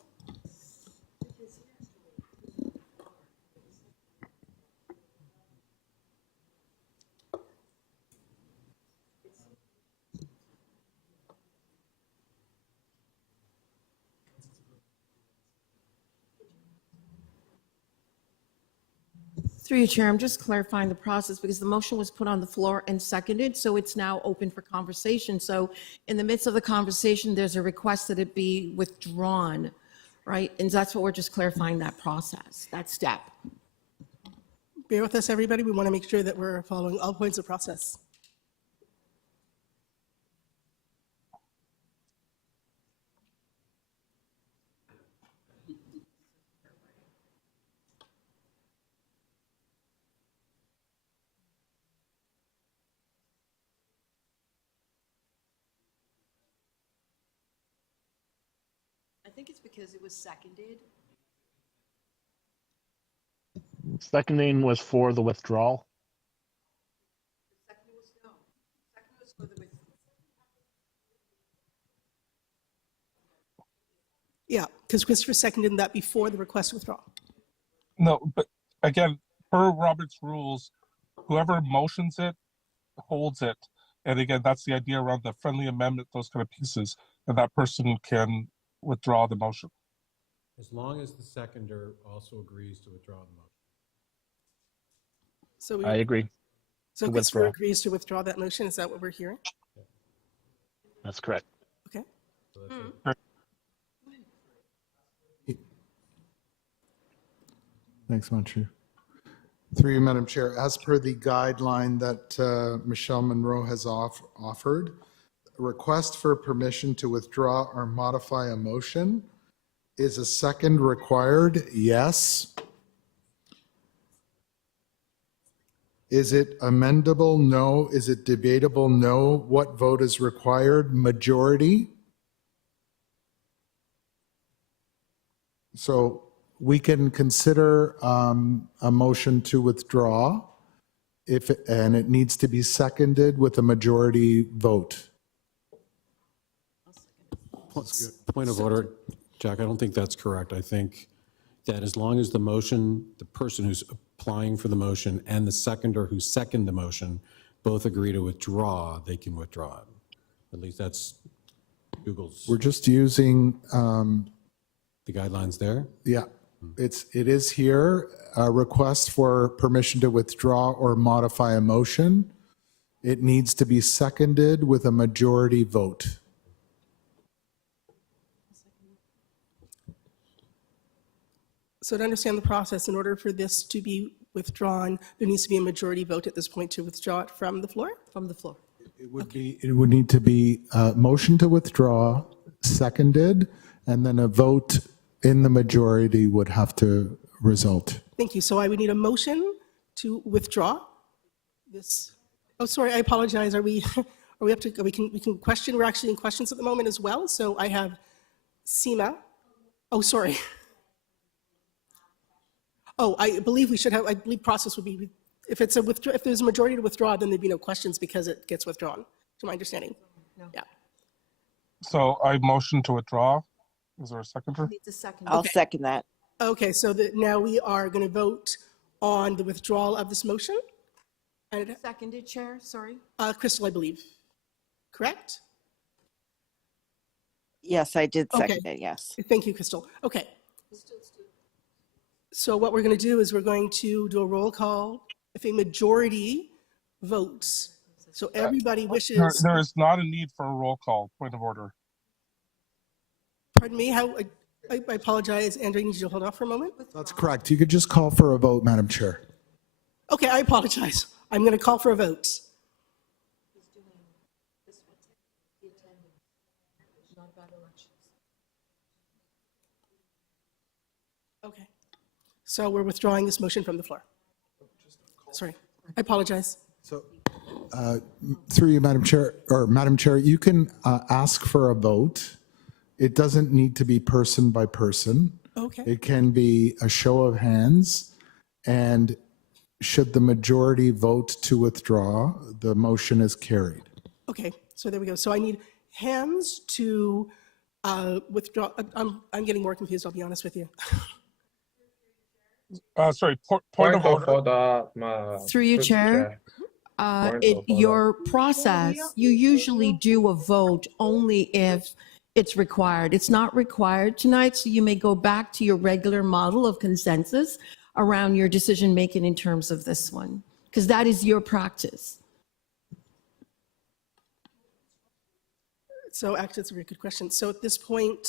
Through you, Chair, I'm just clarifying the process because the motion was put on the floor and seconded, so it's now open for conversation. So in the midst of the conversation, there's a request that it be withdrawn, right? And that's what we're just clarifying, that process, that step. Bear with us, everybody. We want to make sure that we're following all points of process. I think it's because it was seconded. Seconding was for the withdrawal. Yeah, because Christopher seconded that before the request to withdraw. No, but again, per Robert's rules, whoever motions it holds it. And again, that's the idea around the friendly amendment, those kind of pieces, and that person can withdraw the motion. As long as the seconder also agrees to withdraw the motion. So I agree. So To Christopher withdraw. agrees to withdraw that motion. Is that what we're hearing? That's correct. Okay. So that's it. Thanks, Manchu. Through you, Madam Chair, as per the guideline that Michelle Monroe has offered, a request for permission to withdraw or modify a motion, is a second required? Yes. Is it amendable? No. Is it debatable? No. What vote is required? Majority. So we can consider a motion to withdraw and it needs to be seconded with a majority vote. Point of order, Jack, I don't think that's correct. I think that as long as the motion, the person who's applying for the motion and the seconder who seconded the motion both agree to withdraw, they can withdraw it. At least that's Google's. We're just using the guidelines there? Yeah, it is here, a request for permission to withdraw or modify a motion. It needs to be seconded with a majority vote. So to understand the process, in order for this to be withdrawn, there needs to be a majority vote at this point to withdraw it from the floor? From the floor. It would need to be a motion to withdraw, seconded, and then a vote in the majority would have to result. Thank you. So I would need a motion to withdraw this. Oh, sorry, I apologize. Are we up to, we can question, we're actually in questions at the moment as well. So I have Seema. Oh, sorry. Oh, I believe we should have, I believe process would be, if it's if there's a majority to withdraw, then there'd be no questions because it gets withdrawn, to my understanding. No. Yeah. So I motion to withdraw. Is there a seconder? Needs a second. I'll Okay. second that. Okay, so now we are going to vote on the withdrawal of this motion. And Seconded, Chair, sorry. Crystal, I believe, correct? Yes, I did Okay. second it, yes. Thank you, Crystal. Okay. So what we're going to do is we're going to do a roll call. If a majority votes, so everybody wishes. There is not a need for a roll call. Point of order. Pardon me, how? I apologize, Andrew, I need you to hold off for a moment. That's correct. You could just call for a vote, Madam Chair. Okay, I apologize. I'm going to call for a vote. Okay. So we're withdrawing this motion from the floor. Sorry, I apologize. So, through you, Madam Chair, you can ask for a vote. It doesn't need to be person by person. Okay. It can be a show of hands, and should the majority vote to withdraw, the motion is carried. Okay, so there we go. So I need hands to withdraw. I'm getting more confused, I'll be honest with you. Sorry, point of order. For the, Through you, Chair. Your process, you usually do a vote only if it's required. It's not required tonight, so you may go back to your regular model of consensus around your decision making in terms of this one, because that is your practice. So actually, it's a very good question. So at this point,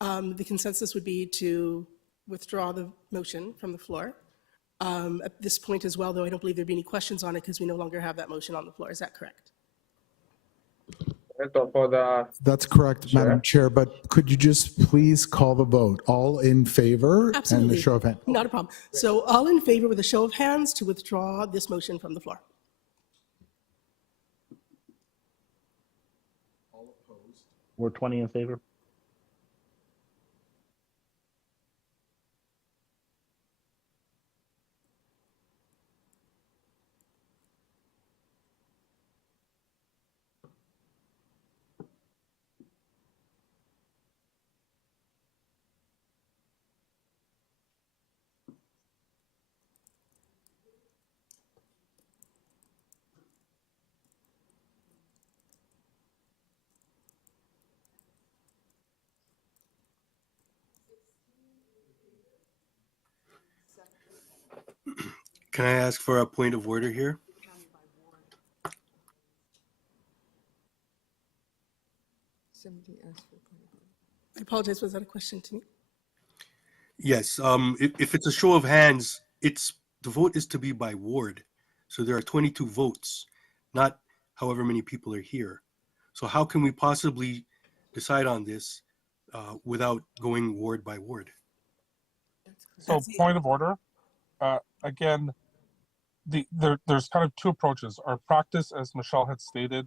the consensus would be to withdraw the motion from the floor. At this point as well, though, I don't believe there'd be any questions on it because we no longer have that motion on the floor. Is that correct? for the That's correct, Madam Chair, but could you just please call the vote? All in favor? Absolutely. And the show of hands. Not a problem. So all in favor with a show of hands to withdraw this motion from the floor. Ward 20 in favor. Can I ask for a point of order here? I apologize, was that a question to me? Yes, if it's a show of hands, the vote is to be by ward. So there are 22 votes, not however many people are here. So how can we possibly decide on this without going ward by ward? So point of order. Again, there's kind of two approaches. Our practice, as Michelle had stated,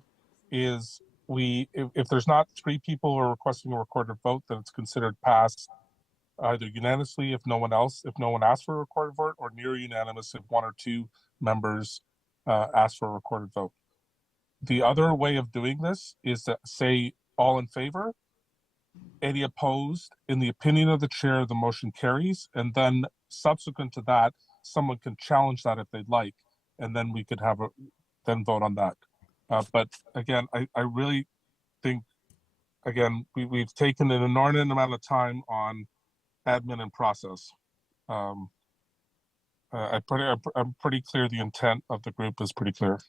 is if there's not 3 people who are requesting a recorded vote, then it's considered passed either unanimously if no one asks for a recorded vote, or near unanimous if 1 or 2 members ask for a recorded vote. The other way of doing this is to say all in favor, any opposed. In the opinion of the chair, the motion carries, and then subsequent to that, someone can challenge that if they'd like, and then we could then vote on that. But again, I really think, again, we've taken an inordinate amount of time on admin and process. I'm pretty clear the intent of the group is pretty clear.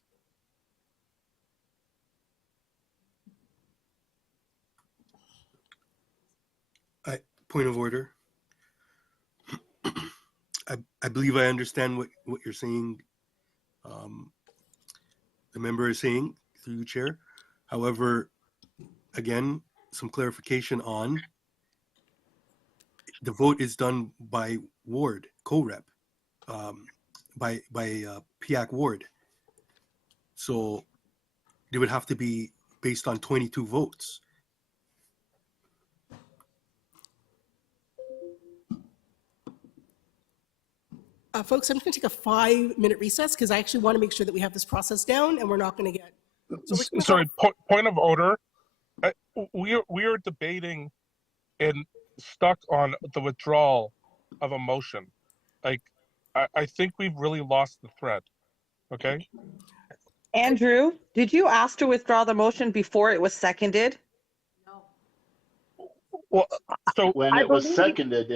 Point of order. I believe I understand what you're saying. The member is saying through the chair. However, again, some clarification on the vote is done by ward, co-rep, by PIAC ward. So it would have to be based on 22 votes. Folks, I'm going to take a 5-minute recess because I actually want to make sure that we have this process down and we're not going to get. Sorry, point of order. We are debating and stuck on the withdrawal of a motion. Like, I think we've really lost the thread. Okay. Andrew, did you ask to withdraw the motion before it was seconded? Well, so when it was seconded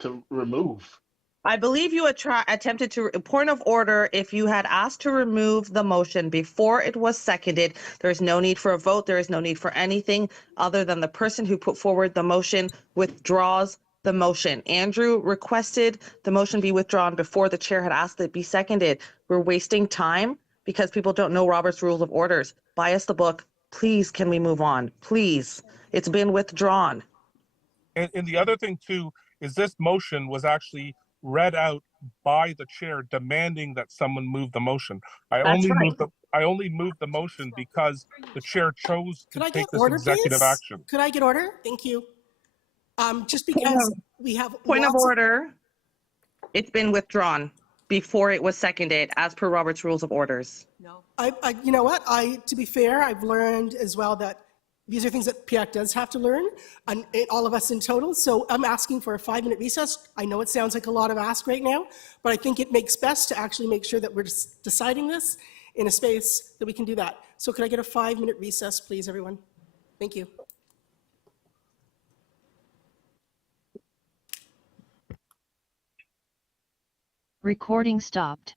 to remove. I believe you attempted to, point of order, if you had asked to remove the motion before it was seconded, there is no need for a vote. There is no need for anything other than the person who put forward the motion withdraws the motion. Andrew requested the motion be withdrawn before the chair had asked it be seconded. We're wasting time because people don't know Robert's Rules of Orders. Buy us the book. Please, can we move on? Please. It's been withdrawn. And the other thing too is this motion was actually read out by the chair demanding that someone move the motion. I only moved the motion because the chair chose to Could I get take this order, executive please? action. Could I get order? Thank you. Just because we have Point of lots order. It's been withdrawn before it was seconded as per Robert's Rules of Orders. you know what? To be fair, I've learned as well that these are things that PIAC does have to learn, and all of us in total. So I'm asking for a 5-minute recess. I know it sounds like a lot of ask right now, but I think it makes best to actually make sure that we're deciding this in a space that we can do that. So could I get a 5-minute recess, please, everyone? Thank you. Recording stopped.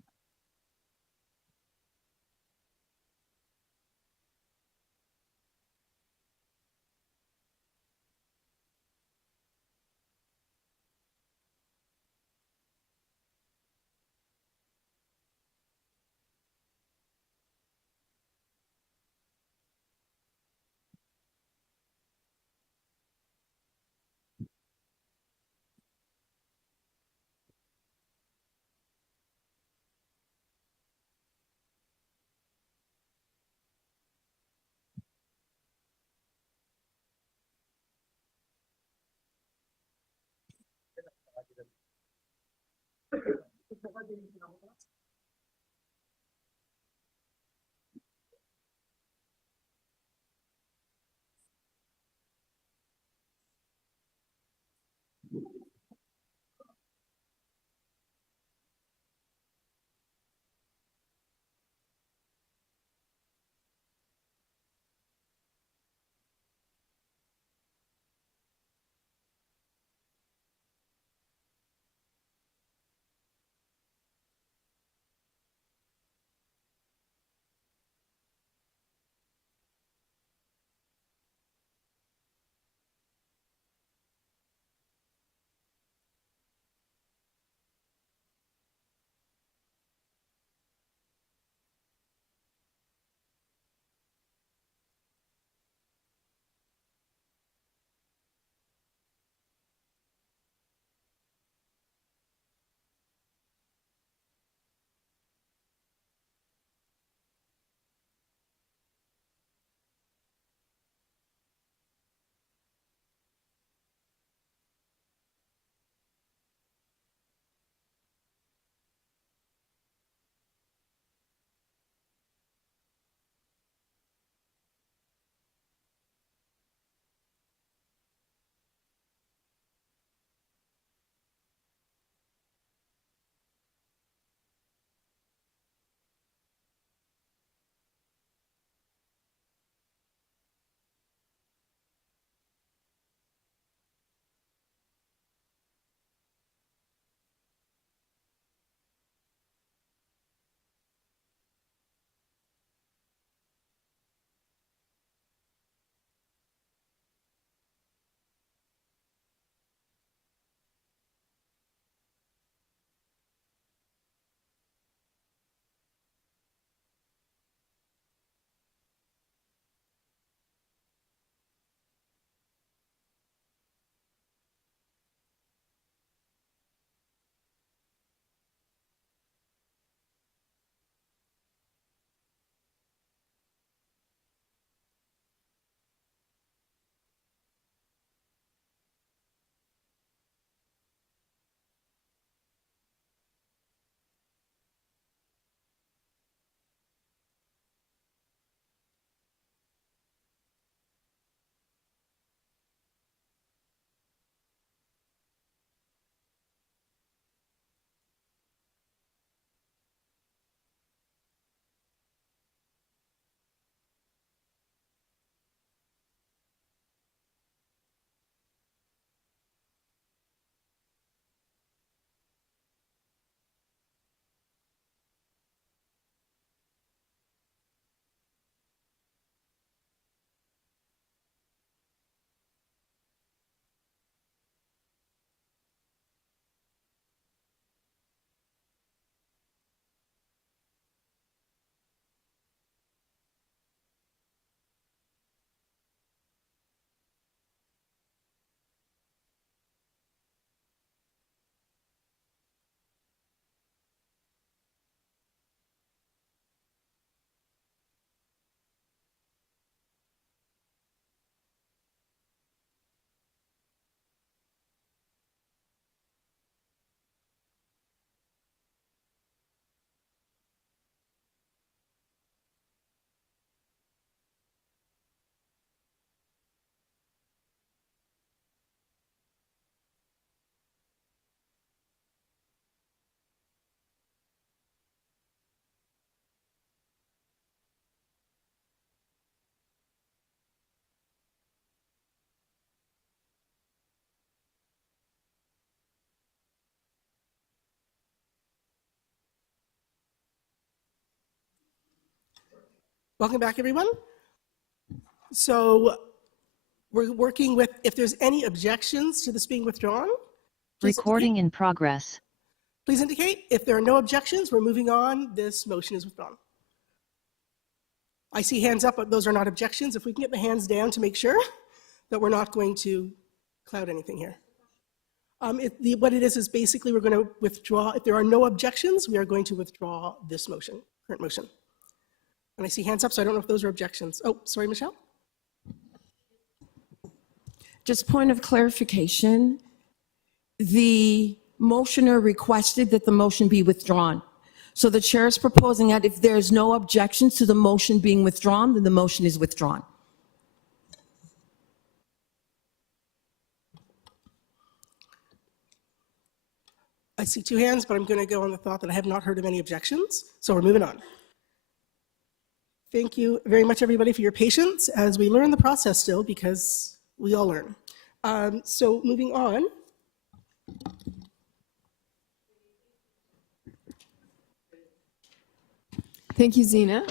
Welcome back, everyone. So we're working with, if there's any objections to this being withdrawn, please Recording in progress. please indicate. If there are no objections, we're moving on. This motion is withdrawn. I see hands up, but those are not objections. If we can get the hands down to make sure that we're not going to cloud anything here. What it is basically we're going to withdraw. If there are no objections, we are going to withdraw this motion, current motion. And I see hands up, so I don't know if those are objections. Oh, sorry, Michelle. Just point of clarification, the motioner requested that the motion be withdrawn. So the chair is proposing that if there's no objections to the motion being withdrawn, then the motion is withdrawn. I see two hands, but I'm going to go on the thought that I have not heard of any objections. So we're moving on. Thank you very much, everybody, for your patience as we learn the process still, because we all learn. So moving on. Thank you, Zena.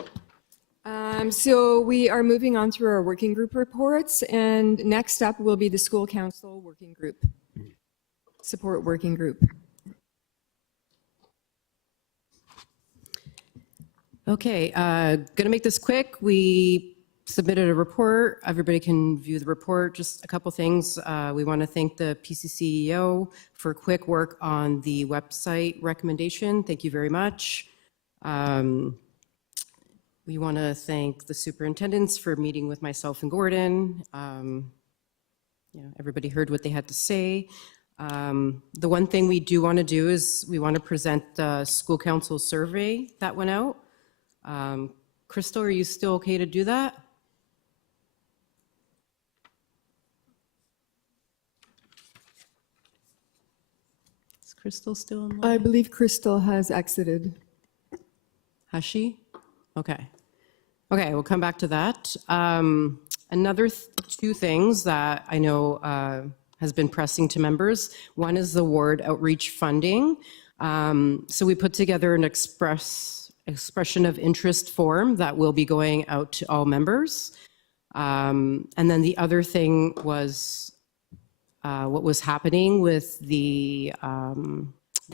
So we are moving on to our working group reports, and next up will be the school council working group, support working group. Okay, going to make this quick. We submitted a report. Everybody can view the report. Just a couple things. We want to thank the PCCEO for quick work on the website recommendation. Thank you very much. We want to thank the superintendents for meeting with myself and Gordon. Everybody heard what they had to say. The one thing we do want to do is we want to present the school council survey that went out. Crystal, are you still okay to do that? Is Crystal still online? I believe Crystal has exited. Has she? Okay. Okay, we'll come back to that. Another two things that I know has been pressing to members. One is the ward outreach funding. So we put together an expression of interest form that will be going out to all members. And then the other thing was what was happening with the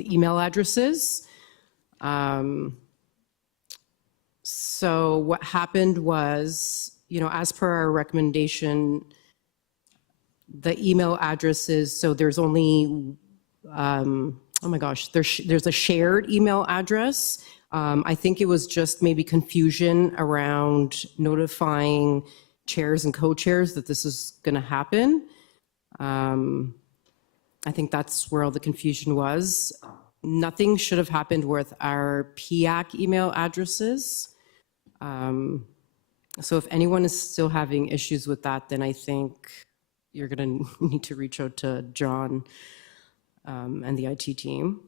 email addresses. So what happened was, as per our recommendation, the email addresses, so there's only, oh my gosh, there's a shared email address. I think it was just maybe confusion around notifying chairs and co-chairs that this is going to happen. I think that's where all the confusion was. Nothing should have happened with our PIAC email addresses. So if anyone is still having issues with that, then I think you're going to need to reach out to John and the IT team,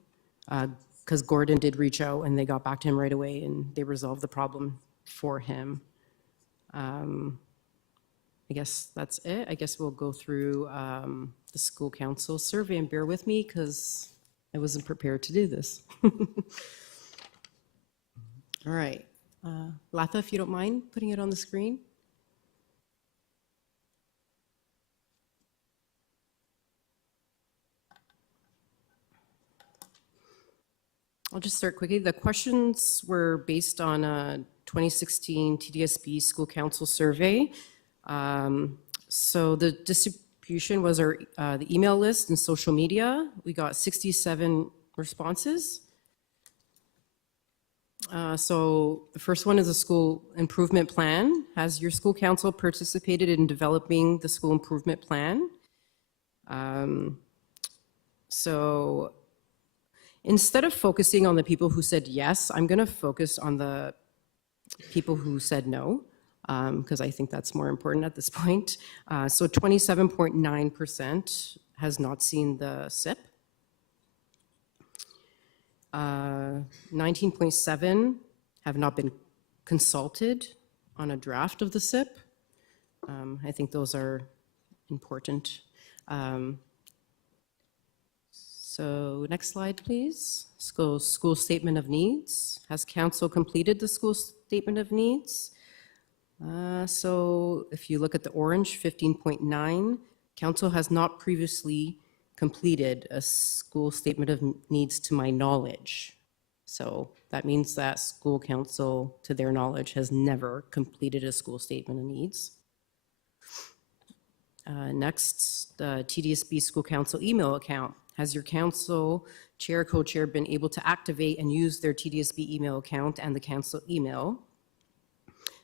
because Gordon did reach out and they got back to him right away and they resolved the problem for him. I guess that's it. I guess we'll go through the school council survey, and bear with me because I wasn't prepared to do this. All right. Latha, if you don't mind putting it on the screen. I'll just start quickly. The questions were based on a 2016 TDSB school council survey. So the distribution was the email list and social media. We got 67 responses. So the first one is a school improvement plan. Has your school council participated in developing the school improvement plan? So instead of focusing on the people who said yes, I'm going to focus on the people who said no, because I think that's more important at this point. So 27.9% has not seen the SIP. 19.7 have not been consulted on a draft of the SIP. I think those are important. So next slide, please. School statement of needs. Has council completed the school statement of needs? So if you look at the orange, 15.9, council has not previously completed a school statement of needs to my knowledge. So that means that school council, to their knowledge, has never completed a school statement of needs. Next, the TDSB school council email account. Has your council chair, co-chair been able to activate and use their TDSB email account and the council email?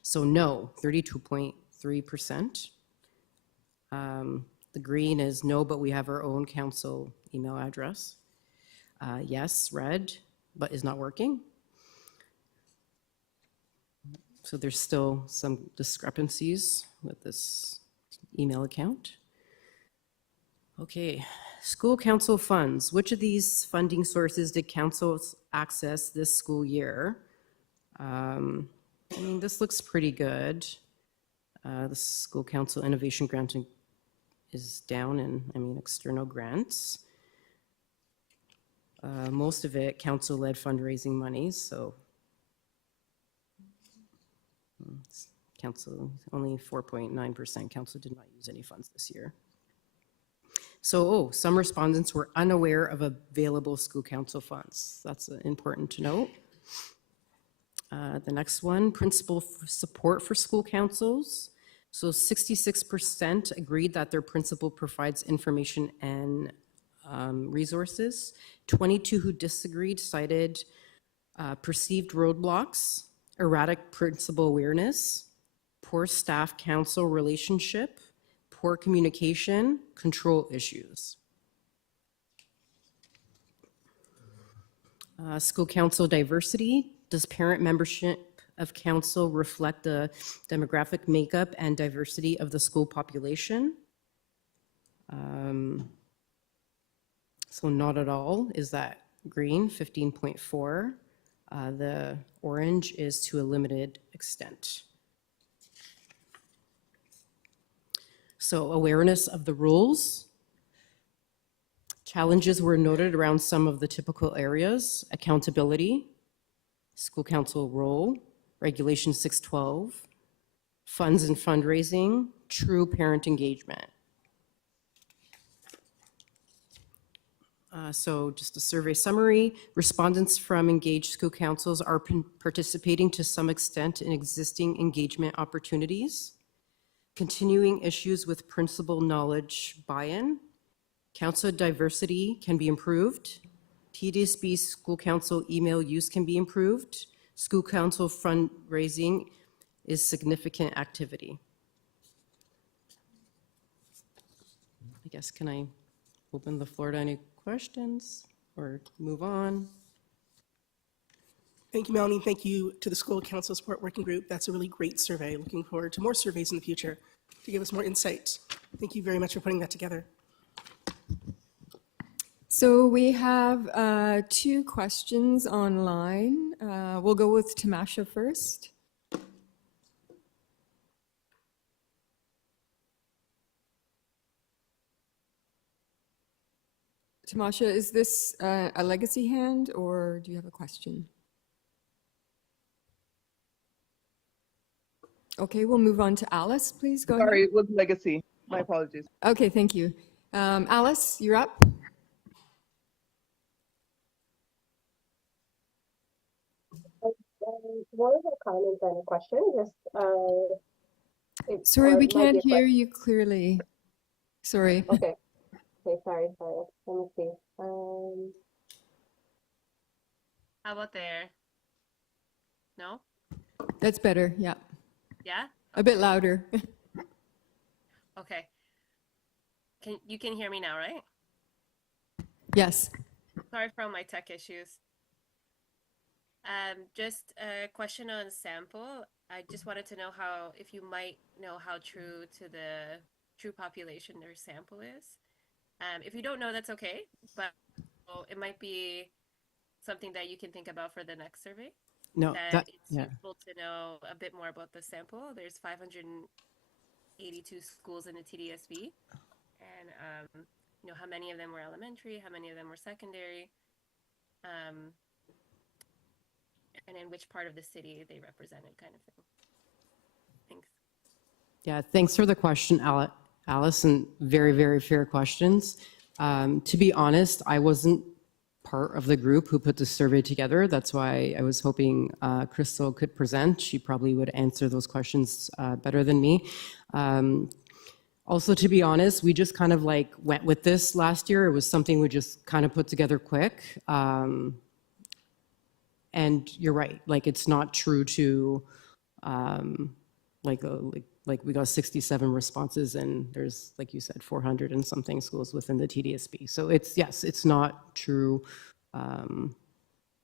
So no, 32.3%. The green is no, but we have our own council email address. Yes, red, but is not working. So there's still some discrepancies with this email account. Okay, school council funds. Which of these funding sources did council access this school year? I mean, this looks pretty good. The school council innovation granting is down in, external grants. Most of it council-led fundraising monies, so council, only 4.9%. Council did not use any funds this year. So, some respondents were unaware of available school council funds. That's important to note. The next one, principal support for school councils. So 66% agreed that their principal provides information and resources. 22 who disagreed cited perceived roadblocks, erratic principal awareness, poor staff-council relationship, poor communication, control issues. School council diversity. Does parent membership of council reflect the demographic makeup and diversity of the school population? So not at all is that green, 15.4. The orange is to a limited extent. So awareness of the rules. Challenges were noted around some of the typical areas: accountability, school council role, Regulation 612, funds and fundraising, true parent engagement. So just a survey summary, respondents from engaged school councils are participating to some extent in existing engagement opportunities, continuing issues with principal knowledge buy-in, council diversity can be improved, TDSB school council email use can be improved, school council fundraising is significant activity. I guess, can I open the floor to any questions or move on? Thank you, Melanie. Thank you to the School Council Support Working Group. That's a really great survey. Looking forward to more surveys in the future to give us more insight. Thank you very much for putting that together. So we have 2 questions online. We'll go with Tamasha first. Tamasha, is this a legacy hand or do you have a question? Okay, we'll move on to Alice, please. Go ahead. Sorry, it was legacy. My apologies. Okay, thank you. Alice, you're up. One of the comments and a question, just Sorry, we can't hear you clearly. Sorry. Okay. Okay, sorry. Let me see. How about there? No? That's better, yeah. Yeah? A bit louder. Okay. You can hear me now, right? Yes. Sorry for all my tech issues. Just a question on sample. I just wanted to know if you might know how true to the true population their sample is. If you don't know, that's okay, but it might be something that you can think about for the next survey. No, It's yeah. useful to know a bit more about the sample. There's 582 schools in the TDSB, and how many of them were elementary, how many of them were secondary, and in which part of the city they represented, kind of thing. Thanks. Yeah, thanks for the question, Alice, and very, very fair questions. To be honest, I wasn't part of the group who put the survey together. That's why I was hoping Crystal could present. She probably would answer those questions better than me. Also, to be honest, we just kind of like went with this last year. It was something we just kind of put together quick. And you're right, like it's not true to like we got 67 responses and there's, like you said, 400 and something schools within the TDSB. So it's, yes, it's not true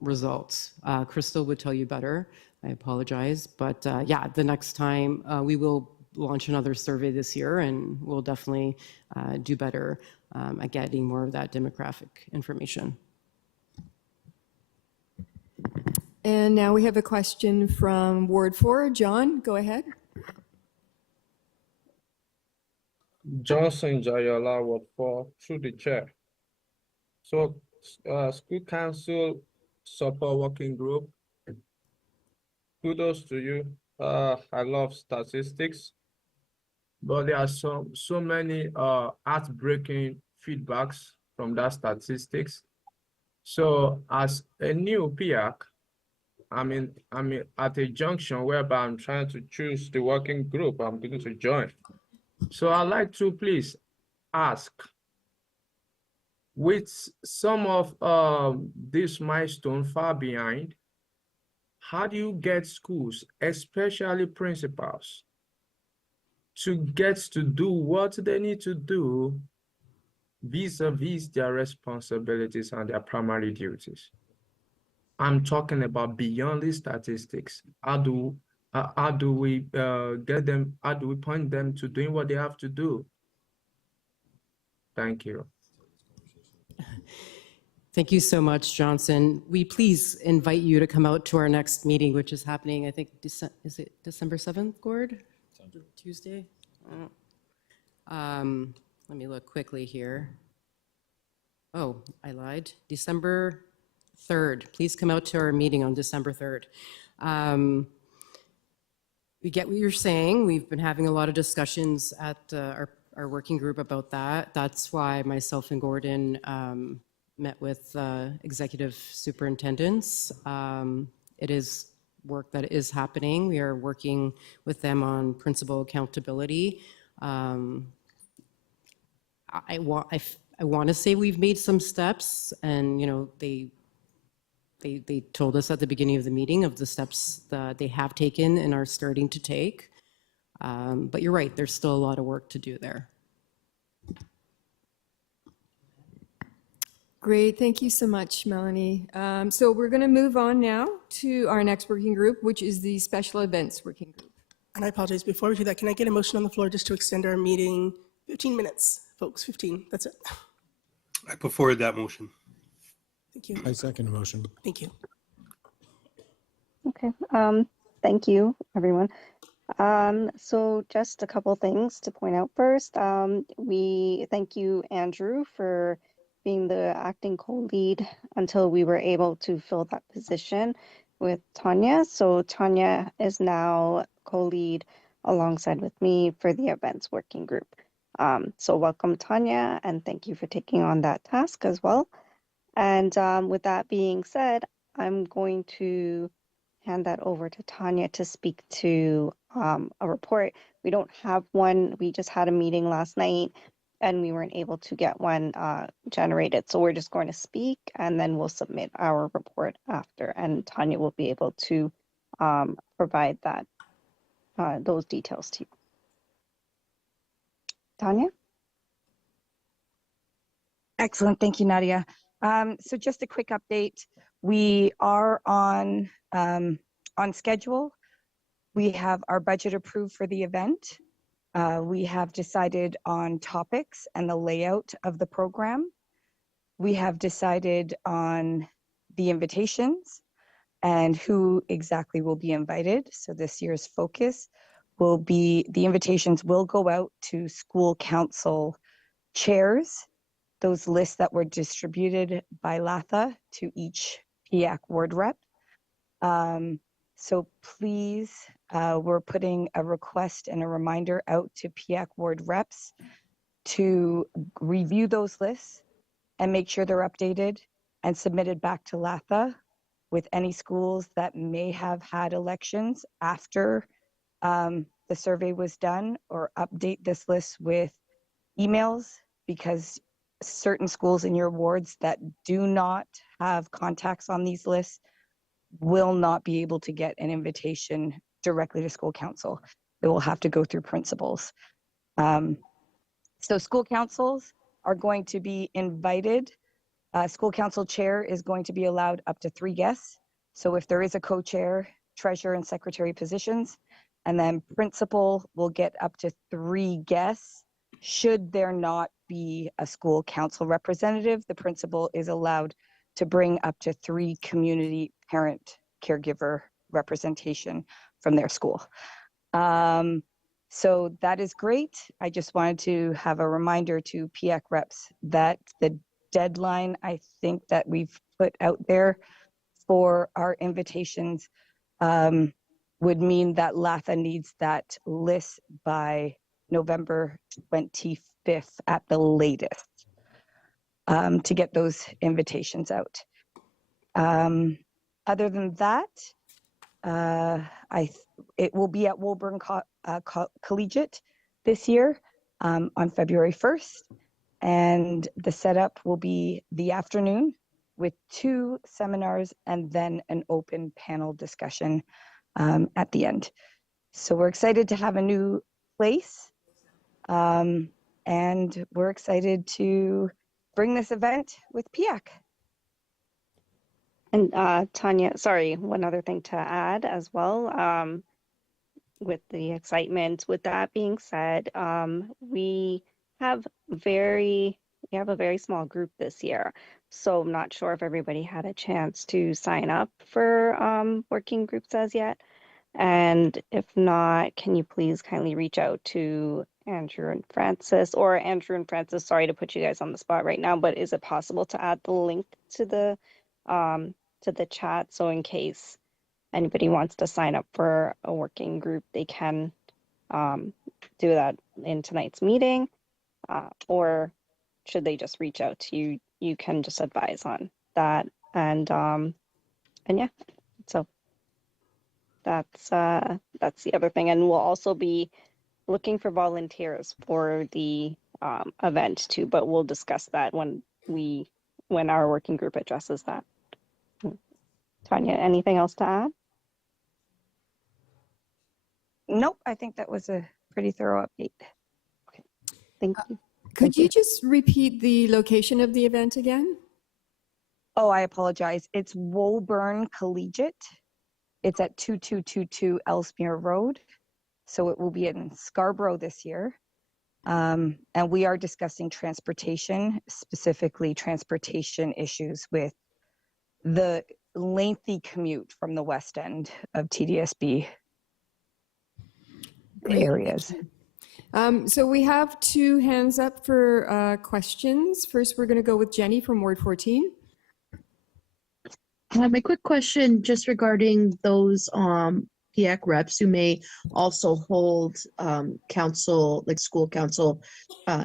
results. Crystal would tell you better. I apologize. But yeah, the next time we will launch another survey this year and we'll definitely do better at getting more of that demographic information. And now we have a question from Ward 4. John, go ahead. Johnson Jayola, Ward 4, through the chair. So, school council support working group, kudos to you. I love statistics, but there are so many heartbreaking feedbacks from that statistics. So, as a new PIAC, I mean, at a junction whereby I'm trying to choose the working group I'm going to join. So I'd like to please ask, with some of this milestone far behind, how do you get schools, especially principals, to get to do what they need to do vis-a-vis their responsibilities and their primary duties? I'm talking about beyond the statistics. How do we get them? How do we point them to doing what they have to do? Thank you. Thank you so much, Johnson. We please invite you to come out to our next meeting, which is happening, I think, is it December 7th, Gord? Tuesday? Let me look quickly here. Oh, I lied. December 3rd. Please come out to our meeting on December 3rd. We get what you're saying. We've been having a lot of discussions at our working group about that. That's why myself and Gordon met with executive superintendents. It is work that is happening. We are working with them on principal accountability. I want to say we've made some steps, and you know they told us at the beginning of the meeting of the steps that they have taken and are starting to take. But you're right, there's still a lot of work to do there. Great, thank you so much, Melanie. So we're going to move on now to our next working group, which is the Special Events Working Group. And I apologize, before we do that, can I get a motion on the floor just to extend our meeting 15 minutes, folks, 15, that's it. I put forward that motion. Thank you. I second the motion. Thank you. Okay, thank you, everyone. So just a couple things to point out first. We thank you, Andrew, for being the acting co-lead until we were able to fill that position with Tanya. So Tanya is now co-lead alongside with me for the events working group. So welcome, Tanya, and thank you for taking on that task as well. And with that being said, I'm going to hand that over to Tanya to speak to a report. We don't have one. We just had a meeting last night and we weren't able to get one generated. So we're just going to speak and then we'll submit our report after, and Tanya will be able to provide that those details to you. Tanya? Excellent. Thank you, Nadia. So just a quick update. We are on schedule. We have our budget approved for the event. We have decided on topics and the layout of the program. We have decided on the invitations and who exactly will be invited. So this year's focus will be, the invitations will go out to school council chairs, those lists that were distributed by LATHA to each PIAC ward rep. So please, we're putting a request and a reminder out to PIAC ward reps to review those lists and make sure they're updated and submitted back to LATHA with any schools that may have had elections after the survey was done, or update this list with emails, because certain schools in your wards that do not have contacts on these lists will not be able to get an invitation directly to school council. They will have to go through principals. So school councils are going to be invited. School council chair is going to be allowed up to 3 guests. So if there is a co-chair, treasurer and secretary positions, and then principal will get up to 3 guests. Should there not be a school council representative, the principal is allowed to bring up to 3 community parent caregiver representation from their school. So that is great. I just wanted to have a reminder to PIAC reps that the deadline I think that we've put out there for our invitations would mean that LATHA needs that list by November 25th at the latest to get those invitations out. Other than that, it will be at Woburn Collegiate this year on February 1st. And the setup will be the afternoon with 2 seminars and then an open panel discussion at the end. So we're excited to have a new place. And we're excited to bring this event with PIAC. And Tanya, sorry, one other thing to add as well, with the excitement. With that being said, we have a very small group this year. So I'm not sure if everybody had a chance to sign up for working groups as yet. And if not, can you please kindly reach out to Andrew and Francis, or Andrew and Francis, sorry to put you guys on the spot right now, but is it possible to add the link to the chat, so in case anybody wants to sign up for a working group, they can do that in tonight's meeting, or should they just reach out to you? You can just advise on that, and yeah, so that's the other thing. And we'll also be looking for volunteers for the event too, but we'll discuss that when our working group addresses that. Tanya, anything else to add? Nope, I think that was a pretty thorough update. Okay, thank you. Could you just repeat the location of the event again? Oh, I apologize. It's Woburn Collegiate. It's at 2222 Ellesmere Road. So it will be in Scarborough this year. And we are discussing transportation, specifically transportation issues with the lengthy commute from the west end of TDSB areas. So we have 2 hands up for questions. First, we're going to go with Jenny from Ward 14. A quick question just regarding those PIAC reps who may also hold council, like school council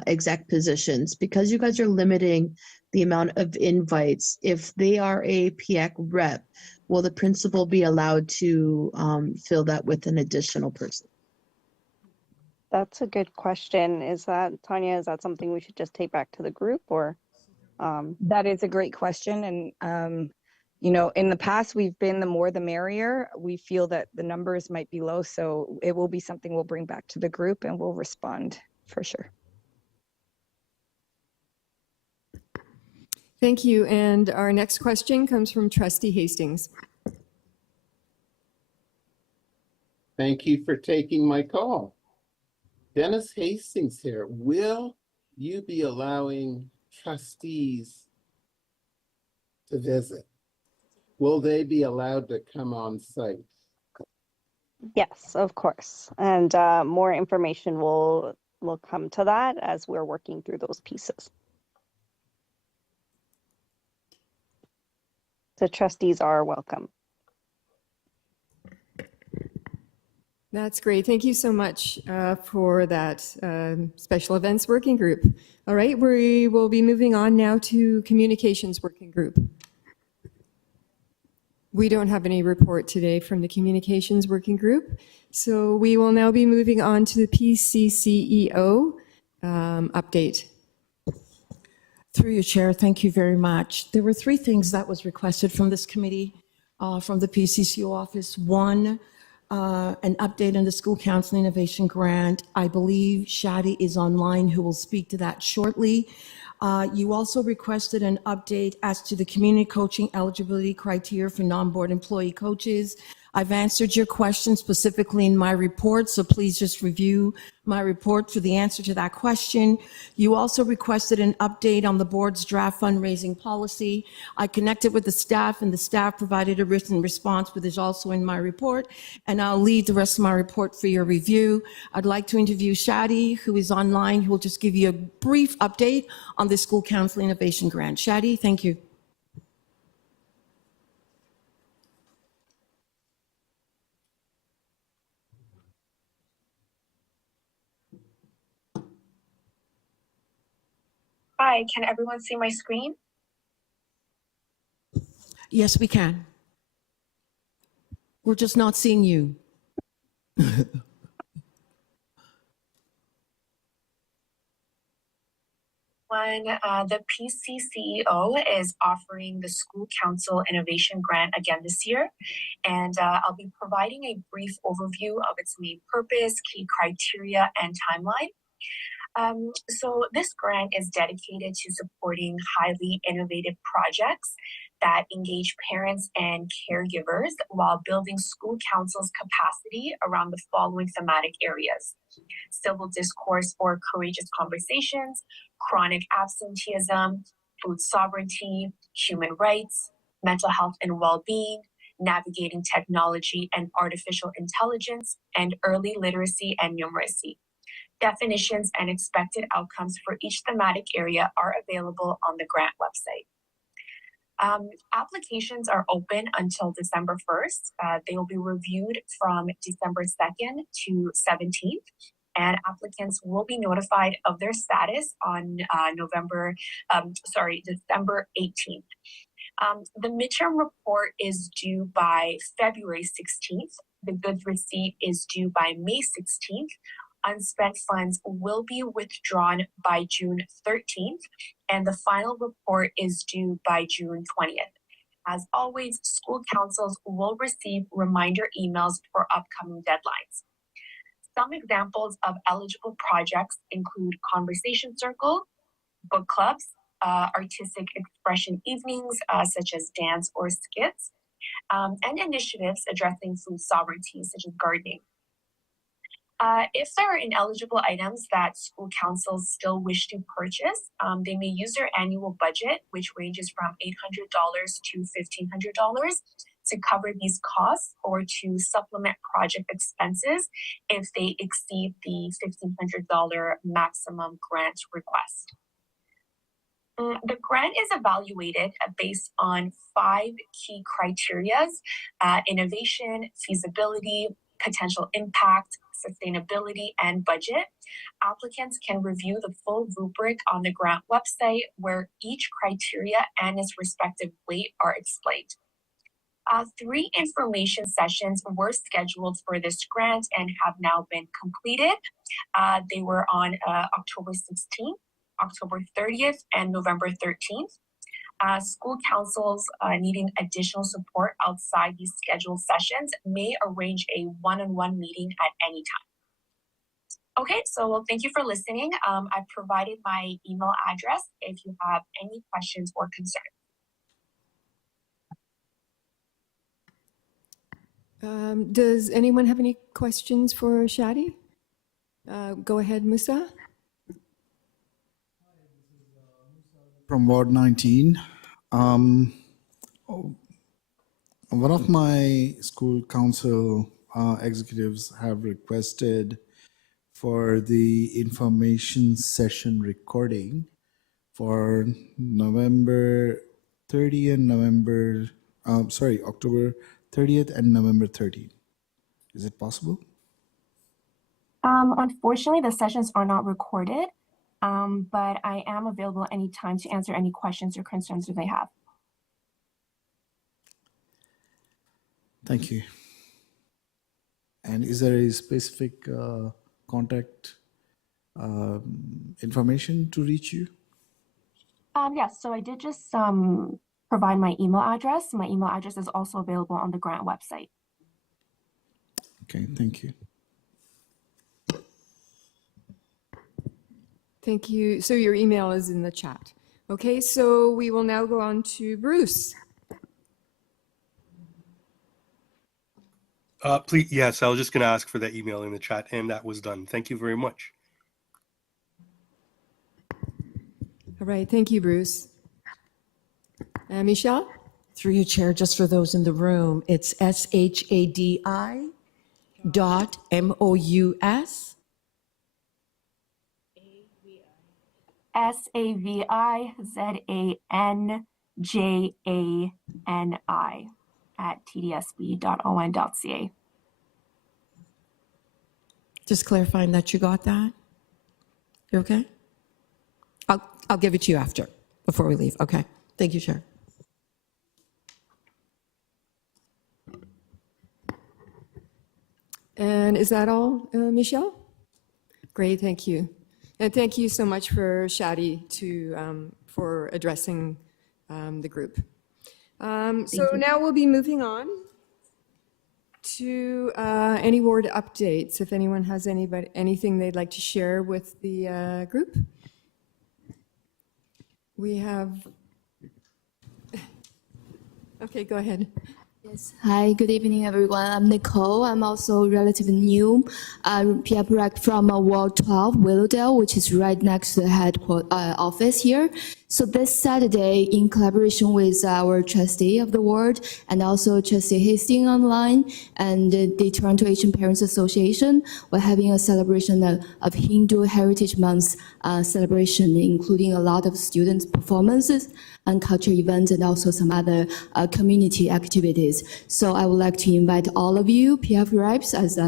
exec positions, because you guys are limiting the amount of invites. If they are a PIAC rep, will the principal be allowed to fill that with an additional person? That's a good question. Is that, Tanya, is that something we should just take back to the group, or? That is a great question. And, you know, in the past, we've been the more the merrier. We feel that the numbers might be low, so it will be something we'll bring back to the group and we'll respond for sure. Thank you. And our next question comes from Trustee Hastings. Thank you for taking my call. Dennis Hastings here. Will you be allowing trustees to visit? Will they be allowed to come on site? Yes, of course. And more information will come to that as we're working through those pieces. The trustees are welcome. That's great. Thank you so much for that special events working group. All right, we will be moving on now to communications working group. We don't have any report today from the communications working group. So we will now be moving on to the PCCEO update. Through your chair, thank you very much. There were three things that was requested from this committee, from the PCCO office. One, an update on the School Council Innovation Grant. I believe Shadi is online, who will speak to that shortly. You also requested an update as to the community coaching eligibility criteria for non-board employee coaches. I've answered your question specifically in my report, so please just review my report for the answer to that question. You also requested an update on the board's draft fundraising policy. I connected with the staff, and the staff provided a written response, which is also in my report, and I'll leave the rest of my report for your review. I'd like to interview Shadi, who is online, who will just give you a brief update on the School Council Innovation Grant. Shadi, thank you. Hi, can everyone see my screen? Yes, we can. We're just not seeing you. The PCCEO is offering the School Council Innovation Grant again this year, and I'll be providing a brief overview of its main purpose, key criteria, and timeline. So this grant is dedicated to supporting highly innovative projects that engage parents and caregivers while building school council's capacity around the following thematic areas: civil discourse for courageous conversations, chronic absenteeism, food sovereignty, human rights, mental health and well-being, navigating technology and artificial intelligence, and early literacy and numeracy. Definitions and expected outcomes for each thematic area are available on the grant website. Applications are open until December 1st. They will be reviewed from December 2nd to 17th, and applicants will be notified of their status on December 18th. The midterm report is due by February 16th. The goods receipt is due by May 16th. Unspent funds will be withdrawn by June 13th, and the final report is due by June 20th. As always, school councils will receive reminder emails for upcoming deadlines. Some examples of eligible projects include conversation circle, book clubs, artistic expression evenings, such as dance or skits, and initiatives addressing food sovereignty, such as gardening. If there are ineligible items that school councils still wish to purchase, they may use their annual budget, which ranges from $800 to $1,500, to cover these costs or to supplement project expenses if they exceed the $1,500 maximum grant request. The grant is evaluated based on 5 key criteria: innovation, feasibility, potential impact, sustainability, and budget. Applicants can review the full rubric on the grant website, where each criteria and its respective weight are explained. 3 information sessions were scheduled for this grant and have now been completed. They were on October 16th, October 30th, and November 13th. School councils needing additional support outside these scheduled sessions may arrange a one-on-one meeting at any time. Okay, so thank you for listening. I've provided my email address if you have any questions or concerns. Does anyone have any questions for Shadi? Go ahead, Musa. From Ward 19. One of my school council executives have requested for the information session recording for November 30th and October 30th and November 13th. Is it possible? Unfortunately, the sessions are not recorded, but I am available anytime to answer any questions or concerns you may have. Thank you. And is there a specific contact information to reach you? Yes, so I did just provide my email address. My email address is also available on the grant website. Okay, thank you. Thank you. So your email is in the chat. Okay, so we will now go on to Bruce. Please, yes, I was just going to ask for that email in the chat, and that was done. Thank you very much. All right, thank you, Bruce. Michelle? Through you, Chair, just for those in the room, it's SHADI.MOUS. SAVIZANJANI at TDSB.on.ca. Just clarifying that you got that. You okay? I'll give it to you after, before we leave. Okay. Thank you, Chair. And is that all, Michelle? Great, thank you. And thank you so much for Shadi for addressing the group. So now we'll be moving on to any ward updates. If anyone has anything they'd like to share with the group. We have, okay, go ahead. Yes. Hi, good evening, everyone. I'm Nicole. I'm also relatively new PF Rec from Ward 12, Willowdale, which is right next to the office here. So this Saturday, in collaboration with our trustee of the ward and also Trustee Hastings online and the Toronto Asian Parents Association, we're having a celebration of Hindu Heritage Month celebration, including a lot of student performances and cultural events and also some other community activities. So I would like to invite all of you, PF reps, as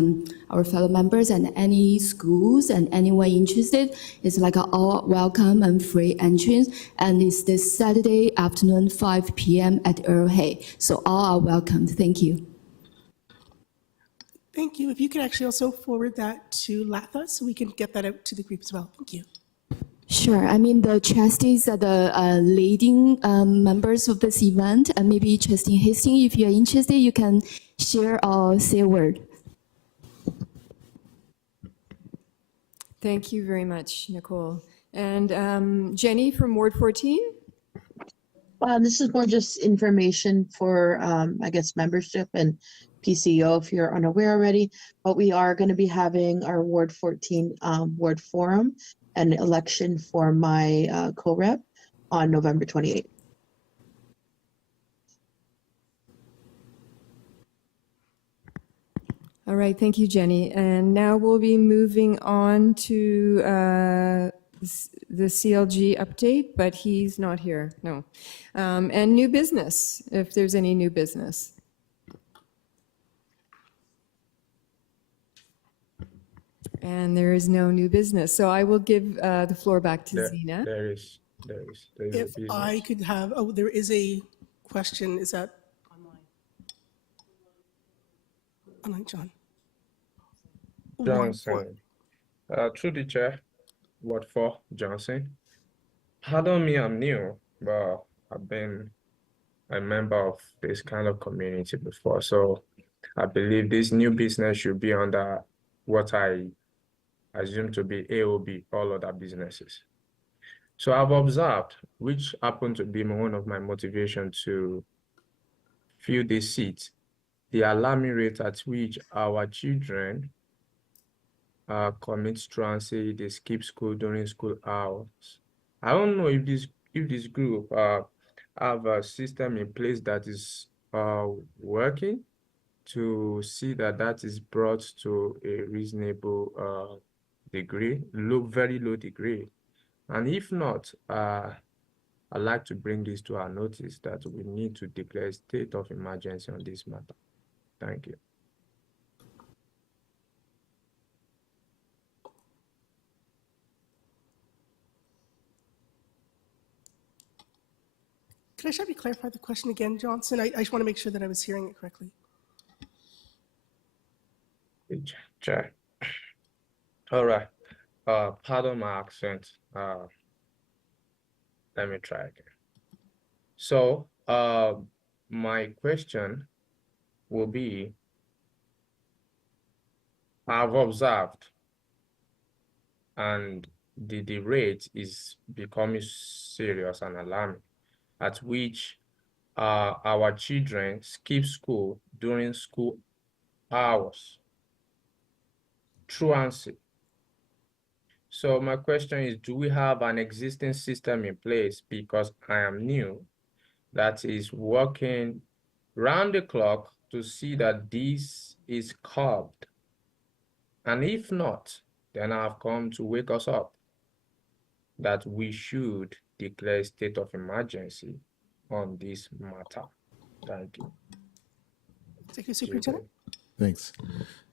our fellow members and any schools and anyone interested. It's like an all welcome and free entrance. And it's this Saturday afternoon, 5 p.m. at Earl Hay. So all are welcomed. Thank you. Thank you. If you could actually also forward that to Latha so we can get that out to the group as well. Thank you. Sure. I mean, the trustees are the leading members of this event, and maybe Trustee Hastings, if you're interested, you can share or say a word. Thank you very much, Nicole. And Jenny from Ward 14? This is more just information for, I guess, membership and PCO if you're unaware already, but we are going to be having our Ward 14 Ward Forum and election for my co-rep on November 28th. All right, thank you, Jenny. And now we'll be moving on to the CLG update, but he's not here, no. And new business, if there's any new business. And there is no new business. So I will give the floor back to Zina. There is If I could have, oh, there is a question. Is that online, John? Johnson. Through the chair, Ward 4, Johnson. Pardon me, I'm new, but I've been a member of this kind of community before. So I believe this new business should be under what I assume to be AOB, all other businesses. So I've observed, which happened to be one of my motivation to fill this seat, the alarming rate at which our children commit truancy, they skip school during school hours. I don't know if this group have a system in place that is working to see that is brought to a reasonable degree, very low degree. And if not, I'd like to bring this to our notice that we need to declare a state of emergency on this matter. Thank you. Could I just have you clarify the question again, Johnson? I just want to make sure that I was hearing it correctly. Check. All right. Pardon my accent. Let me try again. So, my question will be, I've observed, and the rate is becoming serious and alarming, at which our children skip school during school hours. Truancy. So my question is, do we have an existing system in place, because I am new, that is working round the clock to see that this is curbed? And if not, then I've come to wake us up that we should declare a state of emergency on this matter. Thank you. Thank you, Superintendent. Thanks.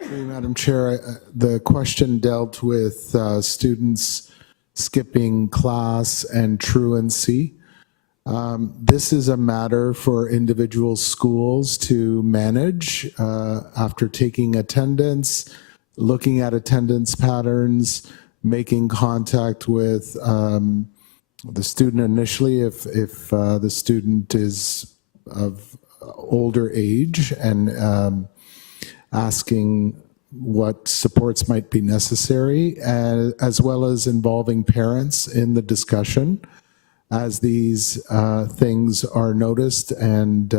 Through you, Madam Chair, the question dealt with students skipping class and truancy. This is a matter for individual schools to manage after taking attendance, looking at attendance patterns, making contact with the student initially if the student is of older age, and asking what supports might be necessary, as well as involving parents in the discussion as these things are noticed and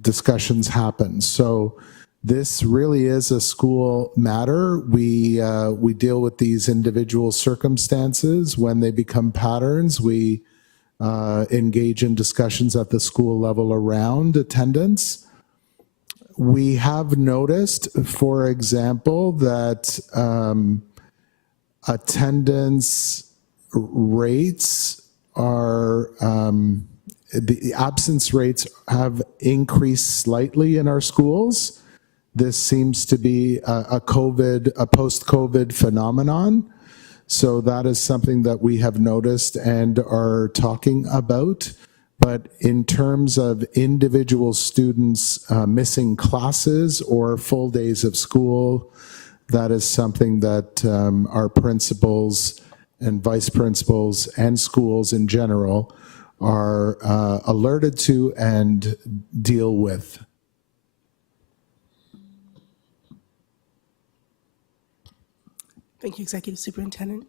discussions happen. So this really is a school matter. We deal with these individual circumstances. When they become patterns, we engage in discussions at the school level around attendance. We have noticed, for example, that attendance rates are, the absence rates have increased slightly in our schools. This seems to be a post-COVID phenomenon. So that is something that we have noticed and are talking about. But in terms of individual students missing classes or full days of school, that is something that our principals and vice principals and schools in general are alerted to and deal with. Thank you, Executive Superintendent.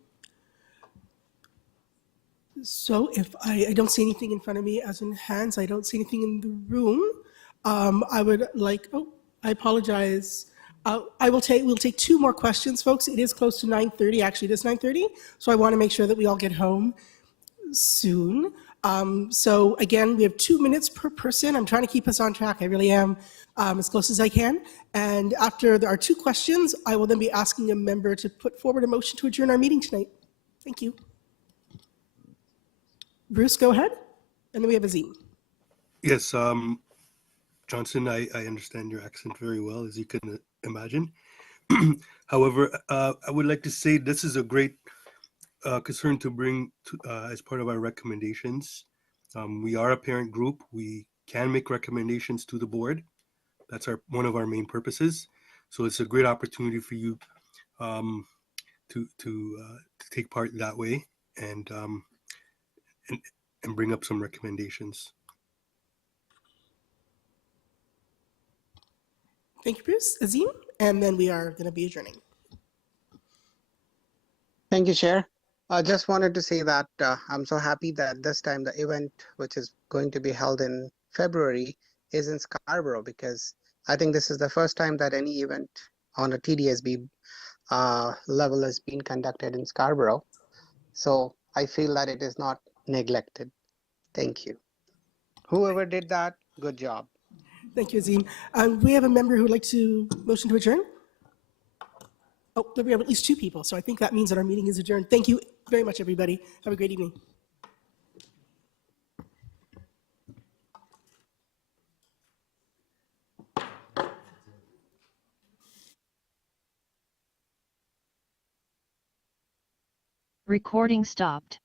So if I don't see anything in front of me as in hands, I don't see anything in the room. I would like, I apologize. We'll take two more questions, folks. It is close to 9:30, actually it is 9:30. So I want to make sure that we all get home soon. So again, we have 2 minutes per person. I'm trying to keep us on track. I really am, as close as I can. And after there are two questions, I will then be asking a member to put forward a motion to adjourn our meeting tonight. Thank you. Bruce, go ahead. And then we have Azim. Yes, Johnson, I understand your accent very well, as you can imagine. However, I would like to say this is a great concern to bring to, as part of our recommendations. We are a parent group. We can make recommendations to the board. That's one of our main purposes. So it's a great opportunity for you to take part that way and bring up some recommendations. Thank you, Bruce. Azim, and then we are going to be adjourning. Thank you, Chair. I just wanted to say that I'm so happy that this time the event, which is going to be held in February, is in Scarborough, because I think this is the first time that any event on a TDSB level has been conducted in Scarborough. So I feel that it is not neglected. Thank you. Whoever did that, good job. Thank you, Azim. We have a member who would like to motion to adjourn. Oh, we have at least two people, so I think that means that our meeting is adjourned. Thank you very much, everybody. Have a great evening. Recording stopped.